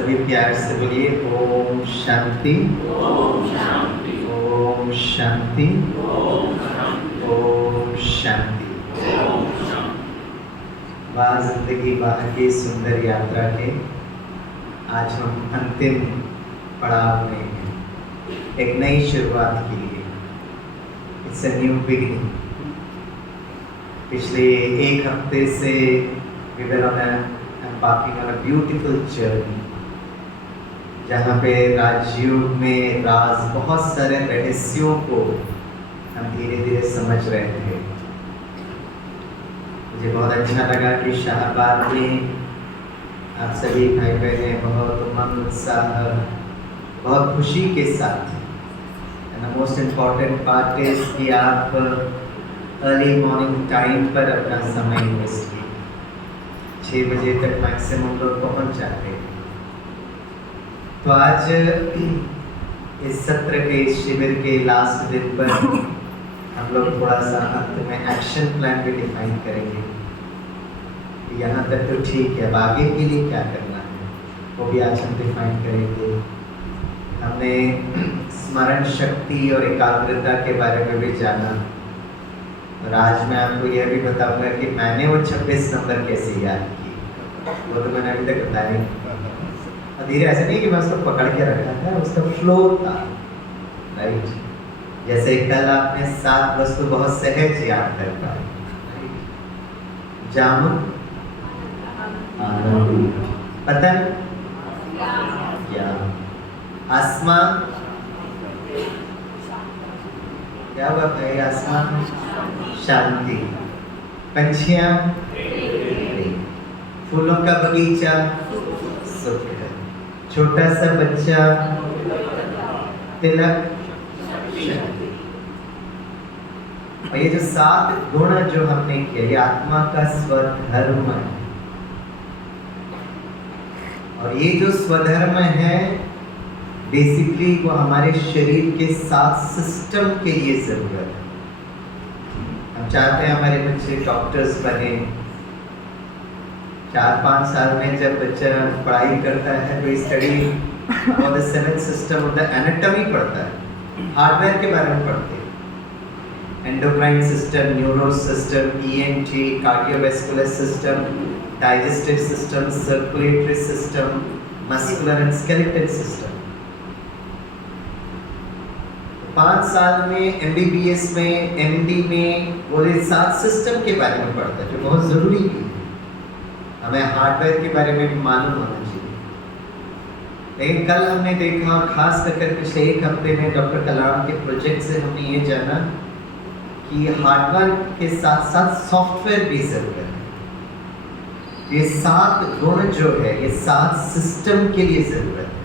सभी प्यार से बोलिए ओम शांति। ओम शांति। ओम शांति। ओम शांति। ओम शांति। ओम शांति। वाह जिंदगी वाह की सुंदर यात्रा के आज हम अंतिम पड़ाव में हैं, एक नई शुरुआत के लिए। It's a new beginning. पिछले एक हफ्ते से we were on a beautiful journey, जहाँ पे राजयोग में राज बहुत सारे रहस्यों को हम धीरे धीरे समझ रहे थे। मुझे बहुत अच्छा लगा कि शाहबाद में आप सभी भाई बहने बहुत उमंग उत्साह बहुत खुशी के साथ, and the most important part is कि आप अर्ली मॉर्निंग टाइम पर अपना समय इन्वेस्ट किए। 6 बजे तक मैक्सिमम लोग पहुंच जाते हैं। तो आज इस सत्र के इस शिविर के लास्ट दिन पर हम लोग थोड़ा सा अंत में एक्शन प्लान भी डिफाइन करेंगे। यहाँ तक तो ठीक है, अब आगे के लिए क्या करना है वो भी आज हम डिफाइन करेंगे। हमने स्मरण शक्ति और एकाग्रता के बारे में भी जाना, और आज मैं आपको यह भी बताऊंगा कि मैंने वो 26 नंबर कैसे याद किए, वो तो मैंने अभी तक बताया नहीं। धीरे ऐसे नहीं कि मैं उसको पकड़ के रखा था, उसका फ्लो था, राइट। जैसे कल आपने 7 वस्तु बहुत सहज याद कर पाए, जामुन, पतंग, क्या आसमान, क्या बात है, आसमान शांति, पंछियां, फूलों का बगीचा सुख, छोटा सा बच्चा तिलक शांति। और ये जो 7 गुण जो हमने किया, ये आत्मा का स्वधर्म है। और ये जो स्वधर्म है बेसिकली वो हमारे शरीर के 7 सिस्टम के लिए जरूरत है। हम चाहते हैं हमारे बच्चे डॉक्टर्स बने। 4-5 साल में जब बच्चा पढ़ाई करता है तो स्टडी और the 7th system of the anatomy पढ़ता है, हार्डवेयर के बारे में पढ़ते हैं। Endocrine system, neuro system, ENT, cardiovascular system, digestive system, circulatory system, muscular and skeletal system. 5 साल में एमबीबीएस में, एमडी में वो 7 सिस्टम के बारे में पढ़ता है, जो बहुत जरूरी भी है। हमें हार्डवेयर के बारे में भी मालूम होना चाहिए। लेकिन कल हमने देखा, खास करके पिछले एक हफ्ते में डॉक्टर कलाम के प्रोजेक्ट से हमने ये जाना कि हार्डवेयर के साथ साथ सॉफ्टवेयर भी जरूरत है। ये 7 गुण जो है ये 7 सिस्टम के लिए जरूरत है,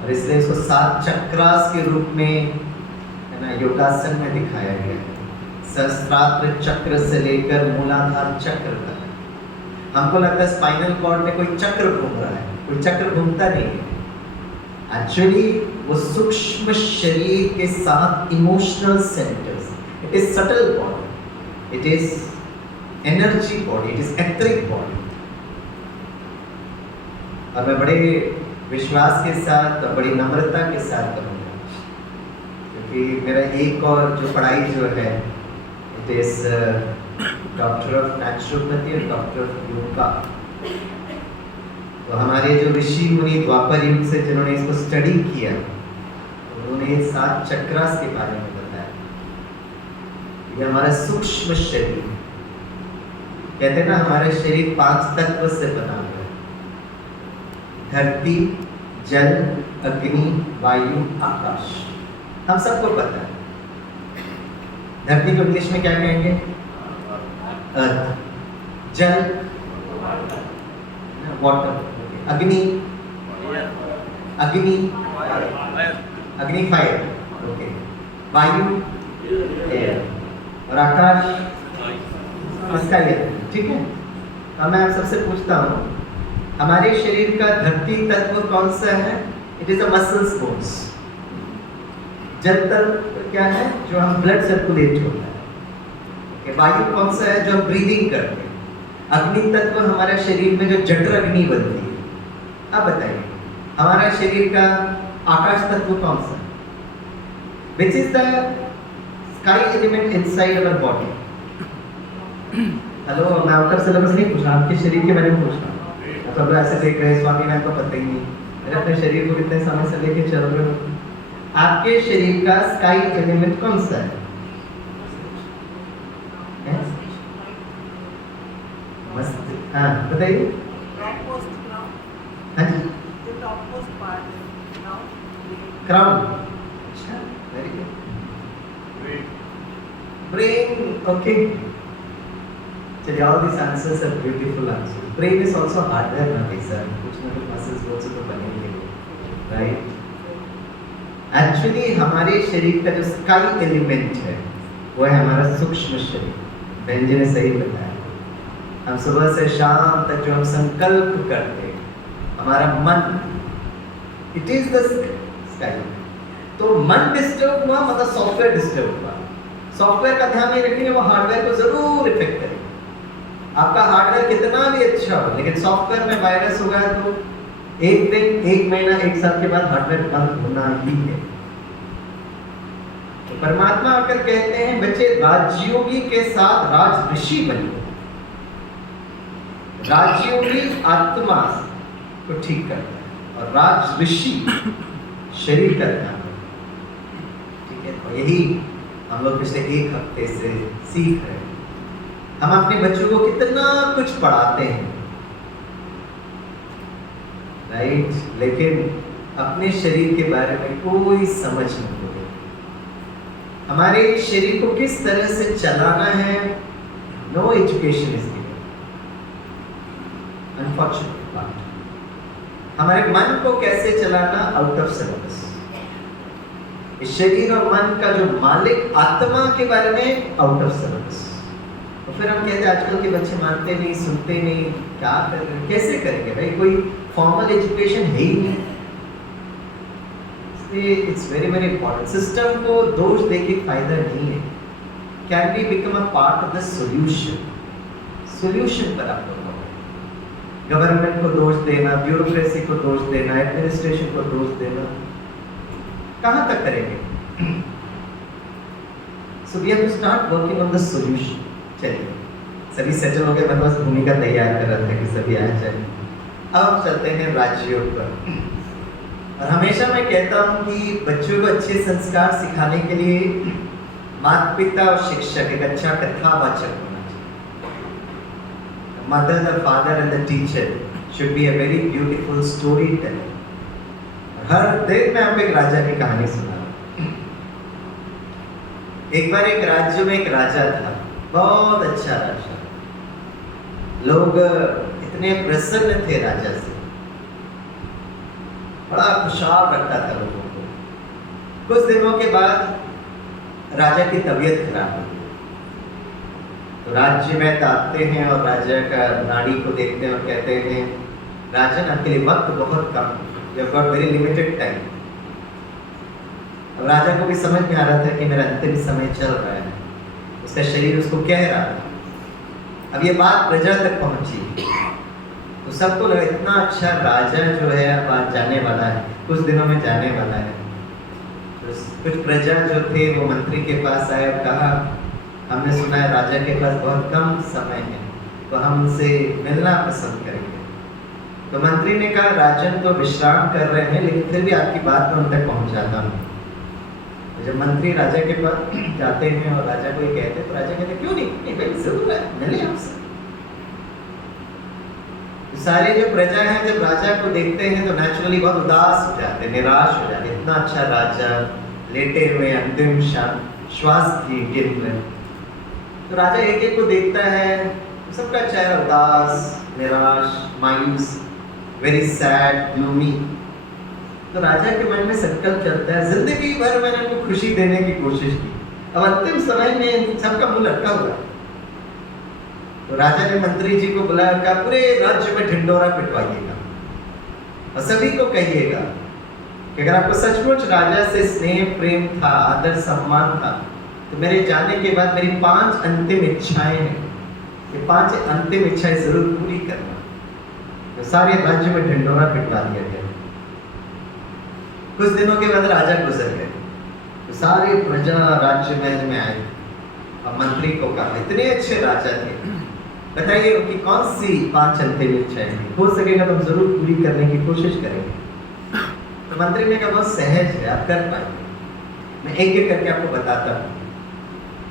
और इसलिए इसको 7 चक्रास के रूप में है ना योगासन में दिखाया गया है। सहस्त्रात्र चक्र से लेकर मूलाधार चक्र तक। हमको लगता है स्पाइनल कॉर्ड में कोई चक्र घूम रहा है, कोई चक्र घूमता नहीं है। एक्चुअली वो सूक्ष्म शरीर के साथ emotional centres, it is subtle body, it is energy body, it is etheric body. और मैं बड़े विश्वास के साथ और बड़ी नम्रता के साथ करूँगा, क्योंकि मेरा एक और जो पढ़ाई जो है it is doctor of naturopathy और डॉक्टर ऑफ योगा। तो हमारे जो ऋषि मुनि द्वापर युग से जिन्होंने इसको स्टडी किया, उन्होंने 7 चक्रास के बारे में बताया। ये हमारा सूक्ष्म शरीर, कहते हैं ना हमारा शरीर 5 तत्व से बना हुआ है। धरती, जल, अग्नि, वायु, आकाश। हम सबको पता है। धरती को इंग्लिश में क्या कहेंगे? अर्थ। जल, वाटर। अग्नि, अग्नि, अग्नि फायर, ओके। वायु, एयर। और आकाश इसका एयर, ठीक है। अब मैं आप सबसे पूछता हूँ, हमारे शरीर का धरती तत्व कौन सा है? It is a muscles bones. जल तत्व क्या है? जो हम ब्लड सर्कुलेट होता है। वायु कौन सा है? जो हम ब्रीदिंग करते हैं। अग्नि तत्व हमारे शरीर में जो जठर अग्नि बनती है, अब बताइए हमारा शरीर का आकाश तत्व कौन सा? Which is the sky element inside our body? Hello, मैं आउटर सिलेबस नहीं पूछ रहा, आपके शरीर के बारे में पूछ रहा हूँ। तो अब ऐसे देख रहे हैं स्वामी, मैं तो पता ही नहीं, मेरे अपने शरीर को कितने समय से लेके चल रहे हो। आपके शरीर का स्काई एलिमेंट कौन सा है? मस्त, हाँ बताइए। हाँ जी, क्राउन। अच्छा, वेरी गुड। Brain, okay. चलिए, all these answers are beautiful answers. Brain is also hardware ना भाई सर, कुछ ना कुछ मसल्स बोल्स तो बनेंगे, राइट? एक्चुअली हमारे शरीर का जो स्काई एलिमेंट है वो है हमारा सूक्ष्म शरीर। बेंजी ने सही बताया। हम सुबह से शाम तक जो हम संकल्प करते हैं, हमारा मन, इट इज द स्काई। तो मन डिस्टर्ब हुआ मतलब सॉफ्टवेयर डिस्टर्ब हुआ। सॉफ्टवेयर का ध्यान नहीं रखेंगे, वो हार्डवेयर को जरूर इफेक्ट करेगा। आपका हार्डवेयर कितना भी अच्छा हो, लेकिन सॉफ्टवेयर में वायरस होगा तो एक दिन, एक महीना, एक साल के बाद हार्डवेयर बंद होना ही है। तो परमात्मा आकर कहते हैं बच्चे, राजयोगी के साथ राज ऋषि बनिए। राजयोगी आत्मा को ठीक करता है और राज ऋषि शरीर का ध्यान। ठीक है, और यही हम लोग पिछले एक हफ्ते से सीख रहे हैं। हम अपने बच्चों को कितना कुछ पढ़ाते हैं, राइट, लेकिन अपने शरीर के बारे में कोई समझ नहीं होती। हमारे शरीर को किस तरह से चलाना है, no education is given, unfortunate बात। हमारे मन को कैसे चलाना, आउट ऑफ सिलेबस। इस शरीर और मन का जो मालिक आत्मा के बारे में आउट ऑफ सिलेबस। तो फिर हम कहते हैं आजकल के बच्चे मानते नहीं, सुनते नहीं, क्या कर रहे हैं, कैसे करेंगे भाई, कोई फॉर्मल एजुकेशन है ही नहीं। इसलिए it's very very important. System को दोष देके फायदा नहीं है। Can we become a part of the solution? Solution पर आप लोग गवर्नमेंट को दोष देना, ब्यूरोक्रेसी को दोष देना, एडमिनिस्ट्रेशन को दोष देना, कहाँ तक करेंगे? So we have to start working on the solution. चलिए, सभी सेटल हो गए, मैं बस भूमिका तैयार कर रहा था कि सभी आ जाए। अब चलते हैं राजयोग पर। और हमेशा मैं कहता हूँ कि बच्चों को अच्छे संस्कार सिखाने के लिए माता पिता और शिक्षक एक अच्छा कथावाचक होना चाहिए। Mother, the father and the teacher should be a very beautiful story teller. हर दिन मैं आपको एक राजा की कहानी सुना रहा हूँ। एक बार एक राज्य में एक राजा था, बहुत अच्छा राजा। लोग इतने प्रसन्न थे राजा से, बड़ा खुशहाल रखता था लोगों को। कुछ दिनों के बाद राजा की तबीयत खराब हो गई। तो राज्य में आते हैं और राजा का नाड़ी को देखते हैं और कहते हैं, राजन आपके लिए वक्त बहुत कम, you have got very limited time. अब राजा को भी समझ में आ रहा था कि मेरा अंतिम समय चल रहा है, उसका शरीर उसको कह रहा था। अब ये बात प्रजा तक पहुंची तो सबको लगा इतना अच्छा राजा जो है अब आज जाने वाला है, कुछ दिनों में जाने वाला है। तो कुछ प्रजा जो थे वो मंत्री के पास आए और कहा, हमने सुना है राजा के पास बहुत कम समय है, तो हम उनसे मिलना पसंद करेंगे। तो मंत्री ने कहा, राजन तो विश्राम कर रहे हैं, लेकिन फिर भी आपकी बात मैं उन तक पहुँचाता हूँ। जब मंत्री राजा के पास जाते हैं और राजा को ये कहते हैं, तो राजा कहते हैं, क्यों नहीं भाई, जरूर है, मिले आपसे। सारे जो प्रजा हैं जब राजा को देखते हैं तो नेचुरली बहुत उदास हो जाते हैं, निराश हो जाते हैं। इतना अच्छा राजा लेटे हुए अंतिम श्वास की गिन रहे। तो राजा एक एक को देखता है, सबका चेहरा उदास, निराश, मायूस, वेरी सैड, ग्लूमी। तो राजा के मन में संकल्प चलता है, जिंदगी भर मैंने उनको खुशी देने की कोशिश की, अब अंतिम समय में सबका मुंह लटका हुआ। तो राजा ने मंत्री जी को बुलाया, कहा पूरे राज्य में ढिंडोरा पिटवाइएगा और सभी को कहिएगा कि अगर आपको सचमुच राजा से स्नेह प्रेम था, आदर सम्मान था, तो मेरे जाने के बाद मेरी 5 अंतिम इच्छाएं हैं, ये 5 अंतिम इच्छाएं जरूर पूरी करना। तो सारे राज्य में ढिंढोरा पिटवा दिया गया। कुछ दिनों के बाद राजा गुजर गए, तो सारे प्रजा राज्य महल में आए और मंत्री को कहा, इतने अच्छे राजा थे, बताइए उनकी कौन सी 5 अंतिम इच्छाएं थी, हो सकेगा तो हम जरूर पूरी करने की कोशिश करेंगे। तो मंत्री ने कहा बहुत सहज है, आप कर पाएंगे, मैं एक एक करके आपको बताता हूँ।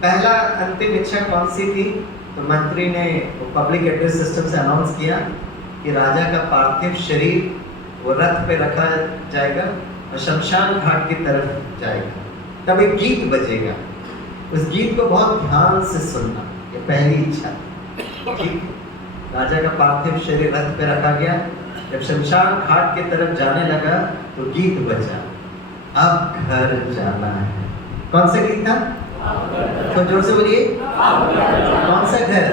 पहला अंतिम इच्छा कौन सी थी? तो मंत्री ने वो पब्लिक एड्रेस सिस्टम से अनाउंस किया कि राजा का पार्थिव शरीर वो रथ पे रखा जाएगा और शमशान घाट की तरफ जाएगा। तब एक गीत बजेगा, उस गीत को बहुत ध्यान से सुनना, ये पहली इच्छा। ठीक, राजा का पार्थिव शरीर रथ पे रखा गया, जब शमशान घाट की तरफ जाने लगा तो गीत बजा, अब घर जाना है। कौन सा गीत था? तो जोर से बोलिए, कौन सा घर?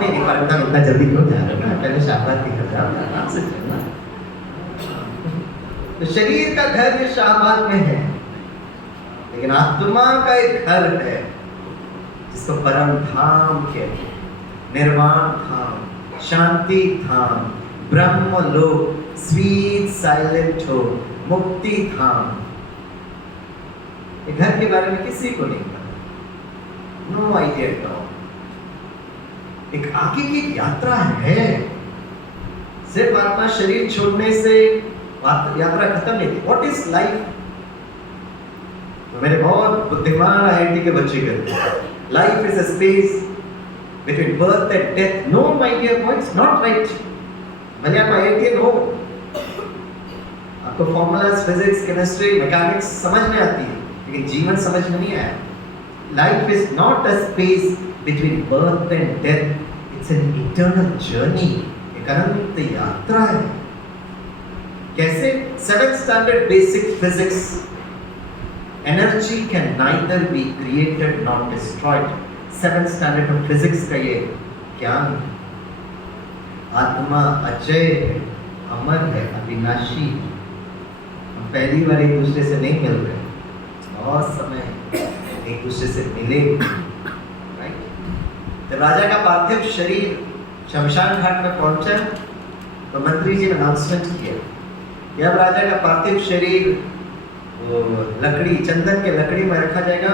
नहीं, परंतु इतना जल्दी क्यों जा रहा है, पहले शाबाश की कर आराम से चलना। तो शरीर का घर ये शाहबाद में है, लेकिन आत्मा का एक घर है जिसको परम धाम कहते हैं, निर्वाण धाम, शांति धाम, ब्रह्म लोक, स्वीट साइलेंट हो, मुक्ति धाम। घर के बारे में किसी को नहीं पता, नो आइडिया एट ऑल। एक आगे की यात्रा है, सिर्फ आत्मा शरीर छोड़ने से यात्रा खत्म नहीं थी। What is life? तो मेरे बहुत बुद्धिमान आईआईटी के बच्चे कहते हैं, life is a space between birth and death. No my dear boys, not right. भले आप आईआईटी हो, आपको फॉर्मूलाज, फिजिक्स, केमिस्ट्री, मैकेनिक्स समझ में आती है, लेकिन जीवन समझ में नहीं आया। Life is not a space between birth and death, it's an eternal journey, एक अनंत यात्रा है। कैसे? 7th standard basic physics, energy can neither be created not destroyed. 7th standard of physics का ये ज्ञान। आत्मा अजय है, अमर है, अविनाशी। हम पहली बार एक दूसरे से नहीं मिल रहे, बहुत समय एक दूसरे से मिले। राइट? जब राजा का पार्थिव शरीर शमशान घाट में पहुंचा तो मंत्री जी ने अनाउंसमेंट किया कि अब राजा का पार्थिव शरीर वो लकड़ी, चंदन के लकड़ी में रखा जाएगा।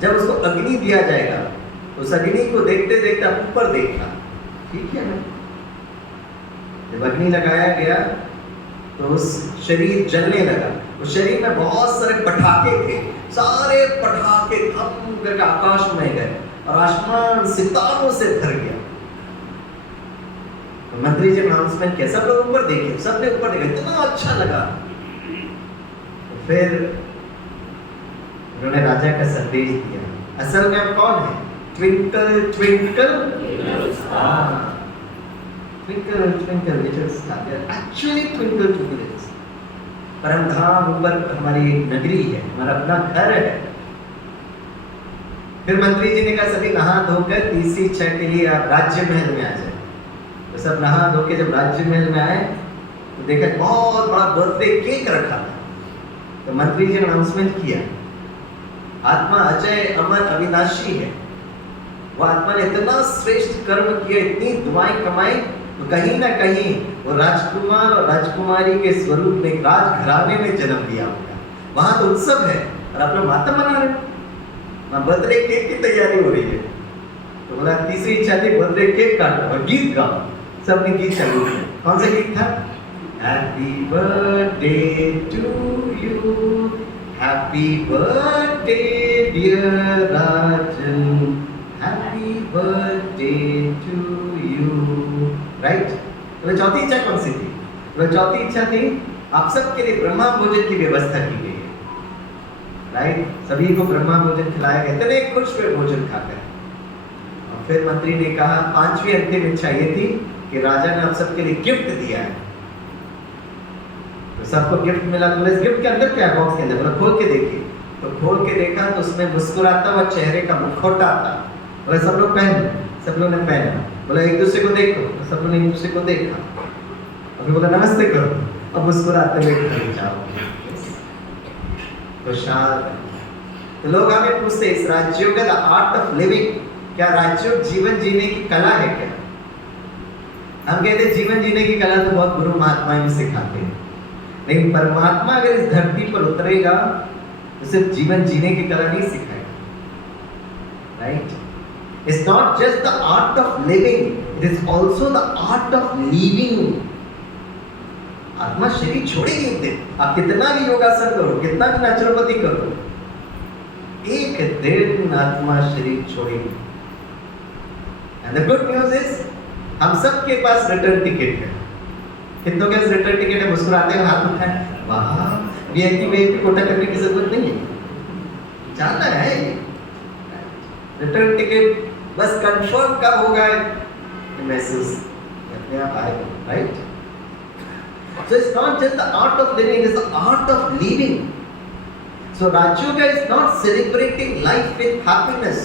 जब उसको अग्नि दिया जाएगा, उस अग्नि को देखते देखते ऊपर देखना, ठीक है ना? जब अग्नि लगाया गया तो उस शरीर जलने लगा। उस शरीर में बहुत सारे पटाखे थे, सारे पटाखे धम करके आकाश में गए और आसमान सितारों से भर गया। तो मंत्री जी ने अनाउंसमेंट किया, सब लोग ऊपर देखिए, सबने ऊपर देखा, इतना अच्छा लगा। तो फिर उन्होंने राजा का संदेश दिया। असल में कौन है? Twinkle twinkle star, twinkle twinkle little star, actually twinkle twinkle little star. परम धाम ऊपर हमारी नगरी है, हमारा अपना घर है। फिर मंत्री जी ने कहा सभी नहा धोकर तीसरी इच्छा के लिए आप राज्य महल में आ जाए। तो सब नहा धो के जब राज्य महल में आए तो देखा बहुत बड़ा बर्थडे केक रखा था। तो मंत्री जी ने अनाउंसमेंट किया, आत्मा अजय अमर अविनाशी है। वो आत्मा ने इतना श्रेष्ठ कर्म किया, इतनी दुआएं कमाई, तो कहीं ना कहीं वो राजकुमार और राजकुमारी के स्वरूप में राजघराने में जन्म लिया होगा। वहां तो उत्सव है और आप लोग मातम मना रहे, वहां बर्थडे केक की तैयारी हो रही है। तो बोला तीसरी इच्छा थी बर्थडे केक काटो और गीत गाओ। सबने गीत चालू किया। कौन सा गीत था? Happy birthday to you, happy birthday dear Rajan, happy birthday to you. Right? तो चौथी इच्छा कौन सी थी? तो चौथी इच्छा थी आप सबके लिए ब्रह्मा भोजन की व्यवस्था की गई है। राइट? सभी को ब्रह्मा भोजन खिलाया गया, इतने खुश हुए भोजन खाकर। और फिर मंत्री ने कहा पांचवी अंतिम इच्छा ये थी कि राजा ने आप सबके लिए गिफ्ट दिया है। तो सबको गिफ्ट मिला। तो इस गिफ्ट के अंदर क्या है? बॉक्स के अंदर। बोला खोल के देखिए। तो खोल के देखा तो उसमें मुस्कुराता हुआ चेहरे का मुखौटा था। बोला सब लोग पहन, सब लोग ने पहना। बोला एक दूसरे को देखो, तो सब लोग ने एक दूसरे को देखा। और फिर बोला नमस्ते करो, अब मुस्कुराते हुए घर जाओ। तो शायद तो लोग हमें पूछते इस राजयोग का आर्ट ऑफ लिविंग, क्या राजयोग जीवन जीने की कला है क्या? हम कहते हैं जीवन जीने की कला तो बहुत गुरु महात्मा ही सिखाते हैं, लेकिन परमात्मा अगर इस धरती पर उतरेगा तो सिर्फ जीवन जीने की कला नहीं सिखाएगा, right? It's not just the art of living, it is also the art of living. आत्मा शरीर छोड़ेगी एक दिन, आप कितना भी योगासन करो, कितना भी नेचुरोपैथी करो, एक दिन आत्मा शरीर छोड़ेगी। And the good news is, हम सबके पास रिटर्न टिकट है। कितनों के पास रिटर्न टिकट है? मुस्कुराते हुए हाथ उठाएं, वाह, वीआईपी कोटा करने की जरूरत नहीं है, जाना है। रिटर्न टिकट बस कंफर्म कब होगा, महसूस अपने आप आएगा, right? So it's not just the art of living, it is the art of living. So Rajoga is not celebrating life with happiness.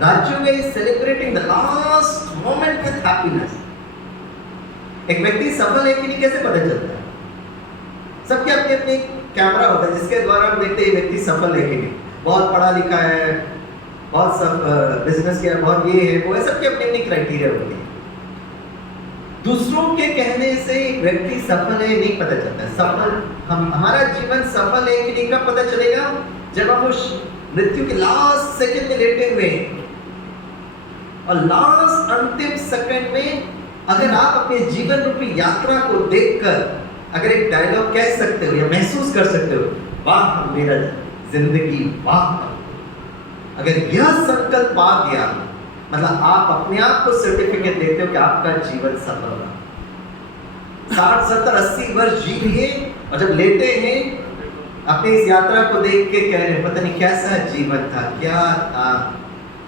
Rajoga is celebrating the last moment with happiness. एक व्यक्ति सफल है कि नहीं कैसे पता चलता है? सबके अपने अपने कैमरा होता है जिसके द्वारा हम देखते हैं व्यक्ति सफल है कि नहीं। बहुत पढ़ा लिखा है, बहुत सब बिजनेस किया, बहुत ये है वो है, सबके अपने अपने क्राइटेरिया होते हैं। दूसरों के कहने से एक व्यक्ति सफल है नहीं पता चलता है। सफल हमारा जीवन सफल है कि नहीं कब पता चलेगा? जब हम उस मृत्यु के लास्ट सेकंड में लेटे हुए हैं, और लास्ट अंतिम सेकंड में अगर आप अपने जीवन रूपी यात्रा को देखकर अगर एक डायलॉग कह सकते हो या महसूस कर सकते हो, वाह मेरा जिंदगी वाह, अगर यह संकल्प आ गया, मतलब आप अपने आप को सर्टिफिकेट देते हो कि आपका जीवन सफल रहा। 60, 70, 80 वर्ष जी लिए और जब लेटे हैं अपनी इस यात्रा को देख के कह रहे पता नहीं कैसा जीवन था, क्या था,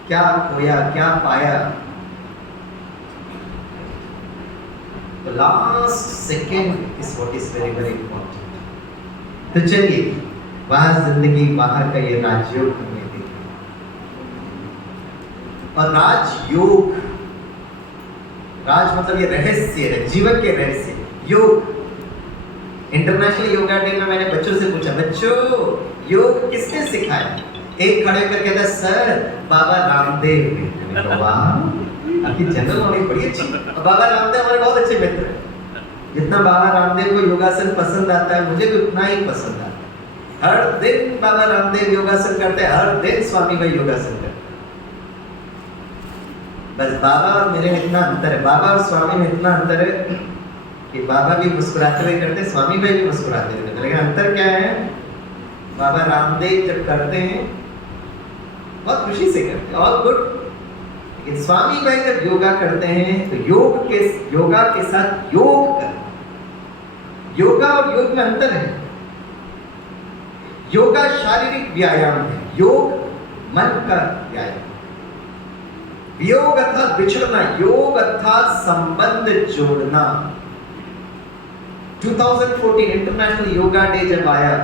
क्या खोया, क्या पाया। The last second is what is very very important. तो चलिए वहाँ जिंदगी वहाँ का ये राजयोग हमने देखा, और राजयोग, राज मतलब ये रहस्य है, जीवन के रहस्य। योग, इंटरनेशनल योगा डे में मैंने बच्चों से पूछा, बच्चों योग किसने सिखाया? एक खड़े करके कहता सर बाबा रामदेव ने। वाह, आपकी जनरल नॉलेज बड़ी अच्छी। बाबा रामदेव हमारे बहुत अच्छे मित्र हैं। जितना बाबा रामदेव को योगासन पसंद आता है मुझे तो उतना ही पसंद आता है। हर दिन बाबा रामदेव योगासन करते हैं, हर दिन स्वामी भाई योगासन करते हैं। बस बाबा और मेरे में इतना अंतर है, बाबा और स्वामी में इतना अंतर है कि बाबा भी मुस्कुराते हुए करते, स्वामी भाई भी मुस्कुराते हुए करते। लेकिन अंतर क्या है? बाबा रामदेव जब करते हैं बहुत खुशी से करते हैं, ऑल गुड। लेकिन स्वामी भाई जब योगा करते हैं तो योगा के साथ योग करते हैं। योगा और योग में अंतर है। योगा शारीरिक व्यायाम है, योग मन का व्यायाम। वियोग अर्थात बिछड़ना, योग अर्थात संबंध जोड़ना। 2014 इंटरनेशनल योगा डे जब आया,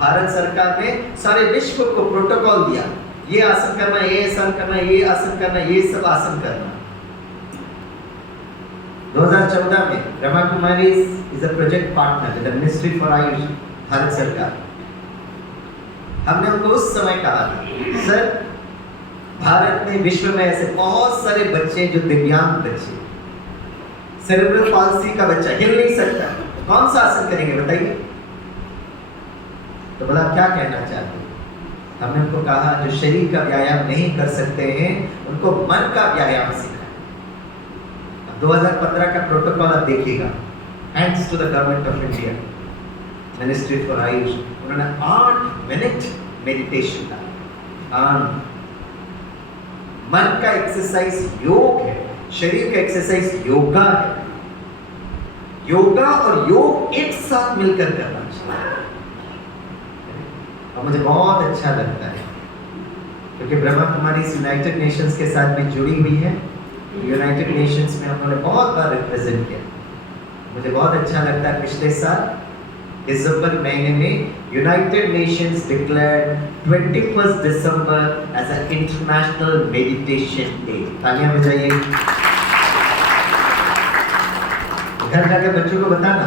भारत सरकार ने सारे विश्व को प्रोटोकॉल दिया, ये आसन करना, ये आसन करना, ये आसन करना, ये सब आसन करना। 2014 में Brahma Kumari is a project partner with the ministry for AYUSH, Bharat सरकार। हमने उनको उस समय कहा था, सर भारत में विश्व में ऐसे बहुत सारे बच्चे जो दिव्यांग बच्चे, सेरेब्रल पाल्सी का बच्चा हिल नहीं सकता, कौन सा आसन करेंगे बताइए? तो बोला क्या कहना चाहते हैं? हमने उनको कहा जो शरीर का व्यायाम नहीं कर सकते हैं उनको मन का व्यायाम सिखाएं। 2015 का प्रोटोकॉल आप देखिएगा, thanks to the government of India, ministry for AYUSH, उन्होंने 8 मिनट मेडिटेशन का, मन का एक्सरसाइज योग है, शरीर का एक्सरसाइज योगा है। योगा और योग एक साथ मिलकर करना चाहिए, और मुझे बहुत अच्छा लगता है क्योंकि ब्रह्मा कुमारी यूनाइटेड नेशंस के साथ में जुड़ी हुई है। यूनाइटेड नेशंस में उन्होंने बहुत बार रिप्रेजेंट किया। मुझे बहुत अच्छा लगता है, पिछले साल दिसंबर महीने में United Nations declared 21 December as a international meditation day. तालियां बजाइए। घर जाकर बच्चों को बताना,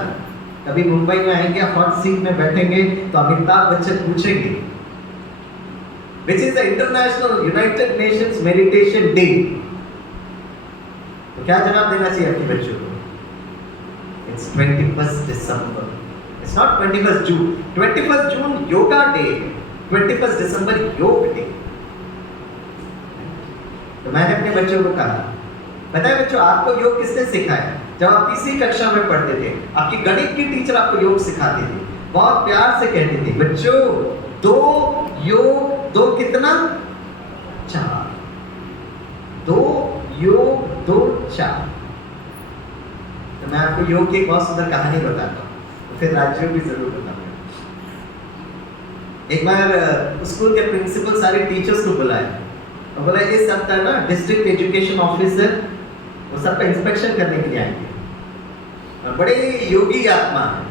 कभी मुंबई में आएंगे, हॉट सीट में बैठेंगे तो अमिताभ बच्चन पूछेंगे which is the international United Nations meditation day. तो क्या जवाब देना चाहिए अपने बच्चों को? It's 21 December, it's not 21 June. 21 June yoga day है, 21 दिसंबर योग डे। तो मैंने अपने बच्चों को कहा, पता है बच्चों, आपको योग किसने सिखाया? जब आप तीसरी कक्षा में पढ़ते थे, आपकी गणित की टीचर आपको योग सिखाती थी, बहुत प्यार से कहती थी, बच्चों 2 योग 2 कितना? 4। 2 योग 2 4। तो मैं आपको योग की एक बहुत सुंदर कहानी बताता हूँ, तो फिर राज्यों भी जरूर बताऊंगा। एक बार स्कूल के प्रिंसिपल सारे टीचर्स को बुलाए और बोला, इस सप्ताह ना डिस्ट्रिक्ट एजुकेशन ऑफिसर वो सबका इंस्पेक्शन करने के लिए आएंगे। और बड़े योगी आत्मा है,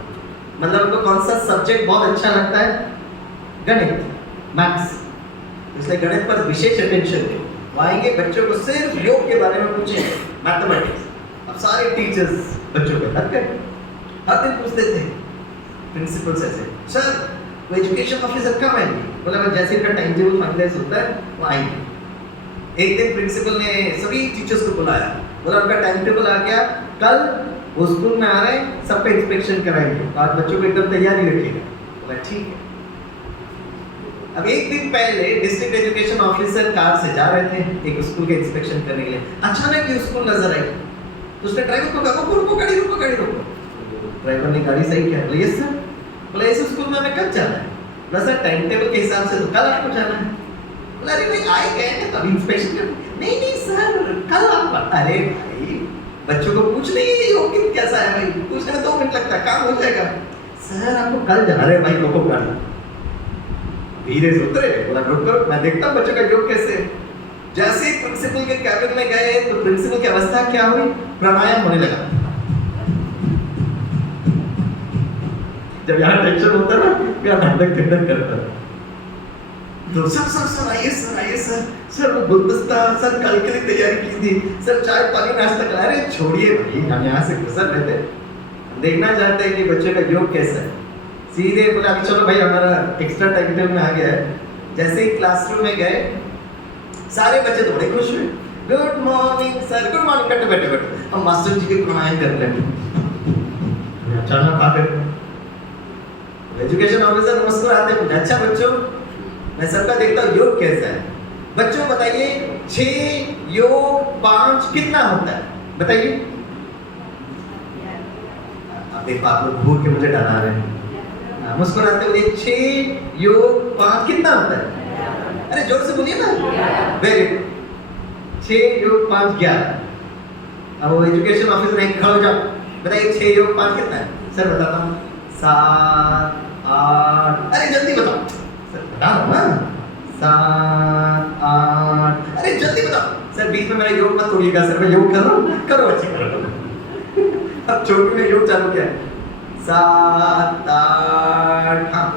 मतलब उनको कौन सा सब्जेक्ट बहुत अच्छा लगता है? गणित, मैथ्स। इसलिए गणित पर विशेष अटेंशन दे। वो आएंगे, बच्चों को सिर्फ योग के बारे में पूछेंगे, मैथमेटिक्स। अब सारे टीचर्स बच्चों को लग गए, हर दिन पूछते थे प्रिंसिपल से, सर वो एजुकेशन ऑफिसर कब आएंगे? बोला बस जैसे इनका टाइम टेबल फाइनलाइज होता है वो आएंगे। एक दिन प्रिंसिपल ने सभी टीचर्स को बुलाया, बोला उनका टाइम टेबल आ गया, कल वो स्कूल में आ रहे हैं, सबका इंस्पेक्शन कराएंगे, आज बच्चों को एकदम तैयारी रखिएगा। बोला ठीक है। अब एक दिन पहले डिस्ट्रिक्ट एजुकेशन ऑफिसर कार से जा रहे थे एक स्कूल के इंस्पेक्शन करने के लिए, अचानक ये स्कूल नजर आई, तो उसने ड्राइवर को कहा, रुको गाड़ी रोको, गाड़ी रोको। ड्राइवर ने गाड़ी सही किया, बोला यस सर। बोला इस स्कूल में हमें कब जाना है? बोला सर टाइम टेबल के हिसाब से तो कल आपको जाना है। बोला अरे भाई आए गए हैं तभी इंस्पेक्शन कर। नहीं नहीं सर कल आप। अरे भाई बच्चों को पूछ नहीं योग कैसा है भाई, पूछने में 2 मिनट लगता है, काम हो जाएगा। सर आपको कल जाना। अरे भाई रोको गाड़ी, धीरे से उतरे। बोला रुको मैं देखता हूँ बच्चों का योग कैसे है। जैसे ही प्रिंसिपल के कैबिन में गए तो प्रिंसिपल की अवस्था क्या हुई? प्राणायाम होने लगा। जब यहाँ टेंशन होता है ना, यहाँ धड़क करता है। तो सर आइए सर वो गुलदस्ता सर कल के लिए तैयारी की थी, सर चाय पानी नाश्ता करा। अरे छोड़िए भाई, हम यहाँ से गुजर रहे थे, देखना चाहते हैं कि बच्चे का योग कैसा है। सीधे बोला अभी चलो भाई हमारा एक्स्ट्रा टाइम टेबल में आ गया है। जैसे ही क्लासरूम में गए सारे बच्चे तो बड़े खुश हुए, good morning sir, good morning. बैठो हम मास्टर जी के प्राणायाम कर लेंगे। अचानक आ गए एजुकेशन ऑफिसर, मुस्कुराते पूछा, अच्छा बच्चों मैं सबका देखता हूँ योग कैसा है, बच्चों बताइए 6 योग 5 कितना होता है? बताइए। अब देखो आप लोग घूर के मुझे डरा रहे हैं, मुस्कुराते हुए 6 योग 5 कितना होता है? अरे जोर से बोलिए ना। वेरी गुड, 6 योग 5 11। अब वो एजुकेशन ऑफिसर एक खड़े हो जाओ, बताइए 6 योग 5 कितना है? सर बताता हूँ 7 8। अरे जल्दी बताओ सर, बता रहा हूँ ना 7 8। अरे जल्दी बताओ सर, बीच में मेरा योग मत तोड़िएगा सर, मैं योग कर रहा हूँ, करो अच्छे करो। अब छोटे में योग चालू किया है 7 8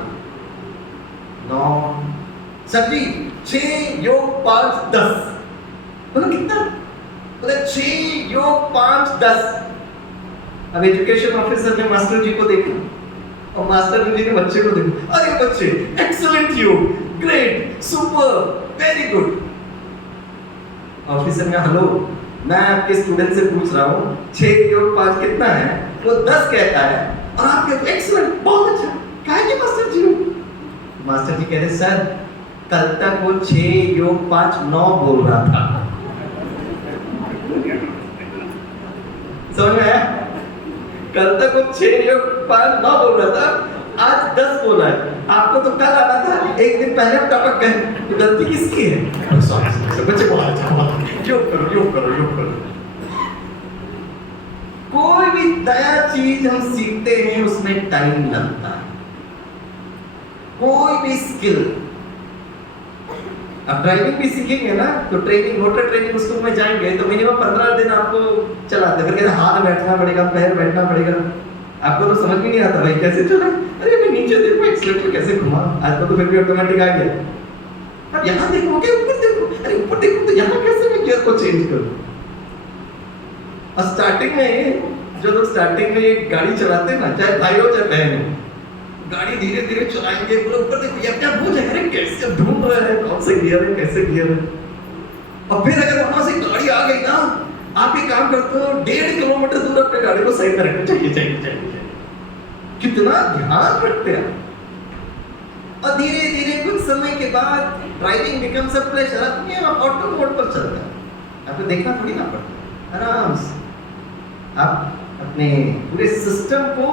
9। सर जी 6 योग 5 10। बोलो कितना? बोले 6 योग 5 10। अब एजुकेशन ऑफिसर ने मास्टर जी को देखा और मास्टर जी ने बच्चे को देखा, अरे बच्चे एक्सीलेंट योग, great, super, very good. Officer ने हेलो मैं आपके स्टूडेंट से पूछ रहा हूँ 6 योग 5 कितना है? वो 10 कहता है और आप कहते एक्सीलेंट, बहुत अच्छा, क्या है मास्टर जी? मास्टर जी कह रहे सर कल तक वो 6 योग 5 9 बोल रहा था। समझ में आया? कल तक वो 6 योग 5 9 बोल रहा था, आज 10 बोला है। आपको तो कल आना था, एक दिन पहले आप टपक गए, तो गलती किसकी है? बच्चे को योग करो। कोई भी नया चीज हम सीखते हैं उसमें टाइम लगता है, कोई भी स्किल। अब ड्राइविंग भी सीखेंगे ना तो मोटर ट्रेनिंग स्कूल में जाएंगे तो मिनिमम 15 दिन आपको चलाते, फिर कहते हाथ बैठना पड़ेगा, पैर बैठना पड़ेगा। आपको तो समझ में नहीं आता भाई कैसे चला, अरे मैं नीचे देखो एक्सीलेटर कैसे घुमा, आज तो फिर भी ऑटोमेटिक आ गया। अब यहाँ देखो क्या, ऊपर देखो, अरे ऊपर देखो तो यहाँ कैसे मैं गियर को चेंज करूँ। और स्टार्टिंग में जो लोग स्टार्टिंग में गाड़ी चलाते हैं ना, चाहे भाई हो चाहे बहन हो, गाड़ी धीरे धीरे चलाएंगे, पूरा ऊपर देखो ये क्या हो जाएगा, अरे कैसे ढूंढ रहा है कौन से गियर है कैसे गियर है। और फिर अगर वहां से गाड़ी आ गई ना, आप एक काम करते हो 1.5 किलोमीटर दूर अपने गाड़ी को साइड में रखो, चाहिए। कितना ध्यान रखते हैं। और धीरे धीरे कुछ समय के बाद ड्राइविंग बिकम्स अ प्लेजर। आदमी ऑटो मोड पर चलता है, आपको देखना थोड़ी ना पड़ता है, आराम से आप अपने पूरे सिस्टम को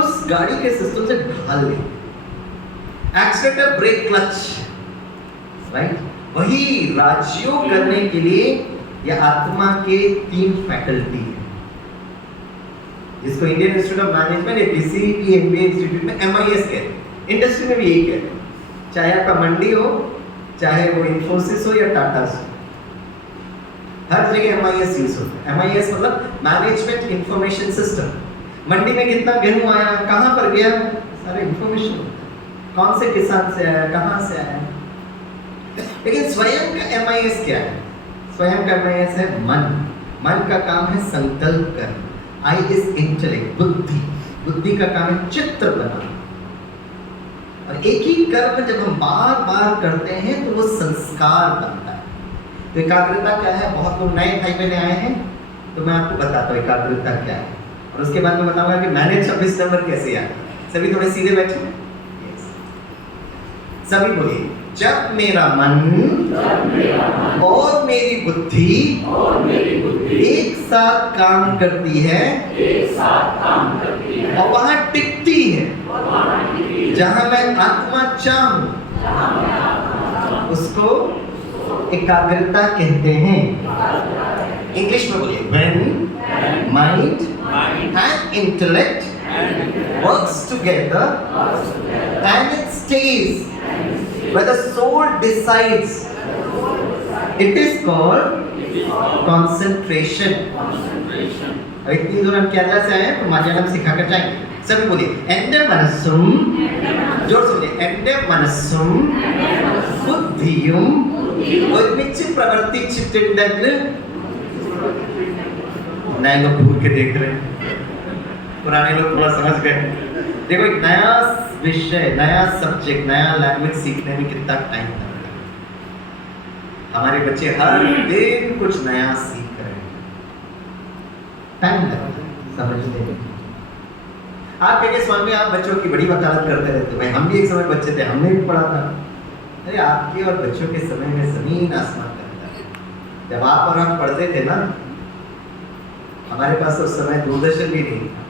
उस गाड़ी के सिस्टम से ढाल लें। Accelerator, brake, clutch, right? वही राजयोग करने के लिए यह आत्मा के 3 फैकल्टी है, जिसको इंडियन इंस्टीट्यूट ऑफ मैनेजमेंट या किसी भी एमबीए इंस्टीट्यूट में MIS कहते हैं। इंडस्ट्री में भी यही कहते हैं, चाहे आपका मंडी हो, चाहे वो इन्फोसिस हो या टाटा हो, हर जगह MIS यूज होता है। MIS मतलब मैनेजमेंट इंफॉर्मेशन सिस्टम। मंडी में कितना गेहूं आया, कहां पर गया, सारे इंफॉर्मेशन होता है, कौन से किसान से आया, कहां से आया। लेकिन स्वयं का MIS क्या है? स्वयं का MIS है मन। मन का काम है संकल्प करना। I is इंटेलेक्ट, बुद्धि। बुद्धि का काम है चित्र बनाना। और एक ही कर्म जब हम बार बार करते हैं तो वो संस्कार बनता है। तो एकाग्रता क्या है? बहुत लोग नए भाई बहने आए हैं, तो मैं आपको बताता हूँ एकाग्रता क्या है, और उसके बाद मैं बताऊंगा कि मैंने 26 नंबर कैसे आया। सभी थोड़े सीधे बैठे हैं। सभी बोलिए, जब मेरा मन और मेरी बुद्धि एक साथ काम करती है और वहां टिकती है, जहां मैं आत्मा चाहूं, उसको एकाग्रता कहते हैं। इंग्लिश में बोलिए, when mind and intellect works together and it stays where the soul decides, it is called concentration. अब इतनी दूर हम केरला से आए हैं तो मलयालम सिखाकर जाएंगे। सभी बोलिए, एंडे मनसुम, जोर से बोलिए, एंडे मनसुम बुद्धियुम ഒരുമിച്ച് പ്രവർത്തിച്ചിട്ടുണ്ടെങ്കിൽ, नए लोग भूल के देख रहे हैं, पुराने लोग थोड़ा समझ गए। देखो, एक नया विषय, नया सब्जेक्ट, नया लैंग्वेज सीखने में कितना टाइम लगता है। हमारे बच्चे हर दिन कुछ नया सीख रहे हैं, टाइम लगता है समझने में। आप कहेंगे स्वामी आप बच्चों की बड़ी वकालत करते रहते हो। भाई हम भी एक समय बच्चे थे, हमने भी पढ़ा था। अरे आपके और बच्चों के समय में जमीन आसमान का अंतर है। जब आप और हम पढ़ते थे ना, हमारे पास उस समय दूरदर्शन भी नहीं था।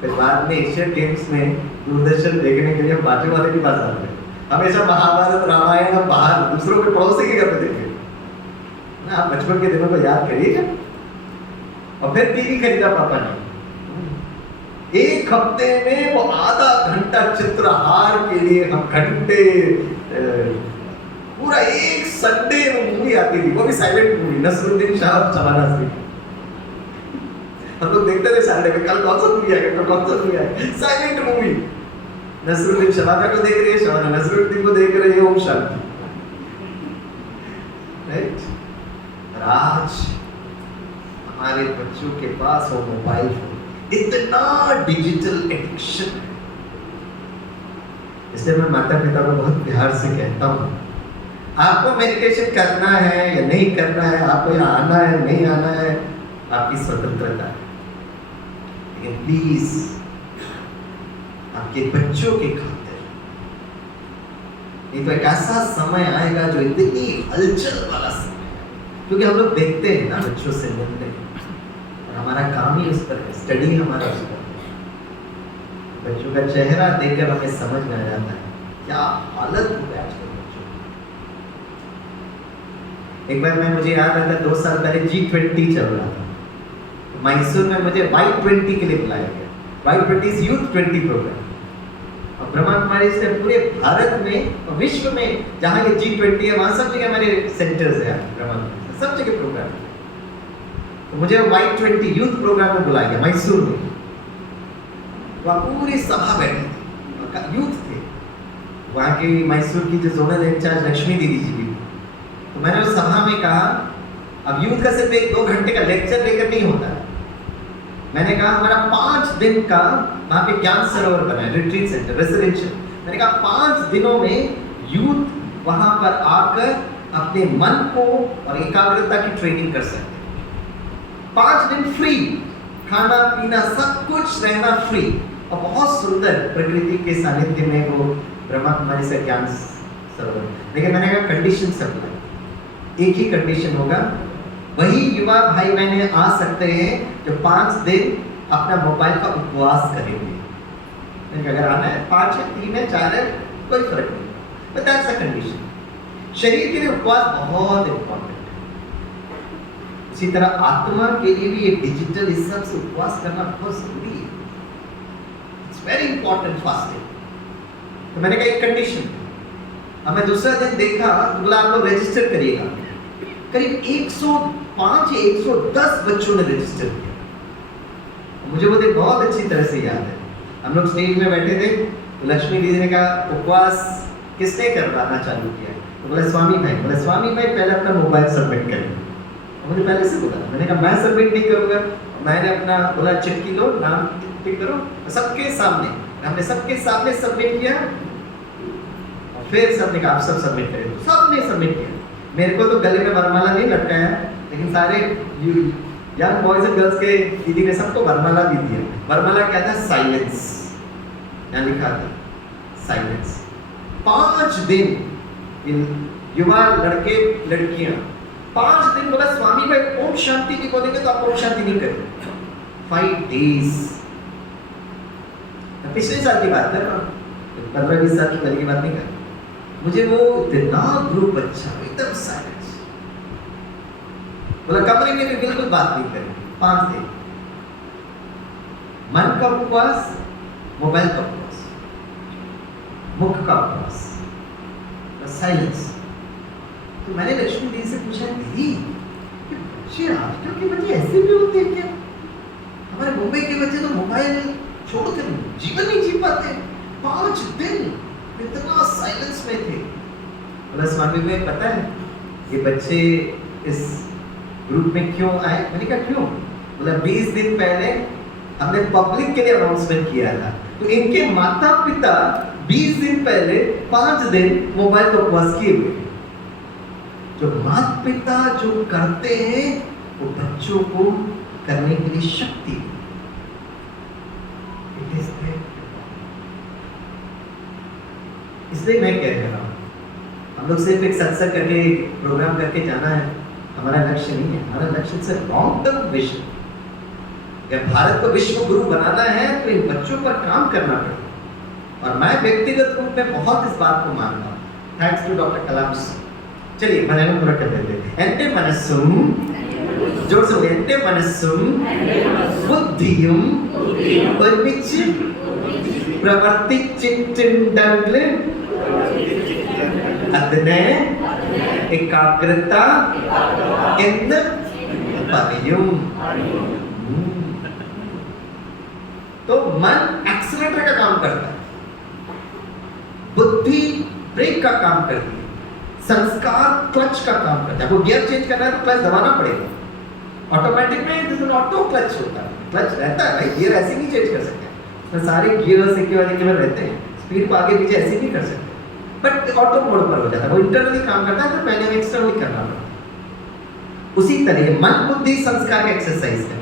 फिर बाद में एशियन गेम्स में दूरदर्शन देखने के लिए हम बाजू वाले के पास आते थे। हमेशा महाभारत रामायण हम बाहर दूसरों के पड़ोसी के घर पे देखे ना। आप बचपन के दिनों को याद करिएगा। और फिर टीवी खरीदा पापा ने। एक हफ्ते में वो आधा घंटा चित्रहार के लिए हम घंटे, पूरा एक संडे मूवी आती थी, वो भी साइलेंट मूवी, नसरुद्दीन शाह और शबाना आजमी। हम लोग देखते थे संडे में, कल कौन सा मूवी आएगा, कल कौन सा मूवी आएगा, साइलेंट मूवी। नसरुद्दीन शबाना को देख रही है, शबाना नसरुद्दीन को देख रही है, ओम शांति। राइट? आज हमारे बच्चों के पास वो मोबाइल फोन, इतना डिजिटल एडिक्शन है। इसलिए मैं माता पिता को बहुत प्यार से कहता हूँ, आपको मेडिटेशन करना है या नहीं करना है, आपको यहाँ आना है नहीं आना है, आपकी स्वतंत्रता है। लेकिन प्लीज आपके बच्चों के खातिर, नहीं तो एक ऐसा समय आएगा जो इतनी हलचल वाला समय है। क्योंकि हम लोग देखते हैं ना, बच्चों से मिलते हैं, और हमारा काम ही उस पर है, स्टडी हमारा उस पर है। बच्चों का चेहरा देखकर हमें समझ में आ जाता है क्या हालत हो गया आजकल बच्चों की। एक बार मुझे याद आता है, 2 साल पहले G20 चल रहा था, तो मैसूर में मुझे Y20 के लिए बुलाया गया। Y20 is youth 20 programme. और ब्रह्मा कुमारी से पूरे भारत में और विश्व में जहाँ ये G20 है, वहाँ सब जगह हमारे सेंटर्स हैं, ब्रह्मा कुमारी सब जगह प्रोग्राम है। तो मुझे Y20 यूथ प्रोग्राम में बुलाया गया मैसूर में। वहाँ पूरी सभा बैठी थी, यूथ थे। वहाँ की मैसूर की जो जोनल इंचार्ज लक्ष्मी दीदी जी भी। तो मैंने उस सभा में कहा, अब यूथ का सिर्फ 1-2 घंटे का लेक्चर लेकर नहीं होता है। मैंने कहा हमारा 5 दिन का वहाँ पे ज्ञान सरोवर बना है, रिट्रीट सेंटर, रेसिडेंशियल। मैंने कहा 5 दिनों में यूथ वहाँ पर आकर अपने मन को और एकाग्रता की ट्रेनिंग कर सकते हैं। 5 दिन फ्री, खाना पीना सब कुछ रहना फ्री, और बहुत सुंदर प्रकृति के सानिध्य में वो ब्रह्मा कुमारी से ज्ञान सरोवर। लेकिन मैंने कहा कंडीशन सब है, एक ही कंडीशन होगा, वही युवा भाई बहने आ सकते हैं जो 5 दिन अपना मोबाइल का उपवास करेंगे। अगर आना है 5 है, 3 है, 4 है, कोई फर्क नहीं, बट दैट्स अ कंडीशन। शरीर के लिए उपवास बहुत इंपॉर्टेंट है, इसी तरह आत्मा के लिए भी ये डिजिटल इस सब से उपवास करना बहुत जरूरी है। It's very important fasting. तो मैंने कहा एक कंडीशन, अब मैं दूसरा दिन देखा, बोला आप लोग रजिस्टर करिएगा। करीब 105 या 110 बच्चों ने रजिस्टर किया। मुझे वो दिन बहुत अच्छी तरह से याद है। हम लोग स्टेज में बैठे थे, तो लक्ष्मी दीदी ने कहा उपवास किसने करवाना चालू किया? तो बोला स्वामी भाई। बोला स्वामी भाई पहले अपना मोबाइल सबमिट करें। मुझे पहले से बोला, मैंने कहा मैं सबमिट नहीं करूँगा। मैंने अपना बोला चिट्ठी लो, नाम टिक करो, सबके सामने, हमने सबके सामने सबमिट किया। और फिर सबने कहा आप सब सबमिट करें, सबने सबमिट किया। मेरे को तो गले में वरमाला नहीं लटकाया, लेकिन सारे यंग बॉयज एंड गर्ल्स के दीदी ने सबको वरमाला भी दिया। वरमाला क्या था? साइलेंस, यहाँ लिखा था साइलेंस। 5 दिन युवा लड़के लड़कियां 5 दिन बोला स्वामी भाई ओम शांति नहीं बोलेंगे तो आप ओम शांति नहीं करेंगे। 5 days। पिछले साल की बात कर रहा हूँ, 15-20 साल की पहले की बात नहीं कर। मुझे वो इतना ग्रुप अच्छा, एकदम साइलेंस, बोला कमरे में भी बिल्कुल बात नहीं करेंगे। 5 दिन मन का उपवास, मोबाइल का उपवास, मुख का उपवास, साइलेंस। तो मैंने लक्ष्मी दी से पूछा, दीदी कि बच्चे आजकल के बच्चे ऐसे भी होते हैं क्या? हमारे मुंबई के बच्चे तो मोबाइल छोड़कर जीवन नहीं जी पाते। 5 दिन इतना साइलेंस में थे। बोला स्वामी में पता है ये बच्चे इस ग्रुप में क्यों आए? मैंने कहा क्यों? बोला 20 दिन पहले हमने पब्लिक के लिए अनाउंसमेंट किया था, तो इनके माता पिता 20 दिन पहले 5 दिन मोबाइल का उपवास किए हुए। जो माता पिता जो करते हैं वो बच्चों को करने के लिए शक्ति। इसलिए मैं कह रहा हूँ, हम लोग सिर्फ एक सत्संग करके प्रोग्राम करके जाना है हमारा लक्ष्य नहीं है। हमारा लक्ष्य से लॉन्ग टर्म विजन। अगर भारत को विश्व गुरु बनाना है तो इन बच्चों पर काम करना पड़ेगा। और मैं व्यक्तिगत रूप में बहुत इस बात को मानता हूँ। थैंक्स टू डॉक्टर कलाम। चलिए मलयालम पूरा कर देते हैं। एंटे मनस्सुम, जोर से एंटे मनस्सुम बुद्धियुम ഒരുമിച്ച് പ്രവർത്തിച്ചിട്ടുണ്ടെങ്കിൽ അതിനെ एकाग्रता എന്ന് പറയും। तो मन एक्सीलरेटर का काम करता है, बुद्धि ब्रेक का काम करती है, संस्कार क्लच का काम करता है। वो गियर चेंज करना है तो क्लच दबाना पड़ेगा। ऑटोमेटिक में इसमें ऑटो क्लच होता है, क्लच रहता है भाई, गियर ऐसे नहीं चेंज कर सकते। तो सारे गियर्स एक के बाद रहते हैं, स्पीड को आगे पीछे ऐसे नहीं कर सकते, बट ऑटो मोड पर हो जाता है। वो इंटरनली काम करता है तो पहले में एक्सटर्नली करना पड़ता है। उसी तरह मन बुद्धि संस्कार का एक्सरसाइज है।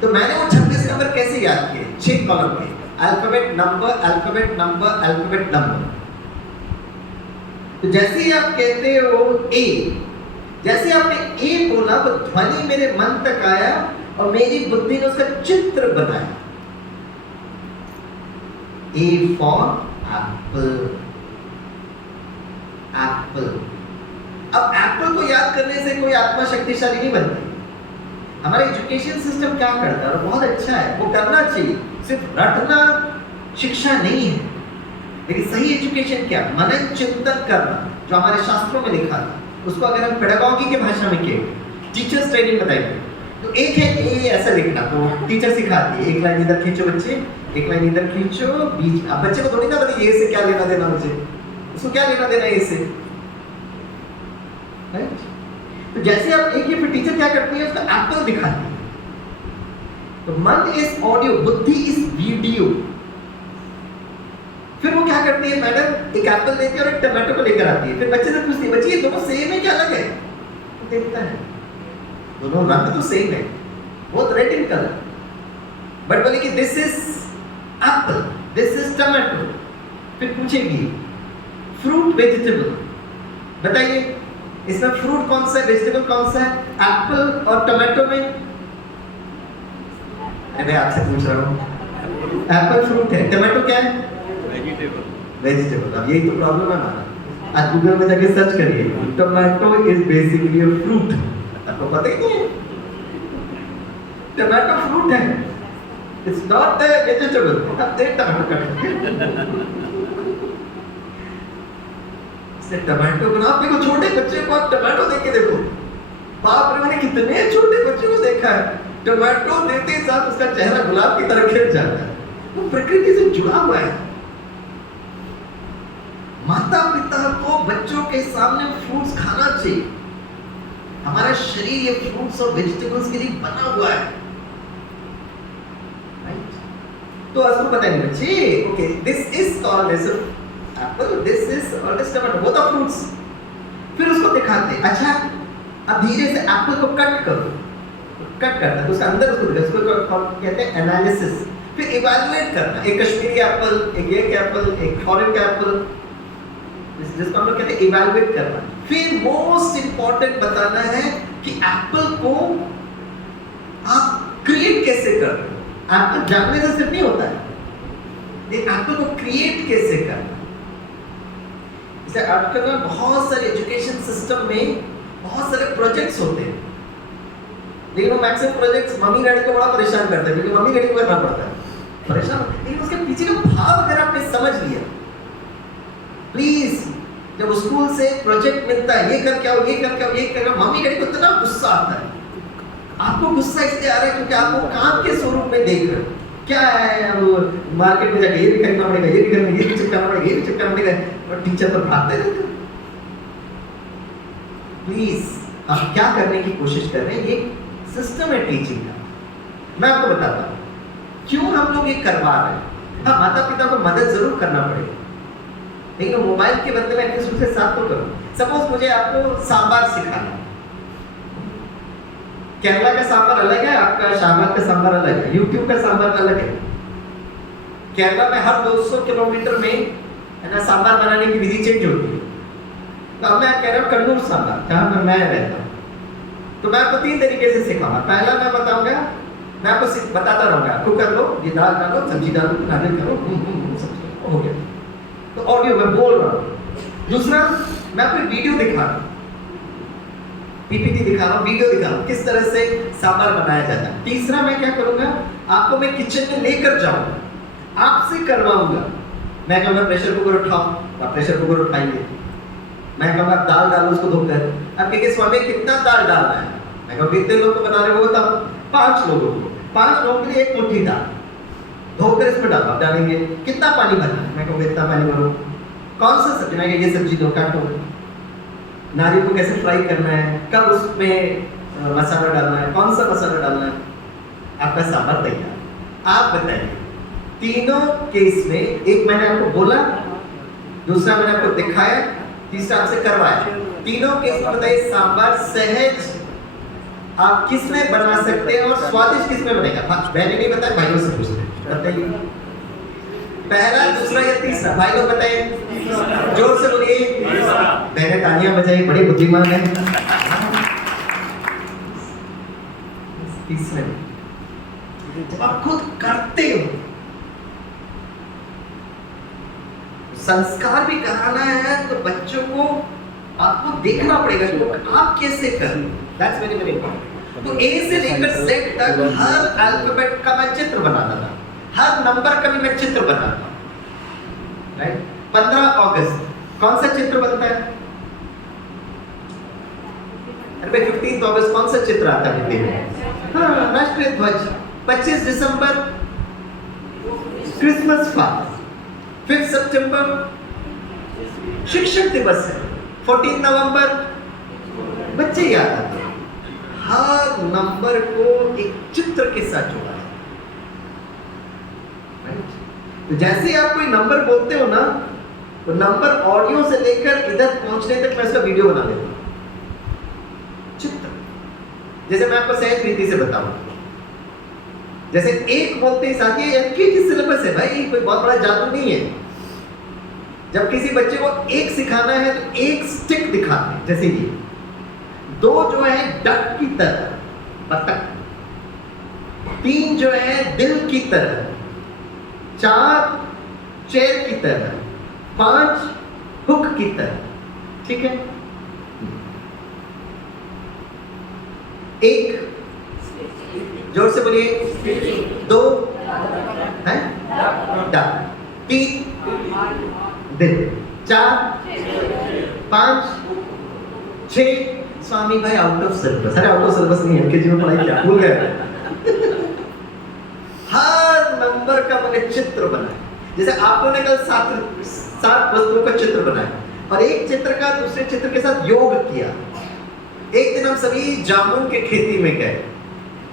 तो मैंने वो 26 नंबर कैसे याद किए? 6 कॉलम पे alphabet number alphabet number alphabet number. तो जैसे ही आप कहते हो ए, जैसे आपने ए बोला वो ध्वनि मेरे मन तक आया और मेरी बुद्धि ने उसका चित्र बनाया। A for Apple, Apple. अब एप्पल को याद करने से कोई आत्मा शक्तिशाली नहीं बनती। हमारा एजुकेशन सिस्टम क्या करता है, बहुत अच्छा है, वो करना चाहिए। सिर्फ रटना शिक्षा नहीं है, लेकिन सही एजुकेशन क्या? मनन चिंतन करना, जो हमारे शास्त्रों में लिखा था, उसको अगर हम पेडागॉजी की भाषा में कहें, टीचर्स ट्रेनिंग बताएंगे, तो एक है ए ऐसा लिखना, तो टीचर सिखाती है, एक लाइन इधर खींचो बच्चे, एक लाइन इधर खींचो बीच। अब बच्चे को थोड़ी ना पता ये से क्या लेना देना, मुझे उसको क्या लेना देना है इससे। तो जैसे आप एक, फिर टीचर क्या करती है, उसका एप्पल दिखाती है। तो मन इस ऑडियो, बुद्धि इस वीडियो। फिर वो क्या करती है, मैडम एक एप्पल लेती है और एक टमाटो को लेकर आती है। फिर बच्चे से पूछती है, बच्चे ये दोनों सेम है क्या अलग है? तो देखता है दोनों रंग तो सेम है, बहुत रेड इन कलर, बट बोले कि this is Apple, this is tomato. फिर पूछेगी फ्रूट वेजिटेबल, बताइए इसमें फ्रूट कौन सा है, वेजिटेबल कौन सा है, एप्पल और टमाटो में? अरे आपसे पूछ रहा हूँ, एप्पल फ्रूट है, टमाटो क्या है? वेजिटेबल। अब यही तो प्रॉब्लम है हमारा। आज गूगल में जाके सर्च करिए, tomato is basically a fruit. आपको पता ही नहीं है टोमेटो फ्रूट है, इट्स नॉट अ वेजिटेबल। अब देख टमाटो इससे टमाटो बना, आप देखो छोटे बच्चे को, आप टमाटो देख के देखो, बाप रे, मैंने कितने छोटे बच्चों को देखा है, टमाटो देते ही साथ उसका चेहरा गुलाब की तरह खिल जाता है। वो प्रकृति से जुड़ा हुआ है। माता पिता को बच्चों के सामने फ्रूट्स खाना चाहिए। हमारा शरीर ये फ्रूट्स और वेजिटेबल्स के लिए बना हुआ है, राइट? तो आपको पता नहीं बच्चे, okay, this is called as apple, this is called as tomato, both are fruits. फिर उसको दिखाते हैं, अच्छा अब धीरे से एप्पल को कट करो, कट करना है तो उसके अंदर उसको कहते हैं एनालिसिस। फिर इवैल्यूएट करना, एक कश्मीरी एप्पल, एक ये एप्पल, एक फॉरेन का एप्पल, जिसको हम लोग कहते हैं इवैल्यूएट करना। फिर मोस्ट इंपॉर्टेंट बताना है कि एप्पल को आप क्रिएट कैसे करते हो। एप्पल जानने से सिर्फ नहीं होता है, एप्पल को क्रिएट कैसे करना। जैसे आजकल में बहुत सारे एजुकेशन सिस्टम में बहुत सारे प्रोजेक्ट्स होते हैं, लेकिन वो मैक्सिमम प्रोजेक्ट्स मम्मी डैडी को बड़ा परेशान करते हैं, क्योंकि मम्मी डैडी को करना पड़ता है परेशान। लेकिन उसके पीछे का भाव अगर आपने समझ लिया, प्लीज जब स्कूल से प्रोजेक्ट मिलता है, ये कर क्या हो, ये कर क्या हो, ये कर, मम्मी डैडी को इतना गुस्सा आता है। आपको गुस्सा इसलिए आ रहा है क्योंकि आप वो काम के स्वरूप में देख रहे हो। क्या है, वो मार्केट में जाके ये भी खरीदना पड़ेगा, ये भी खरीदना, ये भी चिपकाना पड़ेगा, ये भी चिपकाना पड़ेगा, और टीचर पर भागते रहते हैं। प्लीज हम क्या करने की कोशिश कर रहे हैं, ये सिस्टम है टीचिंग का। मैं आपको बताता हूँ क्यों हम लोग ये करवा रहे हैं। हाँ, माता पिता को मदद जरूर करना पड़ेगा, लेकिन मोबाइल के बदले में एटलीस्ट उसके साथ तो करो। सपोज मुझे आपको सांबार सिखाना, केरला का सांबार अलग है, आपका शाहबाद का सांबार अलग है, यूट्यूब का सांबार अलग है। केरला में हर 200 किलोमीटर में है ना सांबार बनाने की विधि चेंज होती है। तो अब मैं कह रहा हूँ कन्नूर सांबार, जहाँ पर मैं रहता हूँ, तो मैं आपको 3 तरीके से सिखाऊंगा। पहला मैं बताऊंगा, मैं आपको बताता रहूंगा, कुकर लो, ये दाल डालो, सब्जी डालो, नारियल करो, सब्जी हो गया, तो ऑडियो में बोल रहा हूँ। दूसरा, मैं आपको वीडियो दिखा रहा हूँ, पीपीटी दिखा रहा हूँ, वीडियो दिखा रहा हूँ किस तरह से सांबार बनाया जाता है। तीसरा मैं क्या करूंगा, आपको मैं किचन में लेकर जाऊंगा, आपसे करवाऊंगा। मैं कहूँगा प्रेशर कुकर उठाओ, आप प्रेशर कुकर उठाएंगे। मैं कहूँगा दाल डालो उसको धोकर, अब कहेंगे स्वामी कितना दाल डालना है, मैं कहूँगा कितने लोग को बना रहे हो बताओ, 5 लोगों को, 5 लोगों के लिए 1 मुट्ठी दाल धोकर इसमें डालो, आप डालेंगे। कितना पानी भरना है, मैं कहूँगा इतना पानी भरो। कौन सा सब्जी, मैं ये सब्जी दो, काटो। नारियल को कैसे फ्राई करना है, कब उसमें मसाला डालना है, कौन सा मसाला डालना है, आपका सांभर तैयार। आप बताइए, तीनों केस में, एक मैंने आपको बोला, दूसरा मैंने आपको दिखाया, तीसरा आपसे करवाया। तीनों केस में बताइए सांभर सहज आप किस में बना सकते हैं और स्वादिष्ट किस में बनेगा। मैंने नहीं बताया, भाइयों से पूछते हैं, बताइए पहला, दूसरा या तीसरा। भाई लोग बताइए, जोर से बोलिए। मैंने तालियां बजाई, बड़े बुद्धिमान है। तीसरे, जब आप खुद करते हो, संस्कार भी कराना है तो बच्चों को आपको देखना पड़ेगा कि आप कैसे कर रहे हो। That's very very important. तो ए से लेकर जेड तक हर अल्फाबेट का मैं चित्र बनाता था, हर नंबर का भी मैं चित्र बनाता हूँ, राइट। 15 अगस्त कौन सा चित्र बनता है? अरे भाई 15 अगस्त कौन सा चित्र आता है हिंदी में? हाँ, राष्ट्रीय ध्वज। 25 दिसंबर क्रिसमस फादर। 5 सितंबर शिक्षक दिवस है। 14 नवंबर बच्चे याद आते हैं। हर नंबर को एक चित्र के साथ जोड़ा है, राइट। तो जैसे ही आप कोई नंबर बोलते हो ना, तो नंबर ऑडियो से लेकर इधर पहुंचने तक मैं इसका वीडियो बना लेता हूं, चित्र। जैसे मैं आपको सहज रीति से बताऊं, जैसे एक बोलते ही साथ ये एलकेजी सिलेबस है भाई, कोई बहुत बड़ा जादू नहीं है। जब किसी बच्चे को एक सिखाना है तो एक स्टिक दिखाते हैं, जैसे ये दो जो है डक की तरह बतख, तीन जो है दिल की तरह, चार चेयर की तरह, पांच हुक की तरह, ठीक है। एक, जोर से बोलिए, दो है डक, तीन दिल, चार, पांच, छह। स्वामी भाई आउट ऑफ सिलेबस, अरे आउट ऑफ सिलेबस नहीं है, केजी में पढ़ाई क्या भूल गए। हर नंबर का मैंने चित्र बनाया, जैसे आप लोगों ने कल सात वस्तुओं का चित्र बनाया और एक चित्र का दूसरे चित्र के साथ योग किया। एक दिन हम सभी जामुन के खेती में गए,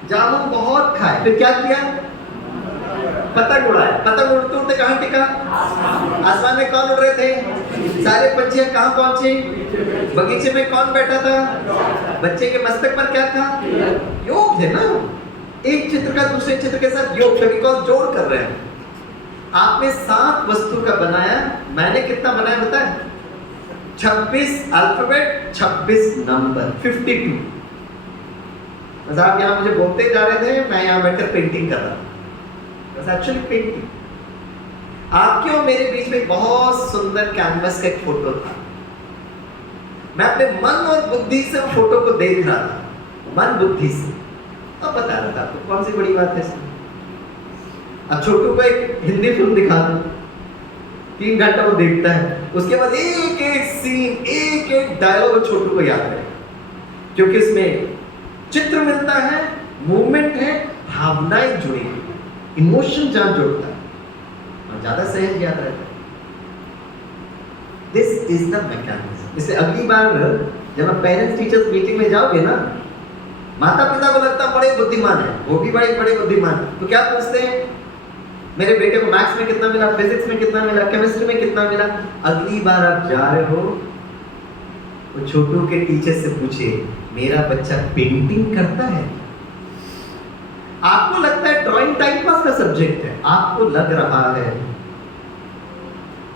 जामुन बहुत खाए, फिर क्या किया, पतंग उड़ाया। पतंग उड़ते उड़ते कहाँ टिका, आसमान में कौन उड़ रहे थे, सारे पंछियां कहाँ पहुंचे, बगीचे में कौन बैठा था, बच्चे के मस्तक पर क्या था, योग है ना। एक चित्र का दूसरे चित्र के साथ योग, फेविकॉल जोड़ कर रहे हैं। आपने 7 वस्तु का बनाया, मैंने कितना बनाया पता है, 26 अल्फाबेट, 26 नंबर, 52। बस आप यहाँ मुझे बोलते जा रहे थे, मैं यहाँ बैठकर पेंटिंग कर रहा था, बस एक्चुअली पेंटिंग। आपके और मेरे बीच में बहुत सुंदर कैनवस का एक फोटो था। मैं अपने मन और बुद्धि से उस फोटो को देख रहा था, मन बुद्धि से, अब बता रहा था आपको कौन सी बड़ी बात है इसमें। अब छोटू को एक हिंदी फिल्म दिखा दो, 3 घंटा वो देखता है, उसके बाद एक एक सीन, एक एक डायलॉग छोटू को याद है, क्योंकि इसमें चित्र मिलता है, मूवमेंट है, भावनाएं जुड़ी हुई, इमोशन जहां जुड़ता है और ज्यादा सहज याद रहता है। This is the mechanism. इससे अगली बार जब आप पेरेंट्स टीचर्स मीटिंग में जाओगे ना, माता पिता को लगता बड़े बुद्धिमान है, वो भी बड़े बुद्धिमान, तो क्या पूछते हैं, मेरे बेटे को मैथ्स में कितना मिला, फिजिक्स में कितना मिला, केमिस्ट्री में कितना मिला। अगली बार आप जा रहे हो तो छोटू के टीचर से पूछे, मेरा बच्चा पेंटिंग करता है। आपको लगता है ड्राइंग टाइम पास का सब्जेक्ट है, आपको लग रहा है,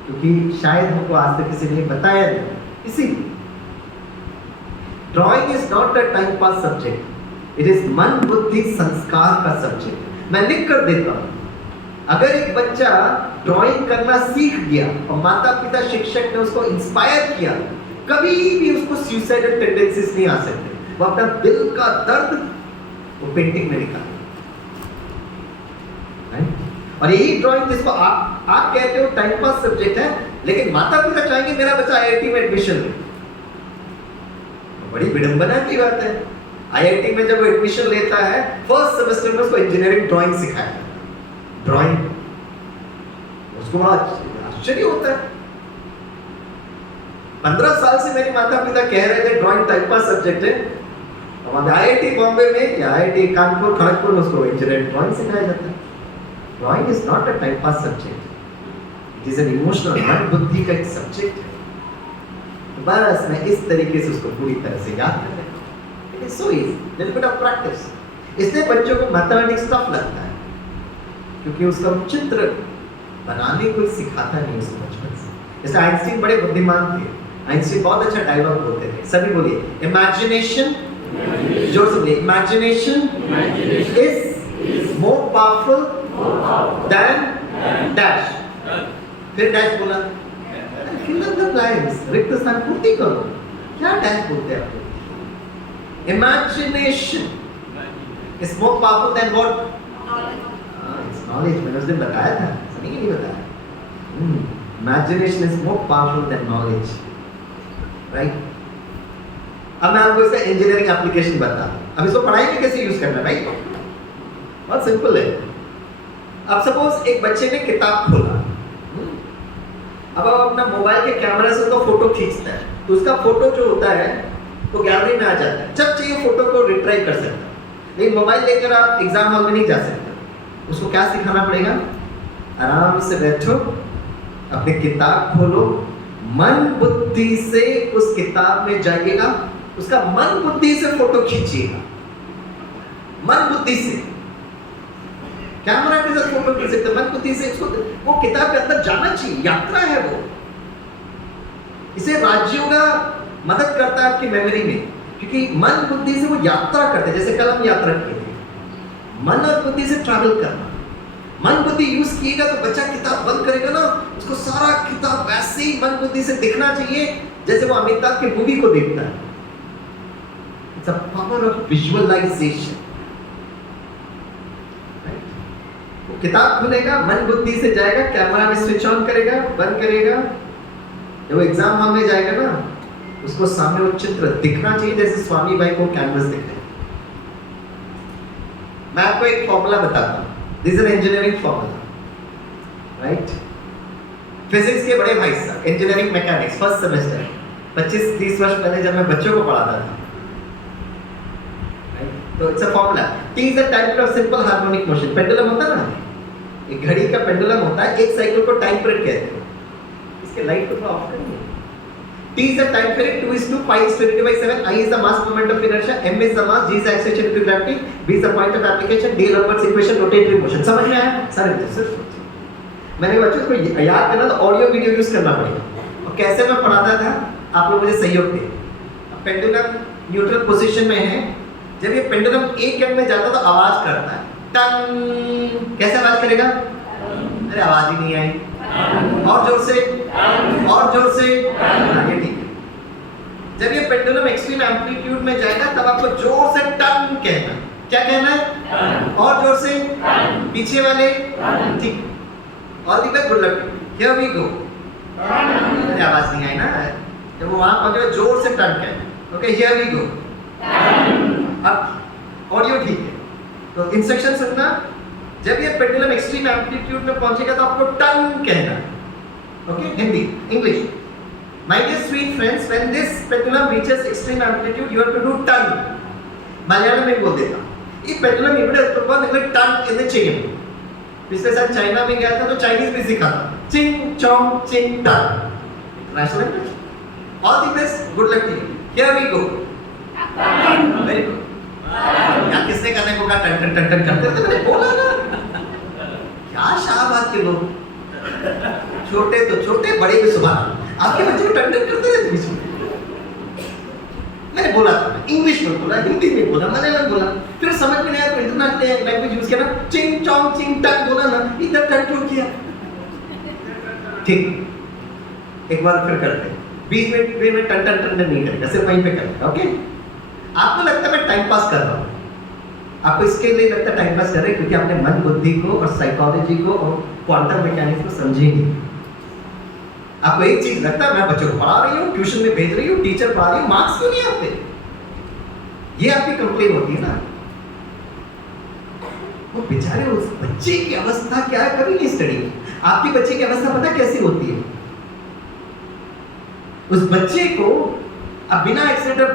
क्योंकि शायद हमको आज तक किसी ने बताया नहीं। इसीलिए drawing is not a time pass subject, it is मन बुद्धि संस्कार का सब्जेक्ट। मैं लिख कर देता हूं, अगर एक बच्चा ड्राइंग करना सीख गया और माता पिता शिक्षक ने उसको इंस्पायर किया, कभी भी उसको सुसाइडल टेंडेंसीज नहीं आ सकते। वो अपना दिल का दर्द वो पेंटिंग में निकाले। और यही ड्राइंग जिसको आप कहते हो टाइम पास सब्जेक्ट है, लेकिन माता पिता चाहेंगे मेरा बच्चा आईआईटी में एडमिशन ले, बड़ी विडंबना की बात है। आईआईटी में जब वो एडमिशन लेता है, फर्स्ट सेमेस्टर में उसको इंजीनियरिंग ड्राइंग सिखाया, ड्राइंग, उसको बड़ा आश्चर्य होता है। 15 साल से मेरे माता पिता कह रहे थे ड्राइंग टाइम पास सब्जेक्ट है, और आईआईटी बॉम्बे में या आईआईटी कानपुर खड़गपुर में उसको इंजीनियरिंग ड्राइंग सिखाया जाता है। Drawing is not a time pass subject, it is an emotional, मन बुद्धि का एक सब्जेक्ट है। तो बस मैं इस तरीके से उसको पूरी तरह से याद कर रहा हूं। It is so easy, little bit of practice. इसलिए बच्चों को मैथमेटिक्स टफ लगता है, क्योंकि उसका चित्र बनाने कोई सिखाता नहीं उसको बचपन से। जैसे आइंस्टीन बड़े बुद्धिमान थे, आइंस्टीन बहुत अच्छा डायलॉग बोलते थे, सभी बोलिए, इमेजिनेशन, जोर से बोलिए, imagination is more powerful than dash. फिर डैश बोला, फिलअप द ब्लैंक्स, रिक्त स्थान पूर्ति करो। क्या डैश बोलते हैं आप? Imagination is more powerful than what? Knowledge. मैंने उस दिन बताया था, सही नहीं बताया। Imagination is more powerful than knowledge, right. अब मैं आपको इसका इंजीनियरिंग एप्लीकेशन बता, अब इसको पढ़ाई में कैसे यूज करना है भाई, बहुत सिंपल है। अब सपोज एक बच्चे ने किताब खोला, अब आप अपना मोबाइल के कैमरा से उसका फोटो खींचता है, तो उसका फोटो जो होता है वो गैलरी में आ जाता है, जब चाहिए फोटो को रिट्राइव कर सकता है। लेकिन मोबाइल लेकर आप एग्जाम हॉल में नहीं जा सकते, उसको क्या सिखाना पड़ेगा, आराम से बैठो, अपनी किताब खोलो, मन बुद्धि से उस किताब में जाइएगा, उसका मन बुद्धि से फोटो खींचिएगा, मन बुद्धि से। कैमरा के साथ फोटो खींच सकते, मन बुद्धि से इसको वो किताब के अंदर जाना चाहिए, यात्रा है वो। इसे राज्यों का मदद करता है आपकी मेमोरी में, क्योंकि मन बुद्धि से वो यात्रा करते हैं, जैसे कल हम यात्रा किए थे। मन और बुद्धि से ट्रैवल करना, मन बुद्धि यूज किएगा तो बच्चा किताब बंद करेगा ना, उसको सारा किताब वैसे ही मन बुद्धि से दिखना चाहिए जैसे वो अमिताभ की मूवी को देखता है। It's a power of visualisation. वो किताब खुलेगा, मन बुद्धि से जाएगा, कैमरा में स्विच ऑन करेगा, बंद करेगा, जब वो एग्जाम हॉल में जाएगा ना, उसको सामने वो चित्र दिखना चाहिए जैसे स्वामी भाई को कैनवस दिख रहा है। मैं आपको एक फॉर्मूला बताता हूँ, this is an engineering formula, right? Physics के बड़े भाई साहब, इंजीनियरिंग मैकेनिक्स फर्स्ट सेमेस्टर, 25-30 वर्ष पहले जब मैं बच्चों को पढ़ाता था, तो it's a formula, T is a time of simple harmonic motion. Pendulum होता है ना, एक घड़ी का पेंडुलम होता है, एक साइकिल को टाइम पीरियड कहते हैं। इसके लाइट को ऑफ करिए। T is the time period, 2 is 2, pi is 20/7, I is the mass moment of inertia, m is the mass, g is the acceleration due to gravity, b is the point of application, d Lorentz equation, rotatory motion। समझ में आया? सारे सिर्फ मैंने बच्चों को याद करना तो ऑडियो वीडियो यूज करना पड़ेगा। और कैसे मैं पढ़ाता था, आप लोग मुझे सहयोग दें। पेंडुलम न्यूट्रल पोजीशन में है, जब ये पेंडुलम एक एंड में जाता तो आवाज करता है, टंग। कैसे आवाज करेगा? अरे आवाज ही नहीं आई, और जोर से, और जोर से, आगे ठीक है। जब ये पेंडुलम एक्सट्रीम एम्पलीट्यूड में जाएगा तब आपको जोर से टंग कहना। क्या कहना है? और जोर से, पीछे वाले, ठीक। All the way, good luck, here we go. अरे आवाज नहीं आई ना, जब वो वहां पहुंचे जोर से टंग कहना। Okay, here we go. अब ऑडियो ठीक है, तो इंस्ट्रक्शन सुनना। जब ये पेंडुलम एक्सट्रीम एम्पलीट्यूड में पहुंचेगा तो आपको टंग कहना। Okay, Hindi, English. My dear sweet friends, when this pendulum reaches extreme amplitude, you have to do tongue. Malayalam में बोल देता हूँ। ये पेंडुलम इबड़े तो बहुत निकले टंग कहने चाहिए। पिछले साल चाइना में गया था तो चाइनीज भी सीखा था। चिंग चोंग चिंग टंग। International language. All the best, good luck to you. Here we go. Very good. यार किसने करने को कहा टन टन टन टन करते? मैंने बोला ना। क्या शाबाश के लोग। छोटे तो छोटे, बड़े भी सुबह। आपके बच्चे को टन टन करते रहते बीच में। मैंने बोला था, इंग्लिश में बोला, हिंदी में बोला, मलयालम बोला, फिर समझ में नहीं आया तो इंटरनेशनल लैंग्वेज यूज किया ना, चिंग चोंग चिंग टन बोला ना, इधर टन क्यों किया? ठीक, एक बार फिर करते हैं। बीच में टन टन टन नहीं करेगा, सिर्फ वहीं पे करेगा। ओके? आपको लगता है मैं टाइम पास कर रहा हूँ, आपको इसके लिए लगता है टाइम पास कर रहे हैं क्योंकि आपने मन बुद्धि को और साइकोलॉजी को और क्वांटम मैकेनिक्स को समझे नहीं। आपको एक चीज लगता है मैं बच्चों को पढ़ा रही हूँ, ट्यूशन में भेज रही हूँ, टीचर पढ़ा रही हूँ, मार्क्स क्यों नहीं आते? ये आपकी कंप्लेन होती है ना। वो बेचारे उस बच्चे की अवस्था क्या है कभी नहीं स्टडी। आपकी बच्चे की अवस्था पता कैसी होती है? उस बच्चे को अब बिना एक्सीलेटर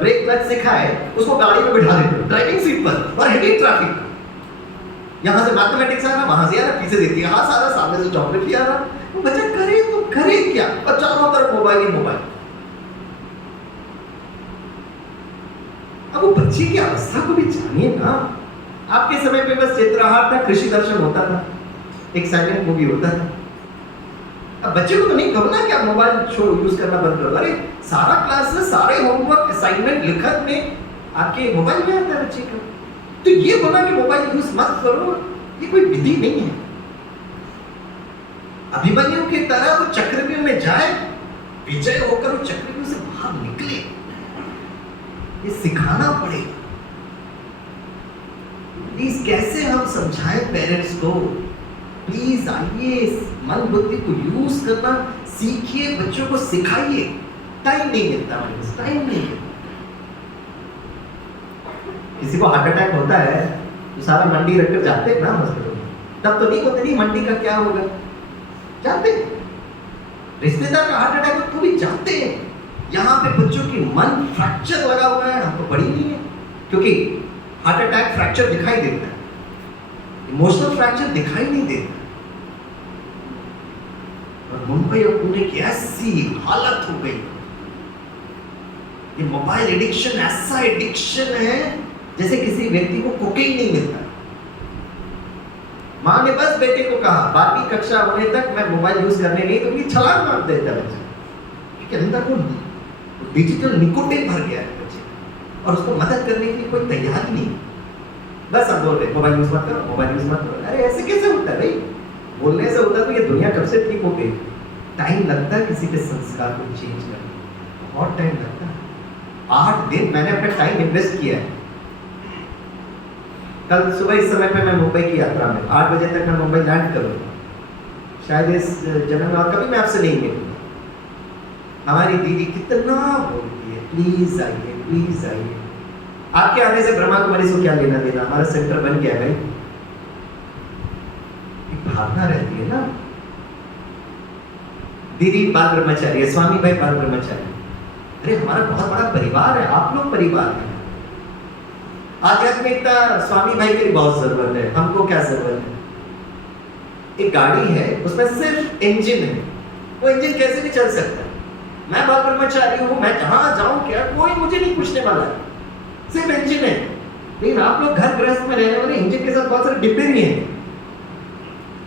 ब्रेक क्लच सिखाए उसको गाड़ी में बिठा देते हो ड्राइविंग सीट पर और हेवी ट्रैफिक, यहाँ से मैथमेटिक्स आ रहा, वहां से आ रहा, पीछे से इतिहास आ रहा, सामने से ज्योग्राफी आ रहा, वो बच्चा करे तो करे क्या? और चारों तरफ मोबाइल ही मोबाइल। अब वो बच्चे की अवस्था को भी जानिए ना। आपके समय पे बस चित्रहार था, कृषि दर्शन होता था, एक साइलेंट मूवी होता था। अब बच्चे को तो नहीं कहो ना कि आप मोबाइल यूज करना बंद करो। अरे सारा क्लास में सारे होमवर्क असाइनमेंट लिखत में आपके मोबाइल में आता है बच्चे का। तो ये बोला कि मोबाइल यूज मत करो, ये कोई विधि नहीं है। अभिमन्यु की तरह वो चक्रव्यूह में जाए, विजय होकर वो चक्रव्यूह से बाहर निकले, ये सिखाना पड़ेगा। प्लीज कैसे हम समझाएं पेरेंट्स को? प्लीज आइए, मन बुद्धि को यूज करना सीखिए, बच्चों को सिखाइए। टाइम नहीं मिलता, टाइम नहीं मिलता। किसी को हार्ट अटैक होता है तो सारा मंडी रखकर जाते हैं ना हॉस्पिटल में, तब तो नहीं होते नहीं मंडी का क्या होगा, जाते हैं। रिश्तेदार का हार्ट अटैक तो भी जाते हैं। यहाँ पे बच्चों की मन फ्रैक्चर लगा हुआ है, हमको पड़ी नहीं है, क्योंकि हार्ट अटैक फ्रैक्चर दिखाई देता है, इमोशनल फ्रैक्चर दिखाई नहीं देता। और मुंबई और पुणे की ऐसी हालत हो गई, ये मोबाइल एडिक्शन ऐसा एडिक्शन है जैसे किसी व्यक्ति को कोकेन नहीं मिलता। माँ ने बस बेटे को कहा 12वीं कक्षा होने तक मैं मोबाइल यूज करने नहीं दूंगी, छलांग मार देता बच्चा, क्योंकि अंदर वो डिजिटल निकोटिन भर गया है बच्चे, और उसको मदद करने के लिए कोई तैयार नहीं। बस हम बोल रहे मोबाइल यूज मत करो, मोबाइल यूज मत करो। अरे ऐसे कैसे होता है भाई? बोलने से होता तो ये दुनिया कब से ठीक हो गई। टाइम लगता है किसी के संस्कार को चेंज करने, बहुत टाइम लगता है। 8 दिन मैंने अपना टाइम इन्वेस्ट किया है। कल सुबह इस समय पे मैं मुंबई की यात्रा में 8 बजे तक मैं मुंबई लैंड करूँगा। शायद इस जन्म में और कभी मैं आपसे नहीं मिलूंगा। हमारी दीदी कितना बोलती है, प्लीज आइए, प्लीज आइए। आपके आने से ब्रह्मा कुमारी को क्या लेना देना, हमारा सेंटर बन गया भाई। एक भावना रहती है ना। दीदी बाल ब्रह्मचारी है, स्वामी भाई बाल ब्रह्मचारी। अरे हमारा बहुत बड़ा परिवार है, आप लोग परिवार है। आध्यात्मिकता स्वामी भाई की बहुत जरूरत है, हमको क्या जरूरत है? एक गाड़ी है, उसमें सिर्फ इंजन है, वो इंजन कैसे भी चल सकता है। मैं बाल ब्रह्मचारी हूँ, मैं जहाँ जाऊँ क्या कोई मुझे नहीं पूछने वाला है, सिर्फ इंजन है। लेकिन आप लोग घर गृहस्थ में रहने वाले, इंजन के साथ बहुत सारे डिब्बे भी हैं।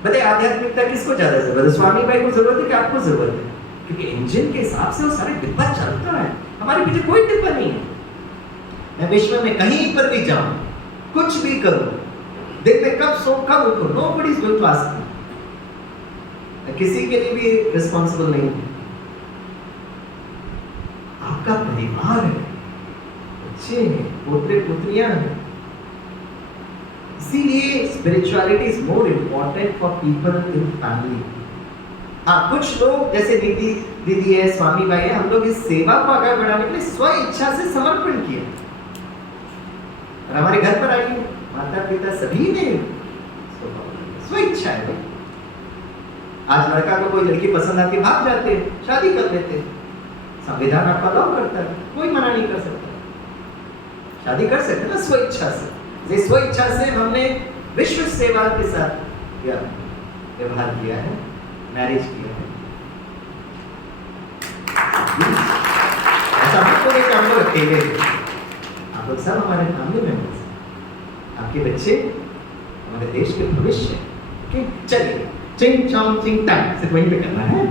बताइए आध्यात्मिकता किसको ज्यादा जरूरत है? स्वामी भाई को जरूरत है कि आपको जरूरत है? क्योंकि इंजन के हिसाब से वो सारे डिब्बा चलता है, हमारे पीछे कोई डिब्बा नहीं है। मैं विश्व में कहीं पर भी जाऊं, कुछ भी करूं, दिन में कब सो कब उठो, nobody is going to ask me. मैं किसी के लिए भी रिस्पांसिबल नहीं हूं। आपका परिवार है, बच्चे हैं, पोते पुत्रियां हैं। इसीलिए spirituality is more important for people in family. हाँ, कुछ लोग जैसे दीदी है, स्वामी भाई है, हम लोग इस सेवा को आगे बढ़ाने के लिए स्व इच्छा से समर्पण किया। और हमारे घर पर आई माता पिता सभी ने स्व इच्छा है। आज लड़का को कोई लड़की पसंद आती, भाग जाते हैं, शादी कर लेते हैं। संविधान आपका अलाउ करता है, कोई मना नहीं कर सकता, शादी कर सकते ना स्व इच्छा से। स्व इच्छा से हमने विश्व सेवा के साथ व्यवहार किया है, मैरिज किया है। ऐसा मत करो कि हम लोग अकेले, आप लोग सब हमारे फैमिली मेंबर्स, आपके बच्चे हमारे देश के भविष्य। ओके, चलिए चिंग चॉन्ग चिंग टैंग सिर्फ वहीं पे करना है।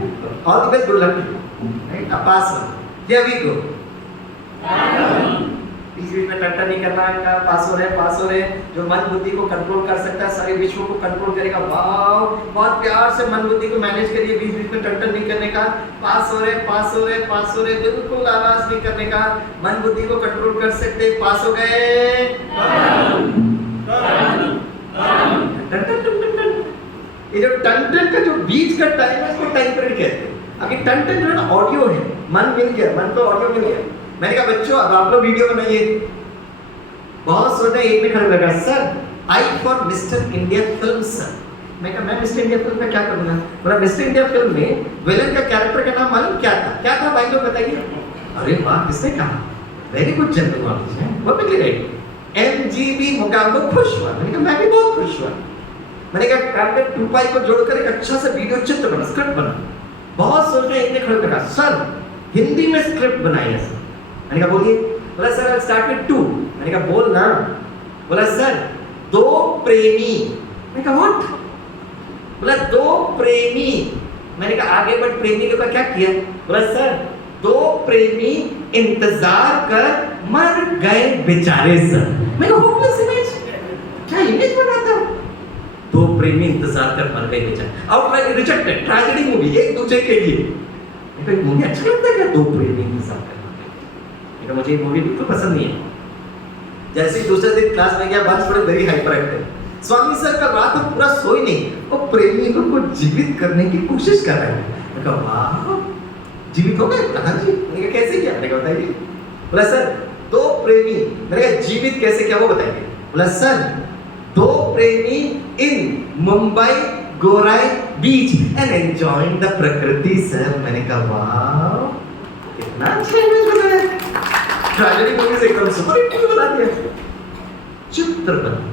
All the best, good luck, right? अब पास हो, हियर वी गो। बीच में टंटा नहीं करना है, का पास हो रहे। जो मन बुद्धि को कंट्रोल कर सकता है, सारे विश्व को कंट्रोल करेगा। वाह, बहुत प्यार से मन बुद्धि को मैनेज करिए, बीच में टंटन नहीं करने का। पास हो रहे, बिल्कुल आवाज नहीं करने का। मन बुद्धि को कंट्रोल कर सकते, पास हो गए। ये जो टंटन का जो बीच का टाइम है, इसको टाइम पीरियड कहते हैं। अभी टंटन जो है ना ऑडियो है, मन मिल गया, मन को ऑडियो मिल गया। मैंने कहा बच्चों अब आप लोग वीडियो बनाइए। बहुत सोचा, एक में खड़े लगा, sir I for mister India film sir. मैं कहा मैं मिस्टर इंडिया फिल्म में क्या करूंगा? बोला मिस्टर इंडिया फिल्म में विलन का कैरेक्टर का नाम मालूम क्या था? क्या था भाई लोग बताइए। अरे वाह, किसने कहा? वेरी गुड जनरल नॉलेज है, परफेक्टली राइट। एमजीबी मुकाबला खुश हुआ। मैंने कहा मैं भी बहुत खुश हुआ। मैंने कहा कैप्टन 2 पाई को जोड़कर एक अच्छा सा वीडियो चित्र बना, स्क्रिप्ट बना। बहुत सोच रहे, एक ने खड़े लगा, सर हिंदी में स्क्रिप्ट बनाई है। मैंने कहा बोलिए। बोला सर आई स्टार्ट विद 2। मैंने कहा बोल ना। बोला सर 2 प्रेमी। मैंने कहा व्हाट? बोला 2 प्रेमी। मैंने कहा आगे बढ़, प्रेमी लोग का क्या किया? बोला सर 2 प्रेमी इंतजार कर मर गए बेचारे सर। मैंने कहा होपलेस इमेज, क्या इमेज बनाता? 2 प्रेमी इंतजार कर मर गए बेचारे, आउटराइट रिजेक्टेड, ट्रेजेडी मूवी, एक दूसरे के लिए। मैंने कहा मूवी अच्छा लगता है क्या? 2 प्रेमी इंतजार कर। मुझे ये मूवी बिल्कुल पसंद नहीं है। जैसे ही दूसरे दिन क्लास में गया, बात थोड़ी वेरी हाइपर एक्टिव। स्वामी सर का रात में पूरा सोई नहीं, वो प्रेमी को जीवित करने की कोशिश कर रहे हैं। मैं कहा वाह, जीवित हो गए? कहाँ जी? मैंने कहा कैसे किया? मैंने कहा बताइए। बोला सर 2 प्रेमी। मैंने कहा जीवित कैसे किया वो बताइए। बोला सर 2 प्रेमी इन मुंबई गोराई बीच एंड एंजॉयिंग द प्रकृति सर। मैंने कहा वाह, कितना अच्छा इमेज बनाया। ट्रेजेडी मूवी से एकदम सुपर हिट बना दिया। चित्र बना,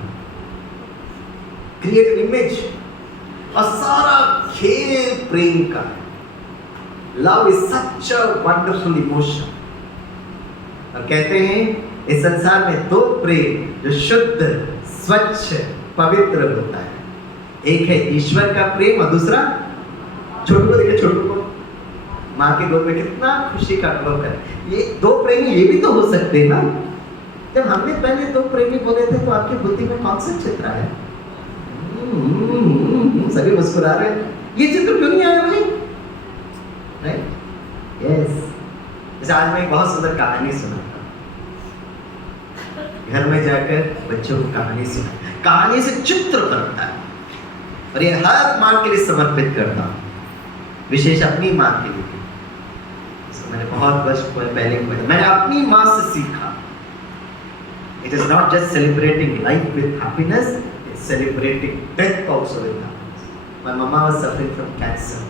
क्रिएट एन इमेज, और सारा खेल प्रेम का। Love is such a wonderful emotion. और कहते हैं इस संसार में 2 प्रेम जो शुद्ध, स्वच्छ, पवित्र होता है, एक है ईश्वर का प्रेम और दूसरा छोटू को देखे, छोटू को माँ के गोद में कितना खुशी का अनुभव कर। ये दो प्रेमी ये भी तो हो सकते हैं ना। जब हमने पहले दो प्रेमी बोले थे तो आपकी बुद्धि में कौन सा चित्र आया? सभी मुस्कुरा रहे हैं, ये चित्र क्यों नहीं आया भाई? Right, yes. आज मैं एक बहुत सुंदर कहानी सुनाता हूँ। घर में जाकर बच्चों को कहानी सुना, कहानी से चित्र बनता है और ये हर माँ के लिए समर्पित करता हूँ, विशेष अपनी माँ के लिए। मैंने बहुत वर्ष पहले मैंने अपनी माँ से सीखा। It is not just celebrating life with happiness, it's celebrating death also with happiness. My mama was suffering from cancer.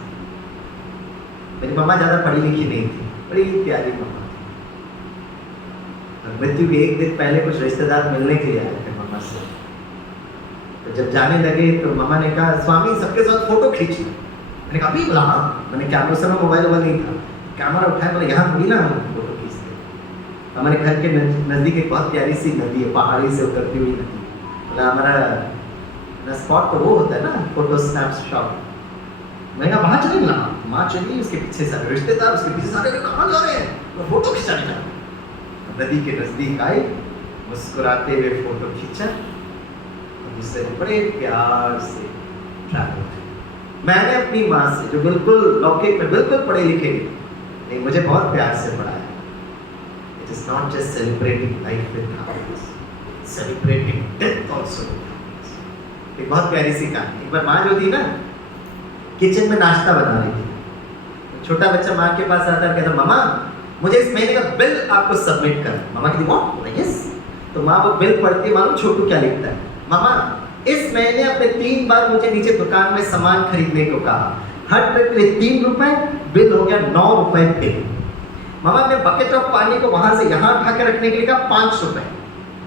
मेरी मम्मा ज़्यादा पढ़ी लिखी नहीं थी, बड़ी प्यारी मम्मा थी। मृत्यु के एक दिन पहले कुछ रिश्तेदार मिलने के लिए आए थे मम्मा से। तो जब जाने लगे तो मम्मा ने कहा, स्वामी सबके साथ फोटो खींच लो। मैंने कहा अभी बोला हाँ। मैंने कैमरा, उस समय मोबाइल नहीं था, कैमरा उठाया, बोला यहाँ थोड़ी ना हम फोटो खींचते। हमारे घर के नज़दीक एक बहुत प्यारी सी नदी है, पहाड़ी से उतरती हुई नदी। बोला हमारा स्पॉट तो वो होता है ना, फोटो स्नैप शॉट। मैंने कहा वहाँ चले, बोला माँ चलिए, उसके पीछे सारे रिश्तेदार, उसके पीछे सारे कहाँ जा रहे हैं? तो फोटो खिंचाने जा रहे। नदी के नज़दीक आए, मुस्कुराते हुए फोटो खींचा और उससे बड़े प्यार से ट्रैवल। मैंने अपनी माँ से, जो बिल्कुल लौकिक में बिल्कुल पढ़े लिखे नहीं, मुझे बहुत प्यार से पढ़ाया। It is not just celebrating life with happiness, celebrating death also. एक बहुत प्यारी सी कहानी। एक बार माँ जो थी ना, किचन में नाश्ता बना रही थी। छोटा बच्चा माँ के पास आता है, कहता मम्मा मुझे इस महीने का बिल आपको सबमिट कर। मम्मा कहती व्हाट? यस। तो माँ वो बिल पढ़ती है, मालूम छोटू क्या लिखता है? मम्मा इस महीने आपने 3 बार मुझे नीचे दुकान में सामान खरीदने को कहा, हर ट्रिप के लिए 3 रुपए, बिल हो गया 9 रुपए बिल। मामा ने बकेट ऑफ पानी को वहां से यहाँ उठा के रखने के लिए कहा 5 रुपए।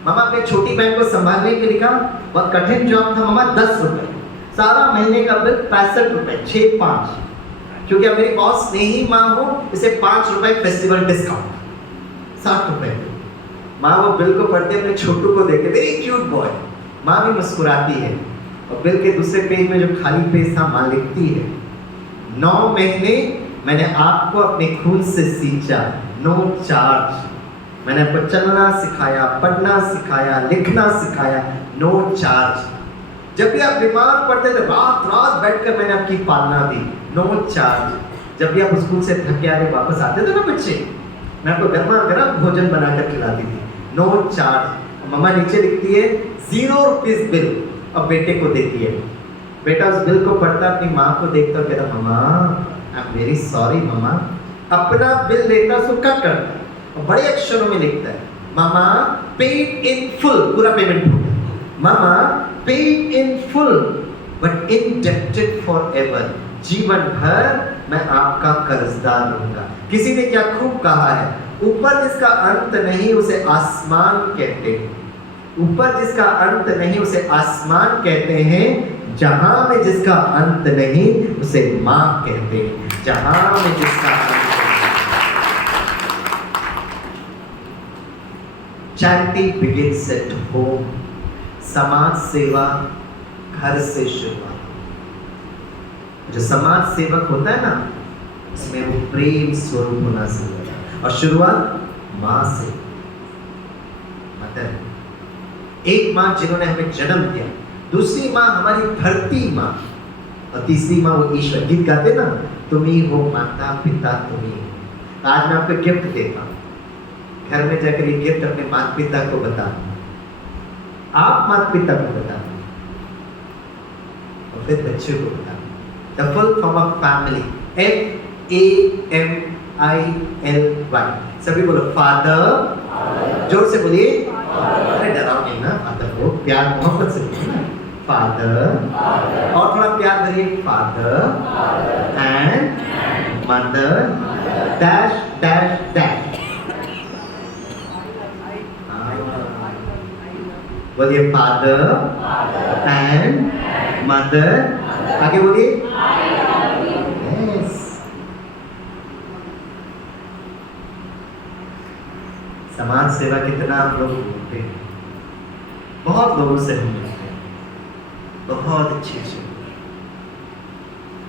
मामा अपने छोटी बहन को संभालने के लिए कहा, बहुत कठिन जॉब था मामा, 10 रुपए। सारा महीने का बिल 65 रुपए, 6-5। क्योंकि अब मेरी बॉस स्नेही माँ हो, इसे 5 रुपए फेस्टिवल डिस्काउंट, 60 रुपए। माँ वो बिल को पढ़ते अपने छोटू को देखे, वेरी क्यूट बॉय। माँ भी मुस्कुराती है और बिल के दूसरे पेज में जो खाली पेज था, माँ लिखती है 9 महीने मैंने आपको अपने खून से सींचा, नो चार्ज। मैंने आपको चलना सिखाया, पढ़ना सिखाया, लिखना सिखाया, नो चार्ज। जब भी आप बीमार पड़ते थे, रात रात बैठकर मैंने आपकी पालना दी, नो चार्ज। जब भी आप स्कूल से थके आ रहे वापस आते थे ना बच्चे, मैं आपको गर्मा गर्म भोजन बनाकर खिलाती थी, नो चार्ज। मम्मा नीचे लिखती है 0 रुपीज बिल, अब बेटे को देती है। बेटा उस बिल को पढ़ता, अपनी माँ को देखता और कहता मम्मा आई एम वेरी सॉरी मम्मा। अपना बिल लेता, उसको कट करता और बड़े अक्षरों में लिखता है मामा पेड इन फुल, पूरा पेमेंट हो गया। Mama paid in full but indebted for ever, जीवन भर मैं आपका कर्जदार रहूंगा। किसी ने क्या खूब कहा है, ऊपर जिसका अंत नहीं उसे आसमान कहते हैं, ऊपर जिसका अंत नहीं उसे आसमान कहते हैं, जहां में जिसका अंत नहीं उसे मां कहते हैं, जहां में जिसका अंत नहीं। चैरिटी बिगिंस एट होम, समाज सेवा घर से शुरुआत। जो समाज सेवक होता है ना, उसमें वो प्रेम स्वरूप होना जरूरी है और शुरुआत मां से। मदर, एक माँ जिन्होंने हमें जन्म दिया, दूसरी माँ हमारी धरती माँ और तीसरी माँ वो ईश्वर। गीत गाते ना, तुम ही हो माता पिता तुम ही हो। आज मैं आपको गिफ्ट देता हूँ, घर में जाकर ये गिफ्ट अपने माता पिता को बता, आप माता पिता को बता और फिर बच्चों को बता। The full form of family, FAMILY। सभी बोलो फादर, जोर से बोलिए। अरे डराओ नहीं ना, फादर को प्यार मोहब्बत से बोलिए ना, फादर। और थोड़ा प्यार भरिए, father and mother dash dash dash. बोलिए फादर एंड मदर, आगे बोलिए। यस। समाज सेवा कितना आप लोग बोलते हैं, बहुत लोगों से हम मिलते हैं, बहुत अच्छे अच्छे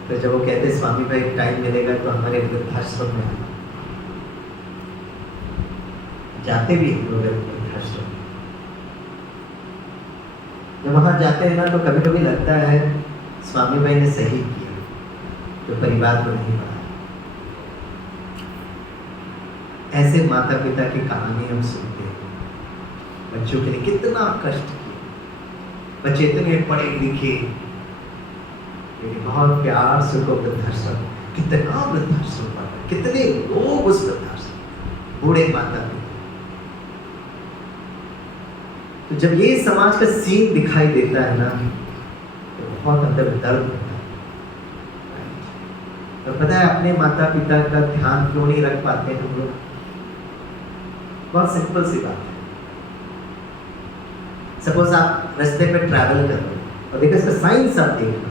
फिर जब वो कहते स्वामी भाई टाइम मिलेगा तो हमारे वृद्धाश्रम में आना, जाते भी हैं लोग वृद्धाश्रम। जब वहाँ जाते हैं ना तो कभी कभी लगता है स्वामी भाई ने सही किया जो परिवार को नहीं बढ़ाया। ऐसे माता पिता की कहानी हम सुनते हैं, बच्चों के लिए कितना कष्ट किया, बच्चे इतने पढ़े लिखे लेकिन बहुत प्यार से उनको वृद्धाश्रम, कितना वृद्धाश्रम पढ़ा, कितने लोग उस वृद्धाश्रम, बूढ़े माता पिता। तो जब ये समाज का सीन दिखाई देता है ना तो बहुत अंदर दर्द होता है। तो पता है अपने माता पिता का ध्यान क्यों नहीं रख पाते हम लोग? बहुत सिंपल सी बात है। सपोज आप रास्ते पे ट्रैवल कर रहे हो और देखो इसका साइंस आप देखना,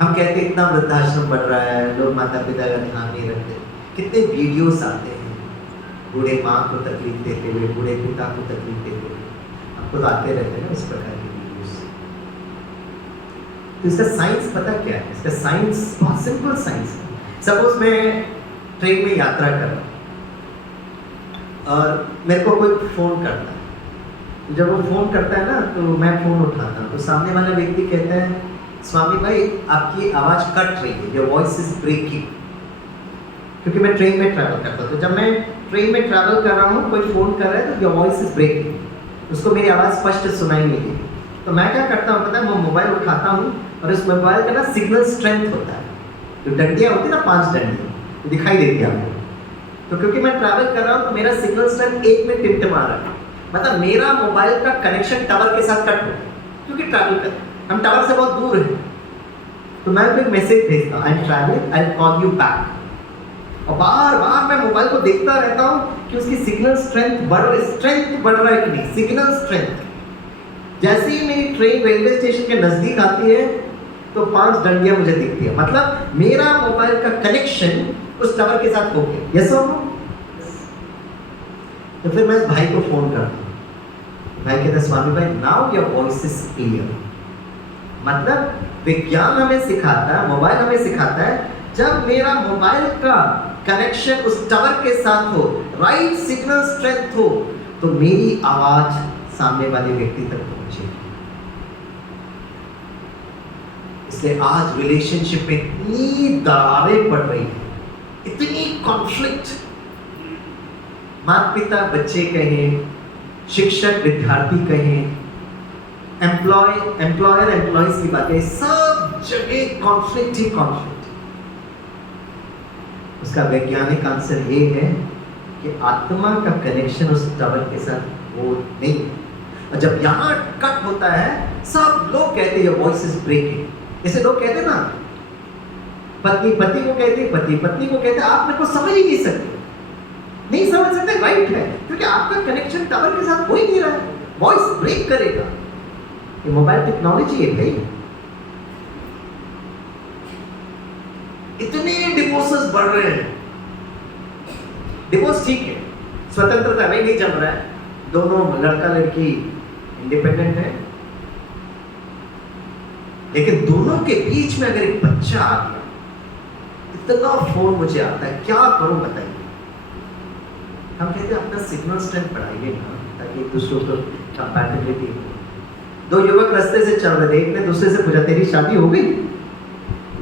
हम कहते हैं इतना वृद्धाश्रम बढ़ रहा है, लोग माता पिता का ध्यान नहीं रखते। कितने वीडियोस आते हैं बूढ़े माँ को तकलीफ देते हुए, बूढ़े पिता को तकलीफ देते हुए, आपको तो आते रहते हैं ना इस प्रकार के वीडियोस। तो इसका साइंस पता क्या है? इसका साइंस बहुत सिंपल साइंस है। सपोज मैं ट्रेन में यात्रा कर रहा हूँ और मेरे को कोई फोन करता है। जब वो फोन करता है ना तो मैं फोन उठाता हूँ, तो सामने वाला व्यक्ति कहता है स्वामी भाई आपकी आवाज़ कट रही है, योर वॉइस इज ब्रेकिंग। क्योंकि मैं ट्रेन में ट्रैवल करता हूँ, तो जब मैं ट्रेन में ट्रैवल कर रहा हूँ, कोई फ़ोन कर रहा है तो योर वॉइस इज ब्रेकिंग, उसको मेरी आवाज़ स्पष्ट सुनाई नहीं देती। तो मैं क्या करता हूँ पता है, मैं मोबाइल उठाता हूँ और इस मोबाइल का ना सिग्नल स्ट्रेंथ होता है, जो डंडियाँ होती है ना 5 डंडियाँ, तो दिखाई देती है आपको। तो क्योंकि मैं ट्रैवल कर रहा हूँ तो मेरा सिग्नल स्ट्रेंथ 1 में टिमटिमा रहा है, मतलब मेरा मोबाइल का कनेक्शन टावर के साथ कट हो गया। क्योंकि ट्रैवल कर हम टावर से बहुत दूर हैं, तो मैं फिर मैसेज भेजता हूँ I am travelling, I will call you back. और बार बार मैं मोबाइल को देखता रहता हूँ कि उसकी सिग्नल स्ट्रेंथ बढ़ रहा है कि नहीं, सिग्नल स्ट्रेंथ। जैसे ही मेरी ट्रेन रेलवे स्टेशन के नज़दीक आती है तो 5 डंडियाँ मुझे दिखती है, मतलब मेरा मोबाइल का कनेक्शन उस टावर के साथ हो गया। यस और नो? तो फिर मैं भाई को फोन करता हूँ, भाई कहता है स्वामी भाई now your voice is clear. मतलब विज्ञान हमें सिखाता है, मोबाइल हमें सिखाता है, जब मेरा मोबाइल का कनेक्शन उस टावर के साथ हो, राइट सिग्नल स्ट्रेंथ हो, तो मेरी आवाज सामने वाले व्यक्ति तक पहुंचेगी। इसलिए आज रिलेशनशिप में इतनी दरारें पड़ रही है, इतनी कॉन्फ्लिक्ट, माता पिता बच्चे कहें, शिक्षक विद्यार्थी कहें, एम्प्लॉयर एम्प्लॉइज की बातें, सब जगह कॉन्फ्लिक्ट ही कॉन्फ्लिक्ट। उसका वैज्ञानिक आंसर ये है कि आत्मा का कनेक्शन उस टावर के साथ वो नहीं है। और जब यहाँ कट होता है, सब लोग कहते हैं वॉइस इज ब्रेकिंग। जैसे लोग कहते हैं ना, पत्नी पति को कहती, पति पत्नी को कहते, आप मेरे को समझ ही नहीं सकते, नहीं समझ सकते, राइट है, क्योंकि आपका कनेक्शन टावर के साथ हो ही नहीं रहा है, वॉइस ब्रेक करेगा। ये मोबाइल टेक्नोलॉजी है भाई। इतने डिवोर्सेस बढ़ रहे हैं। डिवोर्स ठीक है, स्वतंत्रता में नहीं जम रहा है, दोनों लड़का लड़की इंडिपेंडेंट है, लेकिन दोनों के बीच में अगर एक बच्चा आ गया, इतना फोन मुझे आता है, क्या करूं बताइए। हम कहते हैं अपना सिग्नल स्ट्रेंथ बढ़ाइए ना, ताकि एक दूसरे को कंपैटिबिलिटी हो। 2 युवक रास्ते से चल रहे थे, एक ने दूसरे से पूछा तेरी शादी हो गई?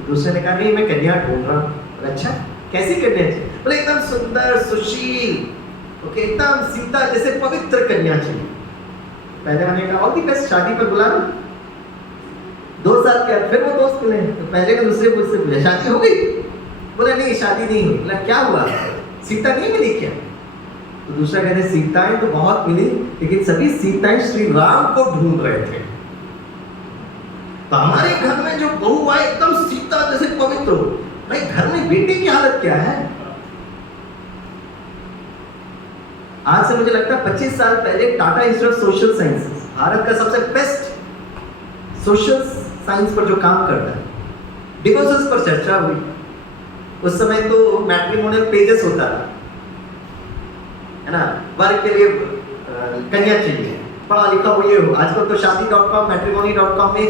दूसरे ने कहा नहीं मैं कन्या ढूंढ रहा हूँ। अच्छा कैसी कन्या चाहिए? बोले एकदम सुंदर सुशील, ओके, एकदम सीता जैसे पवित्र कन्या चाहिए। पहले मैंने कहा ऑल द बेस्ट, शादी पर बुला लो। 2 साल के बाद फिर वो दोस्त मिले, तो पहले का दूसरे मुझसे पूछा शादी हो गई? बोला नहीं शादी नहीं हुई। बोला क्या हुआ, सीता नहीं मिली क्या? तो दूसरा कहते सीताएं तो बहुत मिली, लेकिन सभी सीताएं श्री राम को ढूंढ रहे थे। तो हमारे घर में जो बहू आए एकदम सीता जैसे पवित्र हो, भाई घर में बेटे की हालत क्या है? आज से मुझे लगता है 25 साल पहले Tata institute of social sciences, Bharat का सबसे बेस्ट सोशल साइंस पर जो काम करता है, डिवोर्सेस पर चर्चा हुई। उस समय तो मैट्रिमोनियल पेजेस होता था, है ना, वर्ग के लिए कन्या चाहिए, पढ़ा लिखा हो ये हो। आजकल तो शादी.com, मैट्रिमोनी.com में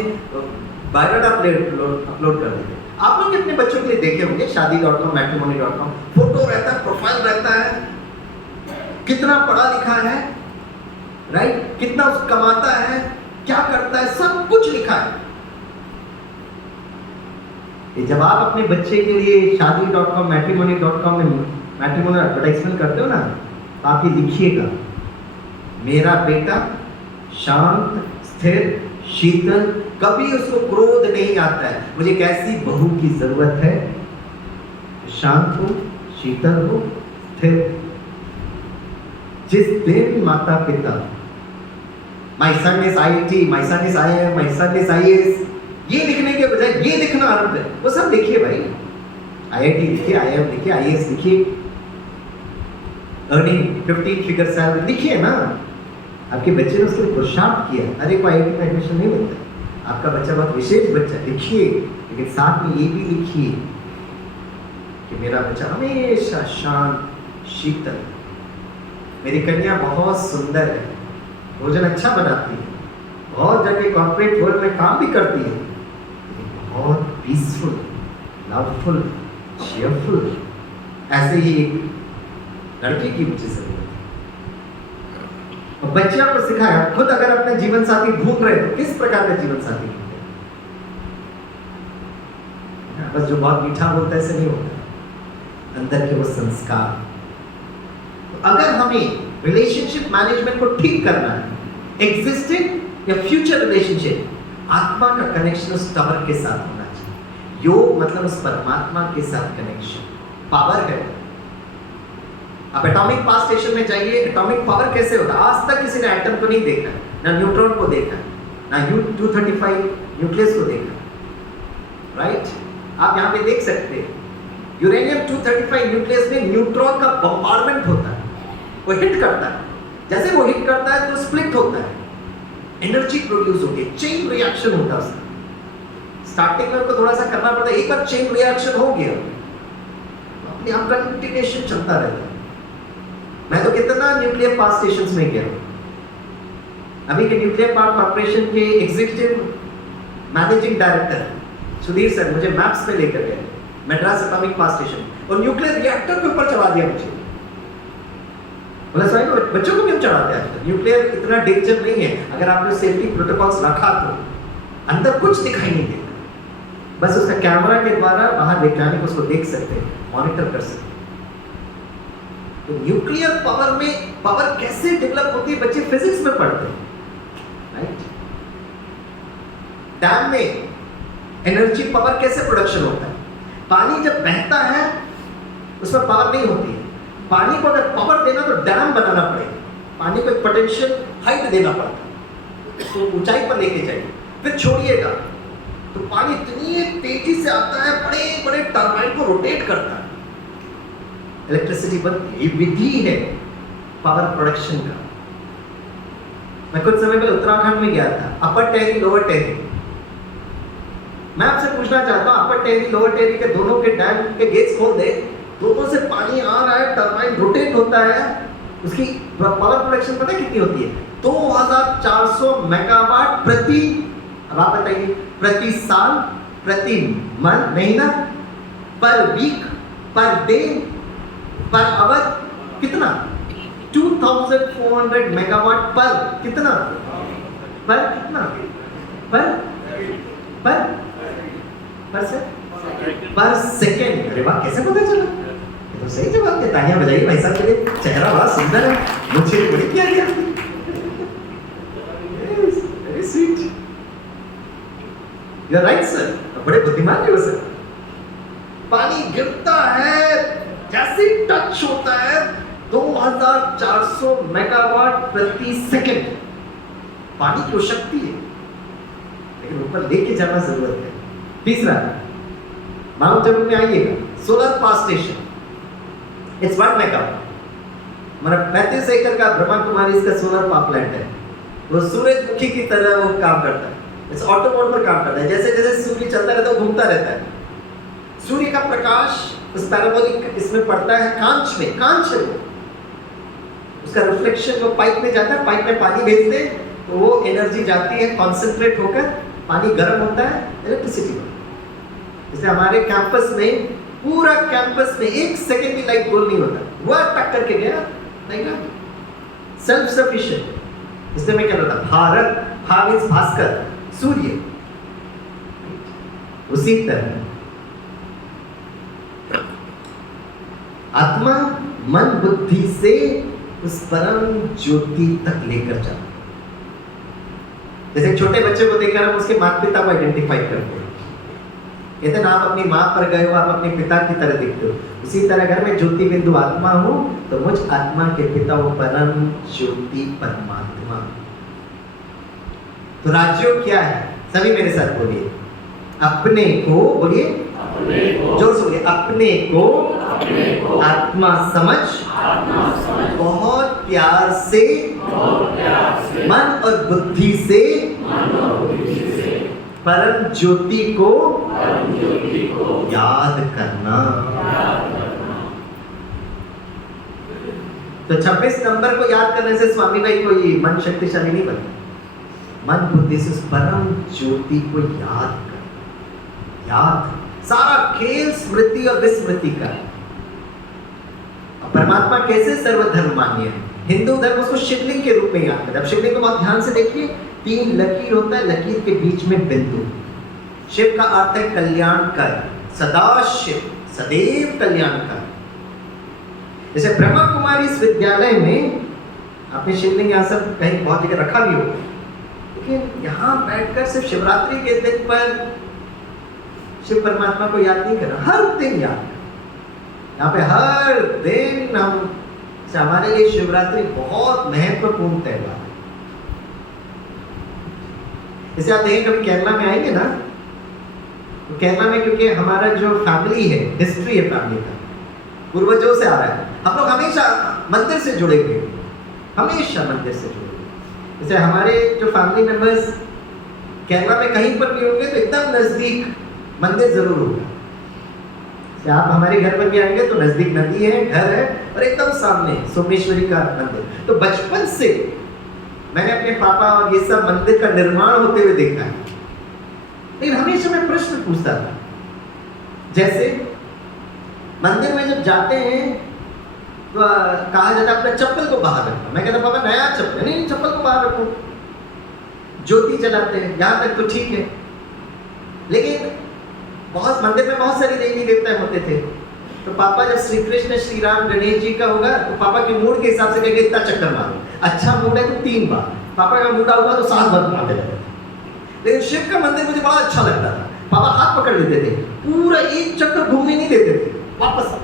बायोडाटा अपलोड कर देते। आप लोग अपने बच्चों के लिए देखे होंगे शादी.com, मैट्रिमोनी.com, फोटो रहता है, प्रोफाइल रहता है, कितना पढ़ा लिखा है, राइट, कितना कमाता है, क्या करता है, सब कुछ लिखा है। ये जब आप अपने बच्चे के लिए शादी.com, मैट्रिमोनी.com में मैट्रिमोनी एडवर्टाइजमेंट करते हो ना, तो आप ये लिखिएगा, मेरा बेटा शांत, स्थिर, शीतल, कभी उसको क्रोध नहीं आता है। मुझे एक ऐसी बहू की जरूरत है शांत हो, शीतल हो, स्थिर। जिस दिन माता पिता my son is IIT, my son is IIM, my son is IAS, ये लिखने के बजाय ये लिखना आरंभ है, वो सब लिखिए भाई। IIT लिखिए, IIM लिखिए, IAS लिखिए, अर्निंग 15 फिगर सैलरी लिखिए ना। आपके बच्चे ने उसके लिए पुरुषार्थ किया, अरे कोई IIT में एडमिशन नहीं मिलता, आपका बच्चा बहुत विशेष बच्चा, लिखिए, लेकिन साथ में ये भी लिखिए कि मेरा बच्चा हमेशा शांत, शीतल, मेरी कन्या बहुत सुंदर है, भोजन अच्छा बनाती है, बहुत जगह कॉर्पोरेट वर्ल्ड में काम भी करती है, बहुत पीसफुल, लवफुल, चीयरफुल। ऐसे ही एक लड़की की मुझे जरूरत है। और बच्चियों को सिखाया, खुद अगर अपने जीवन साथी ढूंढ रहे हो, किस प्रकार का जीवन साथी ढूंढते हैं? बस जो बहुत मीठा बोलता है ऐसे नहीं होता, अंदर के वो संस्कार। तो अगर हमें रिलेशनशिप मैनेजमेंट को ठीक करना है, एग्जिस्टिंग या फ्यूचर रिलेशनशिप, आत्मा का कनेक्शन उस टावर के साथ होना चाहिए। योग मतलब उस परमात्मा के साथ कनेक्शन, पावर है। आप एटॉमिक पावर स्टेशन में जाइए, एटॉमिक पावर कैसे होता है? आज तक किसी ने एटम को नहीं देखा, ना न्यूट्रॉन को देखा, ना U-235 न्यूक्लियस को देखा, राइट? आप यहाँ पे देख सकते हैं यूरेनियम 235 न्यूक्लियस में न्यूट्रॉन का बम्बार्डमेंट होता है, वो हिट करता है, जैसे वो हिट करता है तो स्प्लिट होता है, एनर्जी प्रोड्यूस होती है, चेन रिएक्शन होता है उसका। स्टार्टिंग में उनको थोड़ा सा करना पड़ता है, एक बार चेन रिएक्शन हो गया तो अपने आप कंटिन्यूएशन चलता रहता है। मैं तो कितना न्यूक्लियर पावर स्टेशंस में गया हूं। अभी के न्यूक्लियर पावर कॉर्पोरेशन के executive managing director Sudhir sir मुझे मैप्स पे लेकर गए मद्रास एटॉमिक पावर स्टेशन और न्यूक्लियर रिएक्टर के ऊपर चढ़ा दिया मुझे। बोला सर बच्चों को क्यों चढ़ाते हैं? न्यूक्लियर इतना डेंजर नहीं है, अगर आपने सेफ्टी प्रोटोकॉल्स रखा तो अंदर कुछ दिखाई नहीं देता, बस उसका कैमरा के द्वारा बाहर वैज्ञानिक उसको देख सकते हैं, मॉनिटर कर सकते हैं। तो न्यूक्लियर पावर में पावर कैसे डेवलप होती है बच्चे फिजिक्स में पढ़ते हैं, राइट? डैम में एनर्जी पावर कैसे प्रोडक्शन होता है? पानी जब बहता है उसमें पावर नहीं होती है, पानी को अगर पावर देना तो डैम बनाना पड़ेगा, पानी को एक पोटेंशियल हाइट देना पड़ता है, तो ऊंचाई पर लेके जाइए, फिर छोड़िएगा तो पानी इतनी तेजी से आता है, बड़े बड़े टरबाइन को रोटेट करता है, इलेक्ट्रिसिटी बनती है। ये विधि है पावर प्रोडक्शन का। मैं कुछ समय पहले उत्तराखंड में गया था, अपर टेहरी लोअर टेहरी। मैं आपसे पूछना चाहता हूँ, अपर टेहरी लोअर टेहरी के दोनों के डैम के गेट्स खोल दे, दोनों से पानी आ रहा है, टरबाइन रोटेट होता है, उसकी पावर प्रोडक्शन पता है कितनी होती है? 2400 मेगावाट प्रति, अब आप बताइए, प्रति साल, प्रति महीना, पर week, per day, per hour, कितना? 2400 मेगावाट पर कितना? पर कितना? पर सेकेंड। अरे वाह, कैसे पता चला? तो सही जवाब दिया, तालियां बजाइए भाई साहब के लिए, चेहरा बड़ा सुंदर है, मुझे बड़ी प्यारी है, very sweet, you are right sir, बड़े बुद्धिमान हो सर। पानी गिरता है, जैसे टच होता है 2400 मेगावाट प्रति सेकंड, पानी की शक्ति है, लेकिन ऊपर लेके जाना जरूरत है। तीसरा, माउंट आबू में आइएगा, solar power station, it's 1 megawatt, मतलब 35 एकड़ का ब्रह्मा कुमारी इसका सोलर पावर प्लांट है। वो सूरजमुखी की तरह वो काम करता है, इस ऑटो मोड पर काम करता है, जैसे जैसे सूर्य चलता रहता है वो घूमता रहता है, सूर्य का प्रकाश उस पैराबोलिक इसमें पड़ता है, कांच में, कांच है वो, उसका रिफ्लेक्शन वो पाइप में जाता है, पाइप में पानी भेजते हैं तो वो एनर्जी जाती है, कॉन्सेंट्रेट होकर पानी गर्म होता है, इलेक्ट्रिसिटी बनती है। जैसे हमारे कैंपस में, पूरा कैंपस में 1 सेकंड भी लाइट गोल नहीं होता, वह टक करके गया नहीं ना, सेल्फ सफिशिएंट। इसलिए मैं कह रहा था भारत, भा मीन्स भास्कर, सूर्य। उसी तरह आत्मा मन बुद्धि से उस परम ज्योति तक लेकर जाता। जैसे छोटे बच्चे को देखकर हम उसके माता पिता को आइडेंटिफाई करते हैं, कहते हैं ना आप अपनी माँ पर गए हो, आप अपने पिता की तरह दिखते हो। उसी तरह अगर मैं ज्योति बिंदु आत्मा हूं तो मुझ आत्मा के पिता वो परम ज्योति परमात्मा। तो राजयोग क्या है? सभी मेरे साथ बोलिए, अपने को, बोलिए जोर से बोलिए, अपने को आत्मा समझ बहुत प्यार से मन और बुद्धि से परम ज्योति को याद करना। तो 26 नंबर को याद करने से स्वामी भाई कोई मन शक्तिशाली नहीं बनता। मन बुद्धि से उस परम ज्योति को याद कर, याद, सारा खेल स्मृति और विस्मृति का। परमात्मा कैसे सर्वधर्म मान्य है? हिंदू धर्म उसको शिवलिंग के रूप में याद करता है। अब शिवलिंग को बहुत ध्यान से देखिए, 3 लकीर होता है, लकीर के बीच में बिंदु। शिव का अर्थ है कल्याणकर, सदा शिव, सदैव कल्याणकर। जैसे ब्रह्मा कुमारी इस विद्यालय में आपने शिवलिंग यहाँ सब कहीं बहुत जगह रखा भी हो, लेकिन यहाँ बैठकर सिर्फ शिवरात्रि के दिन पर शिव परमात्मा को याद नहीं करना, हर दिन याद करना। यहाँ पे हर दिन हम, हमारे लिए शिवरात्रि बहुत महत्वपूर्ण त्योहार है। जैसे आप देखें कभी केरला में आएंगे ना, तो केरला में क्योंकि हमारा जो फैमिली है, हिस्ट्री है फैमिली का, पूर्वजों से आ रहा है, हम लोग हमेशा मंदिर से जुड़े हुए, हमेशा मंदिर से जुड़े हुए। जैसे हमारे जो फैमिली मेंबर्स केरला में कहीं पर भी होंगे तो एकदम नजदीक मंदिर जरूर होगा। आप हमारे घर पर भी आएंगे तो नजदीक नदी है, घर है, और एकदम सामने सोमेश्वरी का मंदिर। तो बचपन से मैंने अपने पापा और ये सब मंदिर का निर्माण होते हुए देखा है। लेकिन हमेशा मैं प्रश्न पूछता था, जैसे मंदिर में जब जाते हैं तो कहा जाता है अपने चप्पल को बाहर रखना। मैं कहता पापा नया चप्पल, नहीं चप्पल को बाहर रखो। ज्योति जलाते हैं, यहाँ तक तो ठीक है, लेकिन बहुत मंदिर में बहुत सारी देवी देवता होते थे। तो पापा जब श्री कृष्ण, श्री राम, गणेश जी का होगा तो पापा के मूड के हिसाब से कहेंगे इतना चक्कर मारो। अच्छा मूड है तो 3 बार, पापा का मूड आऊगा तो 7 बार घुमाते रहते थे। लेकिन शिव का मंदिर मुझे बड़ा अच्छा लगता था। पापा हाथ पकड़ लेते थे, पूरा 1 चक्कर घूमने नहीं देते थे, वापस आओ।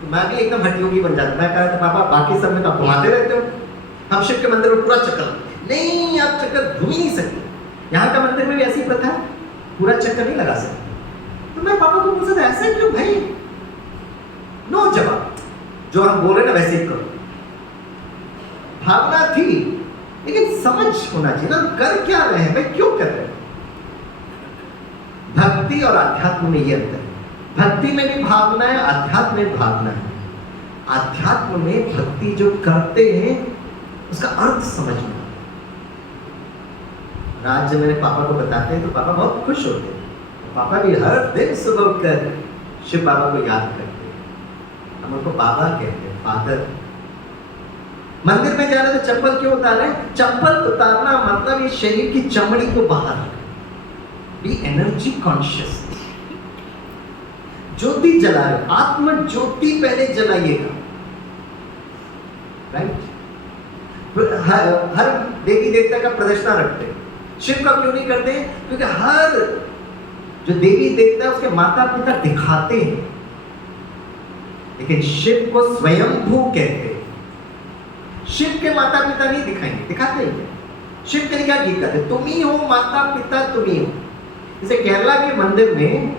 तो मैं भी एकदम हठयोगी बन जाता। मैं कहता पापा बाकी सब में तो आप घुमाते रहते हो, हम शिव के मंदिर में पूरा चक्कर, नहीं आप चक्कर घूम ही नहीं सकते। यहाँ का मंदिर में भी ऐसी प्रथा है, पूरा चक्कर नहीं लगा सकते। तो मैं पापा को पूछा था ऐसा क्यों भाई? नो जवाब, जो हम बोले ना वैसे ही करो। भावना थी, लेकिन समझ होना चाहिए ना, कर क्या रहे हैं भाई, क्यों कर रहे हैं? भक्ति और अध्यात्म में ये अंतर है। भक्ति में भी भावना है, अध्यात्म में भावना है। अध्यात्म में भक्ति जो करते हैं उसका अर्थ समझ में आता है। आज जब मेरे पापा को बताते हैं तो पापा बहुत खुश होते हैं। पापा भी हर दिन सुबह उठकर शिव बाबा को याद करते हैं। हम उनको बाबा कहते हैं, फादर। मंदिर में जा रहे तो चप्पल क्यों उतार रहे हैं? चप्पल उतारना मतलब ये शरीर की चमड़ी को बाहर रखना, बी एनर्जी कॉन्शियस। ज्योति जला रहे, आत्म ज्योति पहले जलाइएगा, राइट? हर देवी देवता का प्रदर्शना रखते हैं, शिव का क्यों नहीं करते? क्योंकि हर जो देवी देवता है उसके माता पिता दिखाते हैं, लेकिन शिव को स्वयंभू कहते हैं। शिव के माता पिता नहीं दिखाएंगे, दिखाते ही शिव के लिए क्या गीत गाते? तुम ही हो माता पिता, तुम ही हो। जैसे केरला के मंदिर में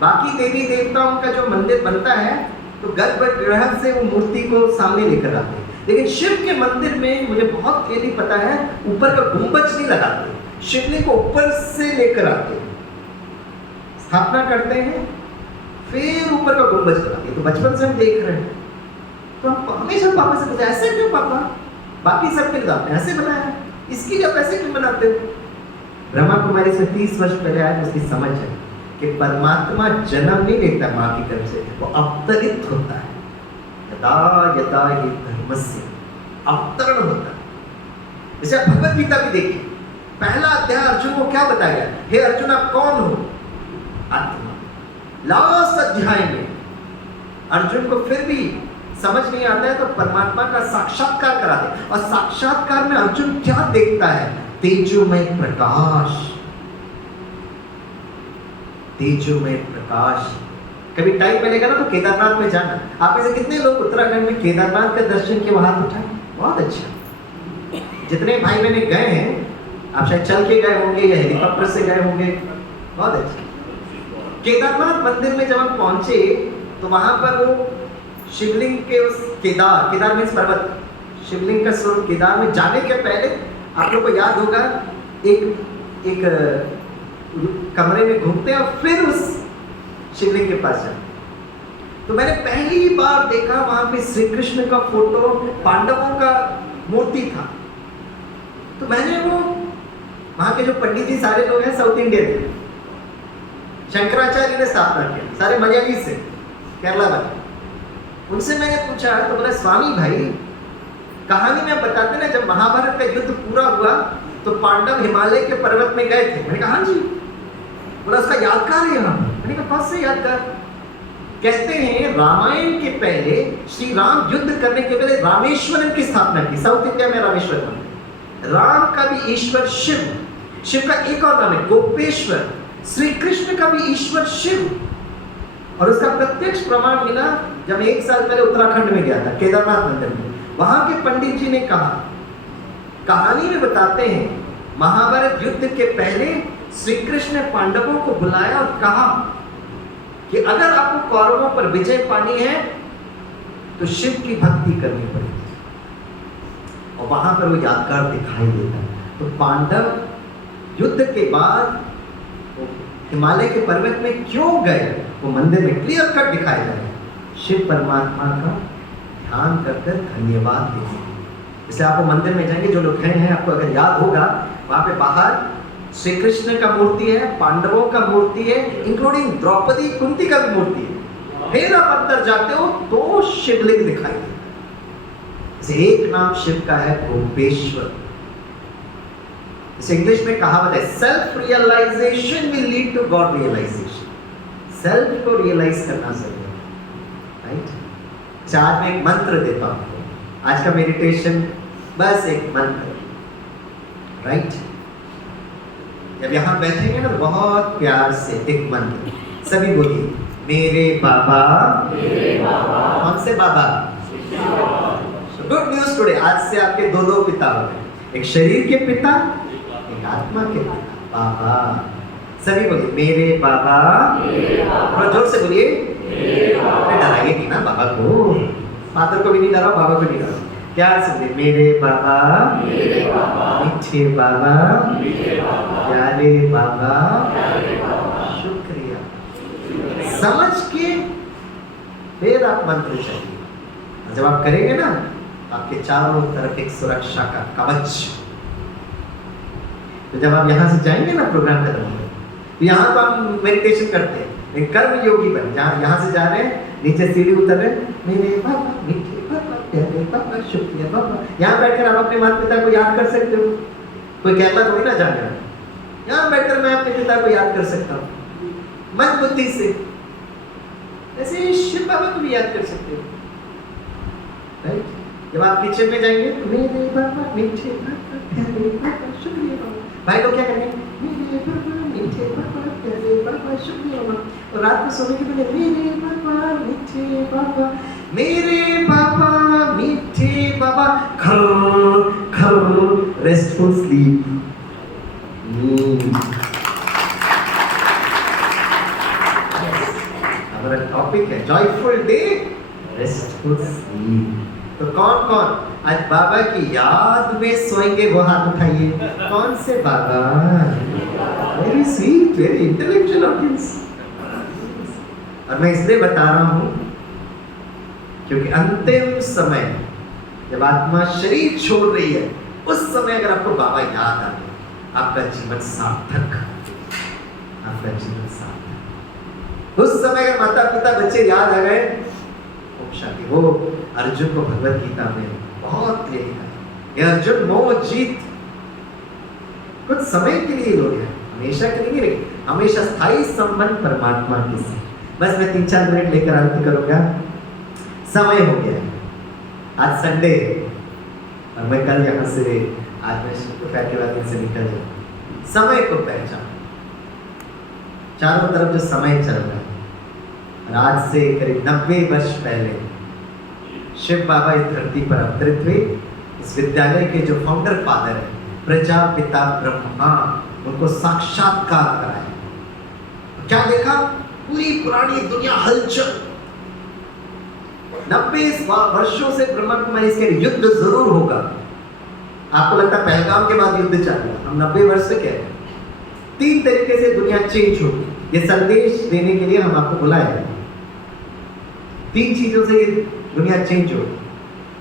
बाकी देवी देवताओं का जो मंदिर बनता है तो गर्भगृह से वो मूर्ति को सामने लेकर आते हैं, लेकिन शिव के मंदिर में मुझे बहुत क्लियरली पता है ऊपर का गुंबज नहीं लगाते, शिवलिंग को ऊपर से लेकर आते हैं, स्थापना करते हैं, फिर ऊपर का गुंबज लगाते हैं। तो बचपन से हम देख रहे हैं, तो हम हमेशा पापा से पूछे ऐसे क्यों पापा? बाकी सब के लिए आपने ऐसे बनाया, इसकी जब ऐसे क्यों बनाते हो? ब्रह्मा कुमारी से 30 वर्ष पहले आए तो उसकी समझ है कि परमात्मा जन्म नहीं लेता माँ की गर्भ से, वो अवतरित होता है। यदा यदा हि धर्मस्य अवतरण होता है। जैसे आप भगवत गीता भी देखिए, पहला अध्याय अर्जुन को क्या बताया गया? हे अर्जुन, आप कौन हो? आत्मा। लास्ट अध्याय में अर्जुन को फिर भी समझ नहीं आता है तो परमात्मा का साक्षात्कार कराते, और साक्षात्कार में अर्जुन क्या देखता है? तेजोमय प्रकाश, तेजोमय प्रकाश। कभी टाइम मिलेगा ना तो केदारनाथ में जाना। आप में से कितने लोग उत्तराखंड में केदारनाथ का दर्शन के हाथ उठाए? बहुत अच्छा। जितने भाई बहन गए हैं, आप शायद चल के गए होंगे या हेलीकॉप्टर से गए होंगे, बहुत अच्छा। केदारनाथ मंदिर में जब हम पहुंचे तो वहां पर वो शिवलिंग के उस केदार मीन्स पर्वत, शिवलिंग का स्रोत केदार में जाने के पहले आप लोग को याद होगा एक कमरे में घूमते हैं और फिर उस शिवलिंग के पास जाते। तो मैंने पहली बार देखा वहां पे श्री कृष्ण का फोटो, पांडवों का मूर्ति था। तो मैंने वो वहां के जो पंडित जी सारे लोग हैं साउथ इंडियन थे, शंकराचार्य ने स्थापना किया, सारे मलयाली से, केरला वाले। उनसे मैंने पूछा तो बोला, स्वामी भाई कहानी में बताते ना जब महाभारत का युद्ध पूरा हुआ तो पांडव हिमालय के पर्वत में गए थे। मैंने कहा हाँ जी। बोला उसका यादगार है यहाँ। मैंने कहा कौन से यादगार? कहते हैं रामायण के पहले श्री राम युद्ध करने के पहले रामेश्वरम की स्थापना की। साउथ इंडिया में रामेश्वरम। राम का भी ईश्वर शिव, शिव का एक और नाम है गोपेश्वर। श्री कृष्ण का भी ईश्वर शिव। और उसका प्रत्यक्ष प्रमाण मिला जब 1 साल पहले उत्तराखंड में गया था, केदारनाथ मंदिर में। वहां के पंडित जी ने कहा, कहानी में बताते हैं महाभारत युद्ध के पहले श्री कृष्ण ने पांडवों को बुलाया और कहा कि अगर आपको कौरवों पर विजय पानी है तो शिव की भक्ति करनी पड़ेगी। और वहां पर वो यादगार दिखाई देता है। तो पांडव युद्ध के बाद हिमालय के पर्वत में क्यों गए वो मंदिर में क्लियर कट दिखाया जा रहा है। शिव परमात्मा का ध्यान कर कर धन्यवाद देंगे। इसलिए आप वो मंदिर में जाएंगे, जो लोग गए हैं आपको अगर याद होगा, वहां पे बाहर श्री कृष्ण का मूर्ति है, पांडवों का मूर्ति है, इंक्लूडिंग द्रौपदी कुंती का भी मूर्ति है। फिर आप अंदर जाते हो तो शिवलिंग दिखाई देता है। एक नाम शिव का है गोपेश्वर। इस इंग्लिश में कहावत है, self realisation will lead to God realisation. Self को रियलाइज करना जरूरी है, राइट। आज मैं एक मंत्र देता हूं, आज का मेडिटेशन बस एक मंत्र, राइट। जब यहां बैठेंगे ना बहुत प्यार से एक मंत्र सभी बोलिए, मेरे बाबा। कौन से बाबा? गुड न्यूज टुडे, आज से आपके दो पिता हो गए, एक शरीर के पिता, एक आत्मा के पिता। बाबा सभी बोलिए, मेरे बाबा। थोड़ा जोर से बोलिए, डराइए नहीं ना बाबा को, फादर को भी नहीं डराओ, बाबा को नहीं डराओ, प्यार से बोलिए, मेरे बाबा, मीठे बाबा, प्यारे बाबा, शुक्रिया। समझ के फिर आप मंत्र चाहिए। जब आप करेंगे ना आपके चारों तरफ एक सुरक्षा का कवच। तो जब आप यहाँ से जाएंगे ना प्रोग्राम खत्म होगा, तो यहाँ तो हम मेडिटेशन करते हैं, कर्म योगी बन, जहाँ यहाँ से जा रहे हैं, नीचे सीढ़ी उतर रहे, मेरे बाबा, मीठे बाबा, प्यारे बाबा, शुक्रिया बाबा। यहाँ बैठकर आप अपने माता पिता को याद कर सकते हो। कोई केरला थोड़ी ना जाने, यहाँ बैठकर मैं अपने पिता को याद कर सकता हूँ मन बुद्धि से। ऐसे शिव बाबा को भी याद कर सकते हो, राइट। जब आप किचन में जाएंगे तो मेरे बाबा, मीठे बाबा, प्यारे बाबा, शुक्रिया बाबा। भाई लोग क्या करेंगे, मेरे बाबा, मीठे बाबा, प्यारे बाबा, शुक्रिया बाबा। और रात में सोने के पहले मेरे बाबा, मीठे बाबा, मेरे बाबा, मीठे बाबा, खर खर, रेस्टफुल स्लीप। हमारा टॉपिक है जॉयफुल डे, रेस्टफुल स्लीप। तो कौन कौन आज बाबा की याद में सोएंगे वो हाथ उठाइए। कौन से बाबा? Very sweet, very intellectual audience. और मैं इसलिए बता रहा हूं क्योंकि अंतिम समय जब आत्मा शरीर छोड़ रही है, उस समय अगर आपको बाबा याद आ गए, आपका जीवन सार्थक, आपका जीवन सार्थक। उस समय अगर माता पिता बच्चे याद आ गए, ओम शांति। वो अर्जुन को भगवत गीता में बहुत क्लियर लिखा, ये अर्जुन मोह जीत कुछ समय के लिए लोग हैं, हमेशा के लिए नहीं रहे, हमेशा स्थायी संबंध परमात्मा के साथ। बस मैं 3-4 मिनट लेकर आरती करूंगा, समय हो गया है, आज संडे है और मैं कल यहाँ से आज मैं दोपहर के बाद से निकल जाऊँ। समय को पहचान, चारों तरफ जो समय चल रहा है, और आज से करीब 90 वर्ष पहले शिव बाबा इस धरती पर अवतरित हुए। इस विद्यालय के जो फाउंडर फादर है प्रजापिता ब्रह्मा, उनको साक्षात्कार कराया। क्या देखा? पूरी पुरानी दुनिया हलचल। 90 वर्षों से ब्रह्मा कुमारी इसके युद्ध जरूर होगा। आपको लगता है पहलगाम के बाद युद्ध चालू, हम 90 वर्ष से कह रहे हैं। 3 तरीके से दुनिया चेंज होगी, ये संदेश देने के लिए हम आपको बुलाए हैं। 3 चीजों से ये दुनिया चेंज होगी।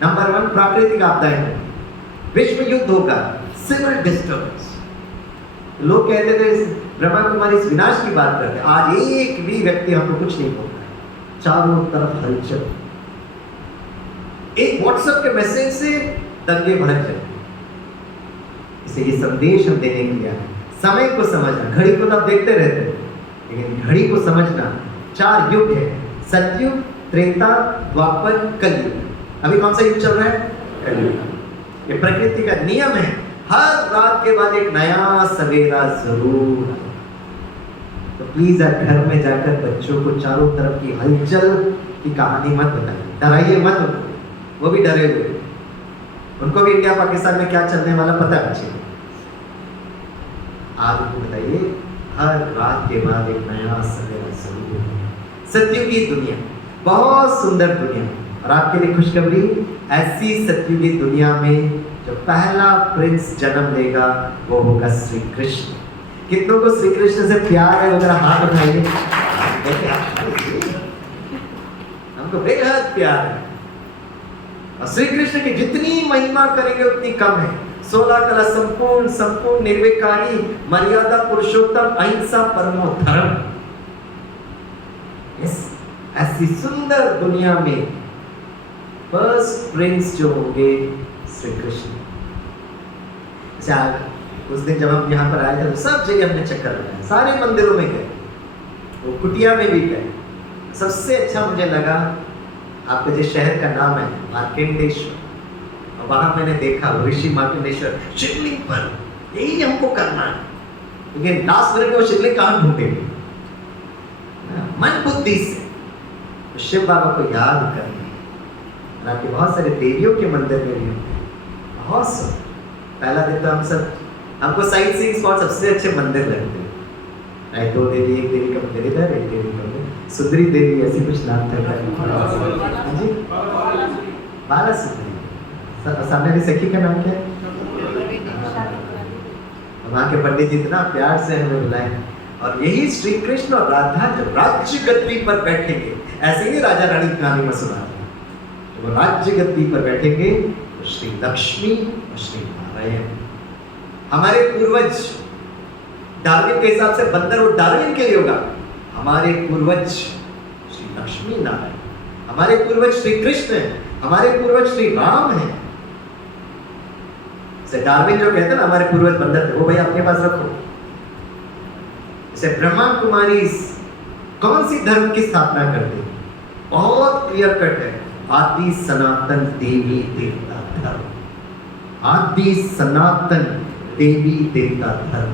नंबर 1, प्राकृतिक आपदाएं, विश्व युद्ध होगा, सिविल डिस्टर्बेंस। लोग कहते थे ब्रह्मा कुमारी इस विनाश की बात करते, आज एक भी व्यक्ति हमको कुछ नहीं बोलता है, चारों तरफ हलचल। एक व्हाट्सएप के मैसेज से दंगे भड़क जाए। इसे ये संदेश हम देने के लिए आए। समय को समझना, घड़ी को तो आप देखते रहते हैं, लेकिन घड़ी को समझना। 4 युग है, सतयुग, त्रेता, द्वापर, कलयुग। अभी कौन सा युग चल रहा है? कलयुग। ये प्रकृति का नियम है, हर रात के बाद एक नया सवेरा जरूर है। तो प्लीज आप घर में जाकर बच्चों को चारों तरफ की हलचल की कहानी मत बताइए, डराइए मत उनको, वो भी डरे हुए, उनको भी इंडिया पाकिस्तान में क्या चलने वाला पता है बच्चे। आप उनको बताइए हर रात के बाद एक नया सवेरा जरूर है। सतयुगी दुनिया, बहुत सुंदर दुनिया। और आपके लिए खुशखबरी, ऐसी सतयुगी दुनिया में जो पहला प्रिंस जन्म लेगा वो होगा श्री कृष्ण। कितनों को श्री कृष्ण से प्यार है? अगर हाथ उठाइए। हमको बेहद प्यार है, और श्री कृष्ण की जितनी महिमा करेंगे उतनी कम है। 16 कला संपूर्ण, संपूर्ण निर्विकारी, मर्यादा पुरुषोत्तम, अहिंसा परमो धर्म। ऐसी सुंदर दुनिया में फर्स्ट प्रिंस जो होंगे श्री कृष्ण। उस दिन जब हम यहाँ पर आए थे तो सब जगह हमने चक्कर लगाया, सारे मंदिरों में गए, वो कुटिया में भी गए। सबसे अच्छा मुझे लगा, आपके जिस शहर का नाम है मार्कंडेश्वर, और वहां मैंने देखा ऋषि मार्कंडेश्वर शिवलिंग पर, यही हमको करना है। लेकिन लास्ट मिनट में वो शिवलिंग कहाँ ढूंढेंगे? मन बुद्धि से तो शिव बाबा को याद करना। और आपके बहुत सारे देवियों के मंदिर में भी होते हैं, बहुत सब। पहला दिन तो हमको साइट सीइंग स्पॉट सबसे अच्छे मंदिर लगते हैं। 2 देवी, एक देवी का मंदिर इधर, एक देवी का मंदिर सुंदरी देवी, ऐसी कुछ नाम था जी, बाला सुंदरी। सामने वाली सखी का नाम क्या है? वहाँ के पंडित जी इतना प्यार से हमें बुलाए। और यही श्री कृष्ण और राधा जब राज्य गद्दी पर बैठेंगे, ऐसे ही राजा रानी की कहानी में सुना, वो राज्य गद्दी पर बैठेंगे तो श्री लक्ष्मी और श्री नारायण। हमारे पूर्वज डार्विन के हिसाब से बंदर वो डार्विन के लिए होगा, हमारे पूर्वज श्री लक्ष्मी नारायण, हमारे पूर्वज श्री कृष्ण है, हमारे पूर्वज श्री राम है। डार्विन जो कहते हैं ना हमारे पूर्वज बंदर थे, वो भाई अपने पास रखो। जैसे ब्रह्मा कुमारी कौन सी धर्म की स्थापना करते? बहुत क्लियर कट है, आदि सनातन देवी देवता धर्म। आदि सनातन देवी देवता धर्म।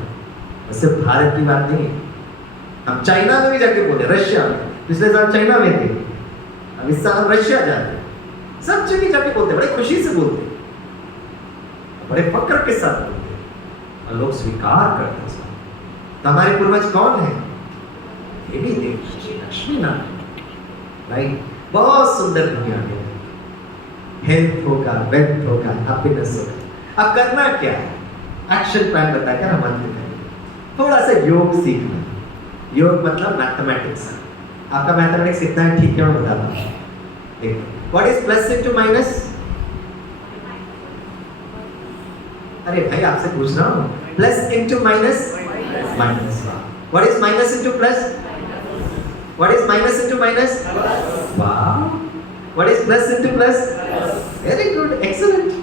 वैसे भारत की बात नहीं, हम चाइना में भी जाके बोले, रशिया में, पिछले साल चाइना में थे, अब इस साल हम रशिया जाते, सब जगह जाके बोलते, बड़े खुशी से बोलते, बड़े फक्र के साथ बोलते, और लोग स्वीकार करते हैं। तो हमारे पूर्वज कौन है? देवी देवता लक्ष्मी नारायण, राइट? बहुत सुंदर दुनिया है, हेल्थ होगा, वेल्थ होगा, हैप्पीनेस होगा। अब करना क्या है? एक्शन प्लान बताकर हम अंत करेंगे। थोड़ा सा योग सीखना। योग मतलब मैथमेटिक्स। आपका मैथमेटिक्स कितना है ठीक है मैं बताता हूँ। देखो, what is plus into minus? अरे भाई आपसे पूछ रहा हूँ, Plus into minus? Minus. What is minus into plus? What is minus into minus? Wow. What is plus into plus? Very good, excellent.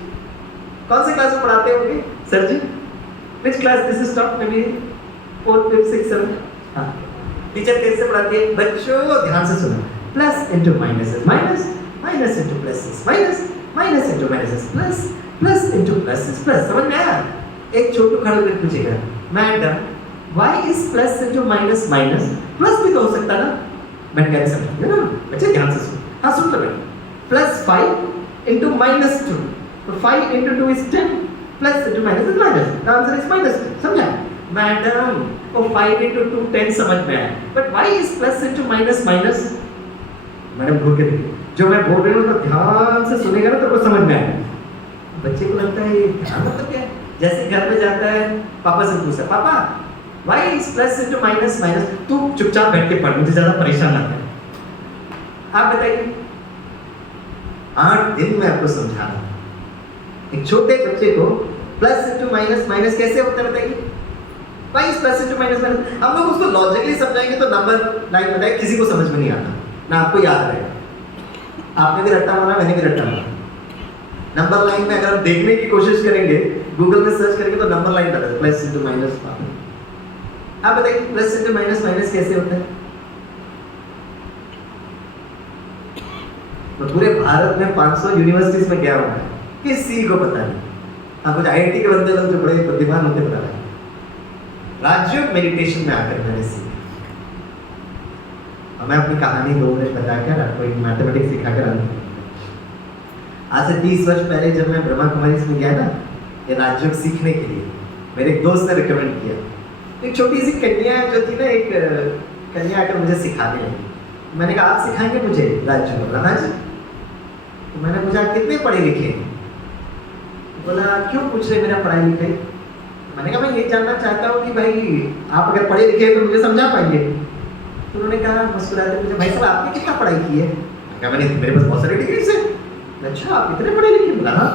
कौन से क्लास में पढ़ाते होंगे sir ji? Which class this is taught? Maybe 4th, 5th, 6th, 7th. हाँ. Teacher कैसे पढ़ाती है? बच्चों ध्यान से सुनो. Plus into minus is minus, minus into plus is minus, minus into minus is plus, plus into plus is plus. समझ में आया? एक छोटू खड़े होकर पूछेगा, madam, why is plus into minus minus? Plus भी तो हो सकता ना? मैं कह रही समझ ना? बच्चे ध्यान से सुनो. हाँ सुन लो बेटा. Plus 5 into minus 2. So 5 into 2 is 10. Plus into minus is minus. The answer is minus 2. समझा? मैडम, वो 5 into 2 10 समझ में आया. But why is plus into minus minus? Madam घूर के देखिए. जो मैं बोल रही हूँ तो ध्यान से सुनेगा ना तो को समझ में आएगा. बच्चे को लगता है ये ध्यान मतलब क्या है? जैसे घर में जाता है पापा से पूछता है, पापा why is plus into minus minus? तू चुपचाप बैठ के पढ़, मुझे ज्यादा परेशान ना कर. आप बताइए. 8 दिन में आपको समझा रहा हूं. एक छोटे बच्चे को प्लस इंटू माइनस माइनस कैसे होता है बताइए. why is plus into minus minus? हम लोग उसको लॉजिकली समझाएंगे तो नंबर लाइन बताए किसी को समझ में नहीं आता ना आपको याद रहेगा. आपने भी रट्टा मारा, मैंने भी रट्टा मारा. नंबर लाइन में अगर हम देखने की कोशिश करेंगे, गूगल में सर्च करेंगे तो नंबर लाइन बताता है प्लस इंटू माइनस. आप बताइए प्लस इंटू माइनस माइनस कैसे होता है? तो पूरे भारत में 500 यूनिवर्सिटीज में गया हुआ है, किसी को पता नहीं. हाँ कुछ आईआईटी के बंदे लोग जो बड़े बुद्धिमान होते बता रहे हैं. राजयोग मेडिटेशन में आकर मैंने सीखा. मैं अपनी कहानी 2 मिनट बताकर आपको एक मैथमेटिक्स सिखाकर अंत. आज से 30 वर्ष पहले जब मैं ब्रह्मा कुमारी में गया ना ये राजयोग सीखने के लिए, मेरे एक दोस्त ने रिकमेंड किया. एक छोटी सी कन्या जो थी ना, एक कन्या आकर मुझे सिखाने लगी. मैंने कहा आप सिखाएंगे मुझे राजयोग? बोला हाँ जी. तो मैंने पूछा कितने पढ़े लिखे? बोला क्यों पूछ रहे मेरा पढ़ाई लिखाई? मैंने कहा मैं ये जानना चाहता हूँ कि भाई आप अगर पढ़े लिखे तो मुझे समझा पाएंगे. तो उन्होंने कहा मुस्कुराते मुझे, भाई साहब आपने कितना पढ़ाई की है? क्या मैंने मेरे पास बहुत सारे डिग्रीज है. अच्छा आप इतने पढ़े लिखे? बोला हाँ.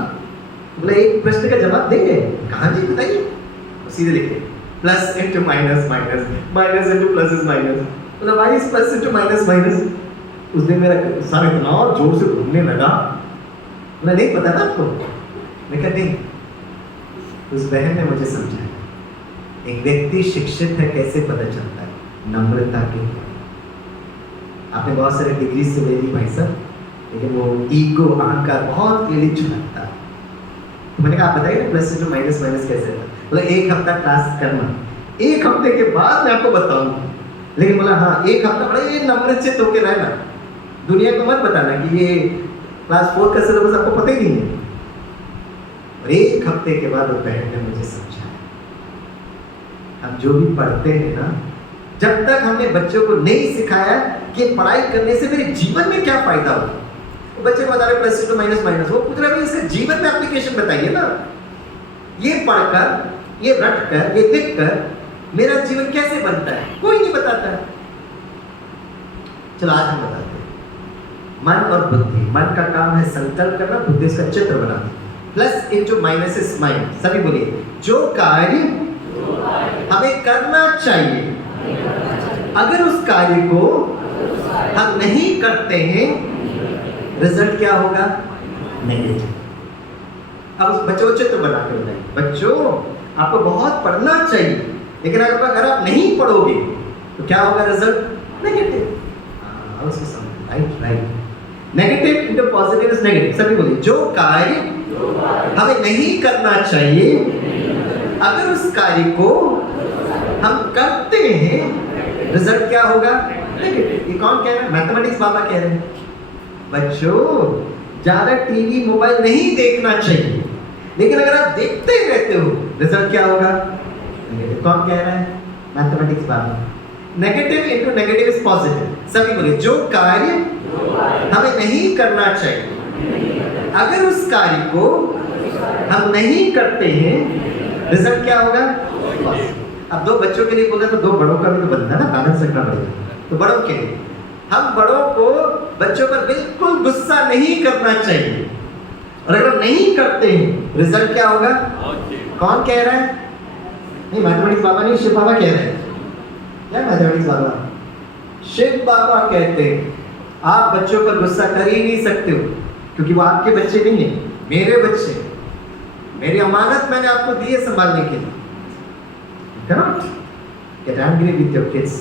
बोला एक प्रश्न का जवाब देंगे? कहाँ जी बताइए. सीधे लिखे plus into minus minus minus into plus is minus. बोला why is plus into minus minus? उस दिन मेरा सर इतना जोर से घूमने लगा. बोला नहीं पता ना आपको? मैं कहा नहीं. उस बहन ने मुझे समझाया एक व्यक्ति शिक्षित है कैसे पता चलता है? नम्रता के द्वारा. आपने बहुत सारे डिग्री से ले ली भाई साहब, लेकिन वो ईगो अहंकार बहुत क्लियरली झलकता है. तो मैंने कहा आप बताइए प्लस इंटू माइनस माइनस कैसे होता है? बोला 1 हफ्ता क्लास करना, 1 हफ्ते के बाद मैं आपको बताऊंगा. लेकिन बोला हाँ 1 हफ्ता बड़े नम्र चित्त होकर रहना, दुनिया को मत बताना कि ये क्लास 4 का सिलेबस आपको पता ही नहीं है. और 1 हफ्ते के बाद वो बहन ने मुझे समझाया. हम जो भी पढ़ते हैं ना, जब तक हमने बच्चों को नहीं सिखाया कि पढ़ाई करने से मेरे जीवन में क्या फायदा हो, तो बच्चे को बता रहे प्लस इंटू माइनस माइनस, वो पूछ रहे इसके जीवन में एप्लीकेशन बताइए ना. ये पढ़कर, ये रटकर, ये लिखकर मेरा जीवन कैसे बनता है? कोई नहीं बताता है. चलो आज हम बताते हैं. मन और बुद्धि. मन का काम है संकल्प करना, बुद्धि उसका चित्र बनाना. Plus into minus is minus. सभी बोलिए जो कार्य हमें करना चाहिए, अगर उस कार्य को हम नहीं करते हैं, रिजल्ट क्या होगा? नेगेटिव. अब उस बच्चों को चित्र बना के बताइए. बच्चों आपको बहुत पढ़ना चाहिए, लेकिन अगर आप नहीं पढ़ोगे तो क्या होगा रिजल्ट? नेगेटिव. उसको समझ. Right right. Negative into positive is negative. सभी बोलिए जो कार्य हमें नहीं करना चाहिए, अगर उस कार्य को हम करते हैं, रिजल्ट क्या होगा? नेगेटिव. ये कौन कह रहा है? मैथमेटिक्स बाबा कह रहे हैं. बच्चों ज्यादा टीवी मोबाइल नहीं देखना चाहिए, लेकिन अगर आप देखते रहते हो, रिजल्ट क्या होगा? नेगेटिव. कौन कह रहा है? Mathematics Baba. Negative into negative is positive. सभी बोले जो कार्य हमें नहीं करना चाहिए, अगर उस कार्य को हम नहीं करते हैं, रिजल्ट क्या होगा? अब 2 बच्चों के लिए बोला तो 2 बड़ों का भी तो बनता है ना, बैलेंस रखना पड़ेगा. तो बड़ों के लिए हम बड़ों को बच्चों पर बिल्कुल गुस्सा नहीं करना चाहिए, और अगर नहीं करते हैं रिजल्ट क्या होगा? कौन कह रहा है? नहीं, मैथमेटिक्स बाबा नहीं, शिव बाबा कह रहे हैं। क्या मैथमेटिक्स बाबा? शिव बाबा कहते हैं आप बच्चों पर गुस्सा कर ही नहीं सकते हो, क्योंकि वो आपके बच्चे नहीं है, मेरे बच्चे। मेरी अमानत मैंने आपको दी है संभालने के लिए। Cannot get angry with your kids.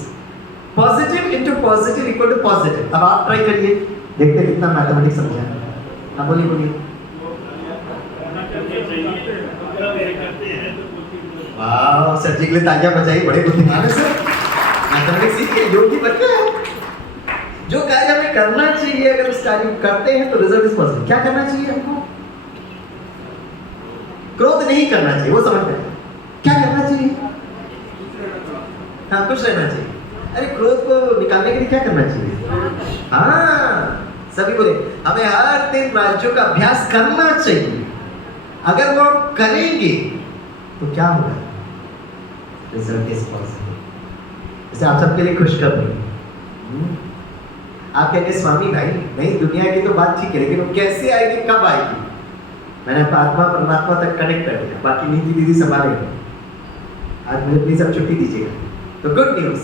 Positive into positive equal to positive. अब आप ट्राई करिए, देखते कितना मैथमेटिक्स समझा। हाँ बोलिए बोलिए। वाह, सर जी के लिए तालियां बजाइए, बड़े बुद्धिमान है सर। मैथमेटिक्स सीखिए, योगी बन गए। जो कार्य हमें करना चाहिए, अगर उस कार्य को करते हैं तो रिजल्ट इज पॉजिटिव। क्या करना चाहिए हमको? क्रोध नहीं करना चाहिए, वो समझ गए। क्या करना चाहिए? हाँ, खुश रहना चाहिए। अरे क्रोध को निकालने के लिए क्या करना चाहिए? हाँ, सभी बोले हमें हर दिन राज्यों का अभ्यास करना चाहिए। अगर वो करेंगे तो क्या होगा? Result is positive. जैसे आप सबके लिए खुशखबरी। आप कहेंगे स्वामी भाई नहीं, दुनिया की तो बात ठीक है, लेकिन वो कैसे आएगी, कब आएगी? मैंने आत्मा परमात्मा तक कनेक्ट कर दिया, बाकी नीति दीदी संभालेंगे। आज मुझे प्लीज अब छुट्टी दीजिएगा। तो गुड न्यूज,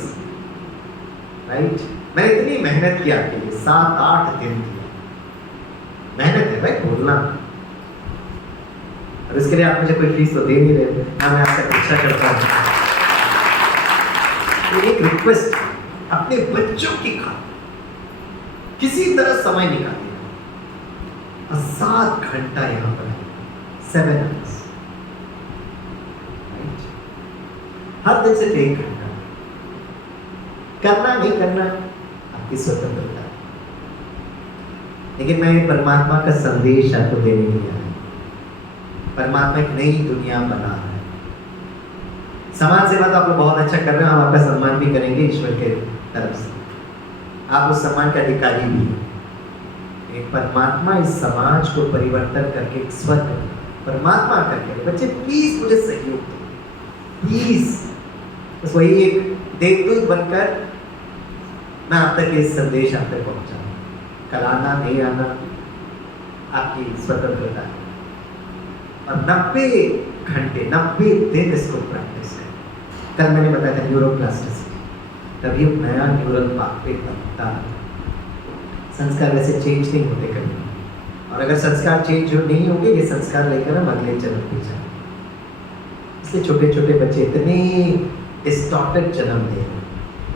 राइट? मैंने इतनी मेहनत की आपके लिए, 7-8 दिन की मेहनत है भाई, बोलना। और इसके लिए आप मुझे कोई फीस तो दे नहीं रहे। हाँ, मैं आपसे अपेक्षा करता हूँ, एक रिक्वेस्ट, अपने बच्चों की खातिर किसी तरह समय निकालिए और 7 घंटा यहाँ पर, 7 आवर्स, राइट? हर दिन सिर्फ 1 घंटा। करना नहीं करना आपकी स्वतंत्रता, लेकिन मैं परमात्मा का संदेश आपको देने के लिए आया। परमात्मा एक नई दुनिया बना रहा है। समाज सेवा तो आप लोग बहुत अच्छा कर रहे हैं, हम आपका सम्मान भी करेंगे ईश्वर के तरफ से। आप उस सम्मान के अधिकारी भी हैं। एक परमात्मा इस समाज को परिवर्तन करके एक स्वर्ग परमात्मा करके, बच्चे प्लीज मुझे सहयोग दो, प्लीज। बस वही एक देवदूत बनकर मैं आप तक ये संदेश आप तक पहुंचाऊं। कल आना नहीं आना आपकी स्वतंत्रता है। और 90 घंटे 90 दिन इसको प्रैक्टिस करें। कल मैंने बताया था न्यूरोप्लास्टिसिटी, तभी एक नया न्यूरल पाथवे बनता है। संस्कार वैसे चेंज नहीं होते कभी, और अगर संस्कार चेंज जो नहीं होंगे, ये संस्कार लेकर हम अगले जन्म पे जाएंगे। इसलिए छोटे छोटे बच्चे इतने डिस्टॉर्टेड जन्म ले रहे हैं।